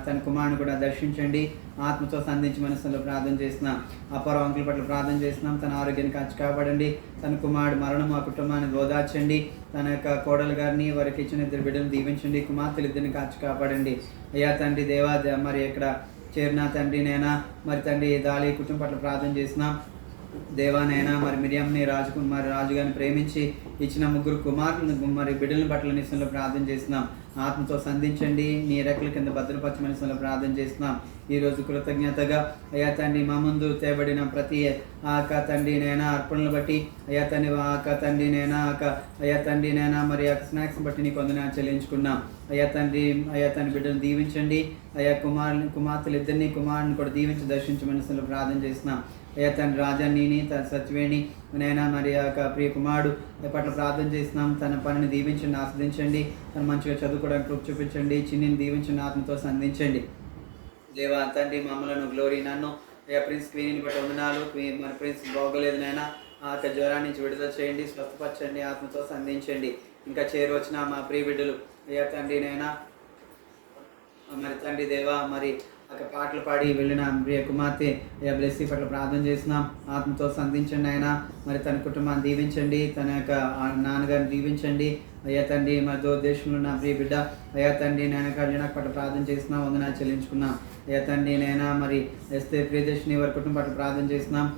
తన కుమారుని కూడా దర్శించండి, ఆత్మతో సంధించి మనసులో ప్రార్థన చేస్తున్నాం. అప్పారావు అంకుల్ పట్ల ప్రార్థన చేస్తున్నాం. తన ఆరోగ్యాన్ని కాచి కాపాడండి. తన కుమారుడు మరణం ఆ కుటుంబాన్ని ఓదార్చండి. తన యొక్క కోడలు గారిని వారికి ఇచ్చిన 2 బిడ్డలను దీవించండి. కుమార్తెలు 2 కాచి కాపాడండి. అయ్యా తండ్రి దేవా మరి ఇక్కడ చేరిన తండ్రి నైనా మరి తండ్రి దాలి కుటుంబం పట్ల ప్రార్థన చేస్తున్నాం. దేవానైనా మరి మిరియంని రాజు గారిని ప్రేమించి ఇచ్చిన 3 కుమారులను మరి బిడ్డల పట్ల నిశ్చయంలో ప్రార్థన చేస్తున్నాం. ఆత్మతో సంధించండి, నీ రెక్కల కింద భద్రపరచమని నిశ్చయంలో ప్రార్థన చేస్తున్నాం. ఈరోజు కృతజ్ఞతగా అయ్యా తండ్రి మా ముందు తేబడిన ప్రతి తండ్రి నైనా అర్పణలు బట్టి అయ్యా తండ్రి తండ్రి నైనా అయ్యా తండ్రి నైనా మరి స్నాక్స్ బట్టి నీకు వందనాలు చెల్లించుకున్నాం. అయ్యా తండ్రి బిడ్డను దీవించండి. అయ్యా కుమార్తెలు 2 కుమారుని కూడా దీవించి దర్శించమని నిశ్చయంలో ప్రార్థన చేస్తున్నాం. అయ్యా తండ్రి రాజాని తన సత్యవేణి నైనా మరి ప్రియ కుమారుడు పట్ల ప్రార్థన చేస్తున్నాం. తన పనిని దీవించండి, ఆస్వాదించండి. తను మంచిగా చదువుకోవడానికి కృప చూపించండి. చిన్నిని దీవించండి, ఆత్మతో సంధించండి. దేవా తండ్రి మమ్మలను గ్లోరీ నన్ను అయ్యా ప్రిన్స్ క్వీన్ని బట్టి వందనాలు. మరి ప్రిన్స్ బాగోలేదు నైనా జ్వరాన్ని నుంచి విడుదల చేయండి, స్వస్థపరచండి, ఆత్మతో సంధించండి. ఇంకా చేరువచ్చిన మా ప్రియ బిడ్డలు అయ్యా తండ్రి నైనా మరి తండ్రి దేవా మరి పాటలు పాడి వెళ్ళిన ప్రియ కుమార్తె బ్లెస్సీ పట్ల ప్రార్థన చేస్తున్నాం. ఆత్మతో సంధించండి. ఆయన మరి తన కుటుంబాన్ని దీవించండి, తన యొక్క నాన్నగారిని దీవించండి. అయ్యా తండ్రి మరి దూరదేశంలో నా ప్రియ బిడ్డ అయ్యా తండ్రి నేను కళ్యాణ పట్ల ప్రార్థన చేస్తున్నాం, వందనాలు చెల్లించుకున్నాం. అయ్యా తండ్రి నైనా మరి ఎస్తే ప్రియదర్శిని వారి కుటుంబం పట్ల ప్రార్థన చేస్తున్నాం.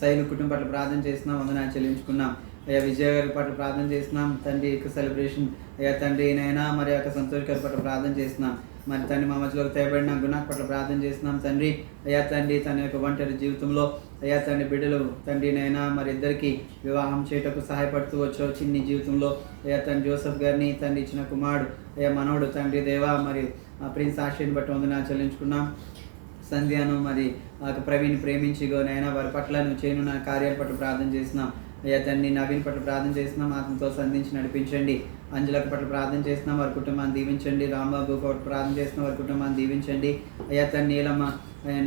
శైలు కుటుంబం పట్ల ప్రార్థన చేస్తున్నాం, వందనాలు చెల్లించుకున్నాం. అయ్యా విజయ గారి పట్ల ప్రార్థన చేస్తున్నాం. తండ్రి యొక్క సెలబ్రేషన్ అయ్యా తండ్రి నైనా మరి యొక్క సంతోష్ గారి పట్ల ప్రార్థన చేస్తున్నాం. మరి తండ్రి మా మధ్యలోకి తేబడిన గుణాక్ పట్ల ప్రార్థన చేస్తున్నాం. తండ్రి అయ్యా తండ్రి తన యొక్క ఒంటరి జీవితంలో అయ్యా తండ్రి బిడ్డలు తండ్రి నైనా మరి ఇద్దరికి వివాహం చేయటకు సహాయపడుతూ వచ్చావు. చిన్ని జీవితంలో అయ్యా తండ్రి జోసఫ్ గారిని తండ్రి ఇచ్చిన కుమారుడు అయ్యా మనోడు తండ్రి దేవా మరి ప్రిన్స్ ఆశని బట్టి వందనాలు చెల్లించుకున్నాం. సంధ్యాను మరి ప్రవీణ్ ప్రేమించిగో నైనా వారి పట్ల నువ్వు చేయనున్న కార్యాల పట్ల ప్రార్థన చేస్తున్నాం. అయ్యా తండ్రి నవీన్ పట్ల ప్రార్థన చేస్తున్నాం, ఆత్మతో సంధించి నడిపించండి. అంజలక పట్ల ప్రార్థన చేస్తున్నాం, వారి కుటుంబాన్ని దీవించండి. రాంబాబు పట్ల ప్రార్థన చేస్తున్నాం, వారి కుటుంబాన్ని దీవించండి. అయ్యా తండ్రి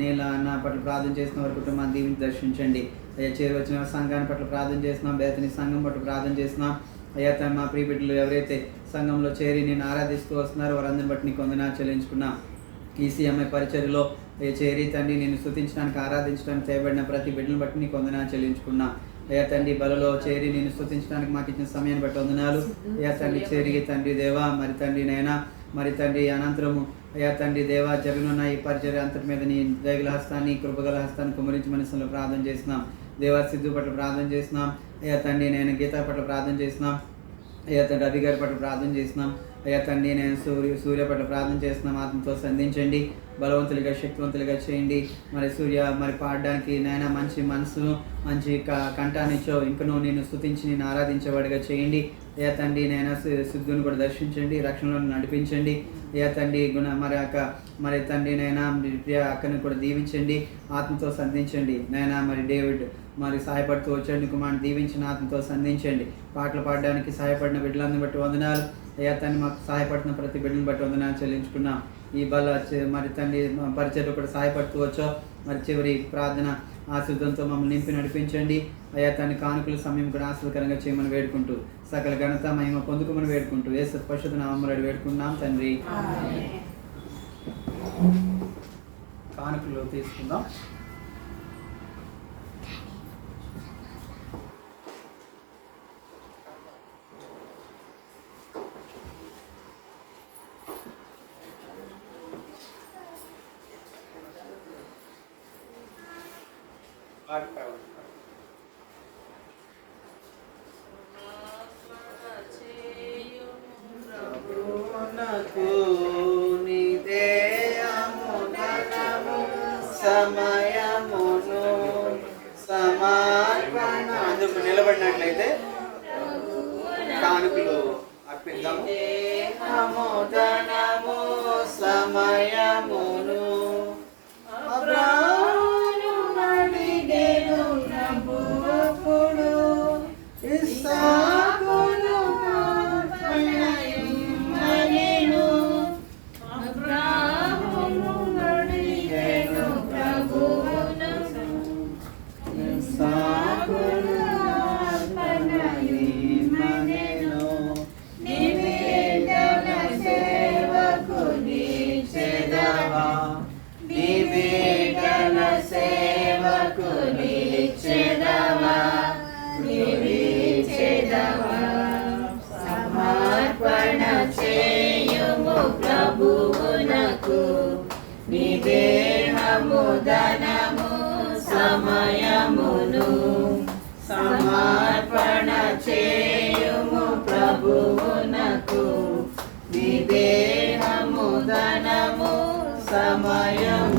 నీల అన్న పట్ల ప్రార్థన చేస్తున్నాం, వారి కుటుంబాన్ని దీవించి దర్శించండి. అయ్యా చేరువచ్చిన సంఘాన్ని పట్ల ప్రార్థన చేస్తున్నాం, బేతని సంఘం పట్ల ప్రార్థన చేస్తున్నాం. అయ్యా తన మా ప్రియ బిడ్డలు ఎవరైతే సంఘంలో చేరి నేను ఆరాధిస్తూ వస్తున్నారో వారందరిని బట్టి నీకు వందనాలు చెల్లించుకున్నాం. ఈసీఎంఐ పరిచర్యలో చేరి తండ్రి నేను స్తుతించడానికి ఆరాధించడానికి చేయబడిన ప్రతి బిడ్డను బట్టి నీకు వందనాలు చెల్లించుకున్నా. అయ్యా తండ్రి బలలో చేరి నేను స్తుతించడానికి మాకు ఇచ్చిన సమయాన్ని బట్టి వందనాలు. అయ్యా తండ్రి చేరి తండ్రి దేవా మరి తండ్రి నైనా మరి తండ్రి అనంతరము అయ్యా తండ్రి దేవా జగనున్న ఈ పరిచర్య అంతటి మీద నీ దయగల హస్తాన్ని కృపగల హస్తాన్ని కుమరించి మనసులో ప్రార్థన చేస్తున్నాం. దేవా సిద్ధు పట్ల ప్రార్థన చేస్తున్నాం. అయ్యా తండ్రి నేను గీత పట్ల ప్రార్థన చేస్తున్నాం. అయ్యా తండ్రి రవి గారి పట్ల ప్రార్థన చేస్తున్నాం. అయ్యా తండ్రి నేను సూర్య పట్ల ప్రార్థన చేస్తున్నాం. ఆత్మతో సంధించండి, బలవంతులుగా శక్తివంతులుగా చేయండి. మరి సూర్య మరి పాడడానికి నాయన మంచి మనసును మంచి కంఠాన్నిచ్చో ఇంకనూ నేను స్తుతించి నేను ఆరాధించేవాడిగా చేయండి. అయ్యా తండ్రి నేను సిద్ధుని కూడా దర్శించండి, రక్షణలో నడిపించండి. అయ్యా తండ్రి మరి తండ్రి నైనా అక్కని కూడా దీవించండి, ఆత్మతో సంధించండి. నైనా మరి డేవిడ్ మరి సహాయపడుతూ వచ్చండి, కుమారుని దీవించిన ఆత్మతో సంధించండి. పాటలు పాడడానికి సహాయపడిన బిడ్డలందరిని బట్టి వందనాలు. అయ్యా తండ్రి మాకు సహాయపడిన ప్రతి బిడ్డని బట్టి వందనాలు చెల్లించుకున్నాం. ఈ బల మరి తండ్రి పరిచయలో కూడా సహాయపడుతూ వచ్చో మరి చివరి ప్రార్థన ఆశీర్వాదంతో మమ్మల్ని నింపి నడిపించండి. అయ్యా తండ్రి కానుకల సమయం కూడా ఆశీర్వకరంగా చేయమని వేడుకుంటూ సకల ఘనత మహిమ పొందుకోమని వేడుకుంటూ యేసు పరిశుద్ధ నామములో వేడుకున్నాం తండ్రి. కానుకలు తీసుకుందాం. అందుకు నిలబడినట్లయితే కానుకలు అర్పిద్దాము. సమయమును సమయమును సమర్పణ చేయుము ప్రభువునకు నీ దేహము ధనము సమయము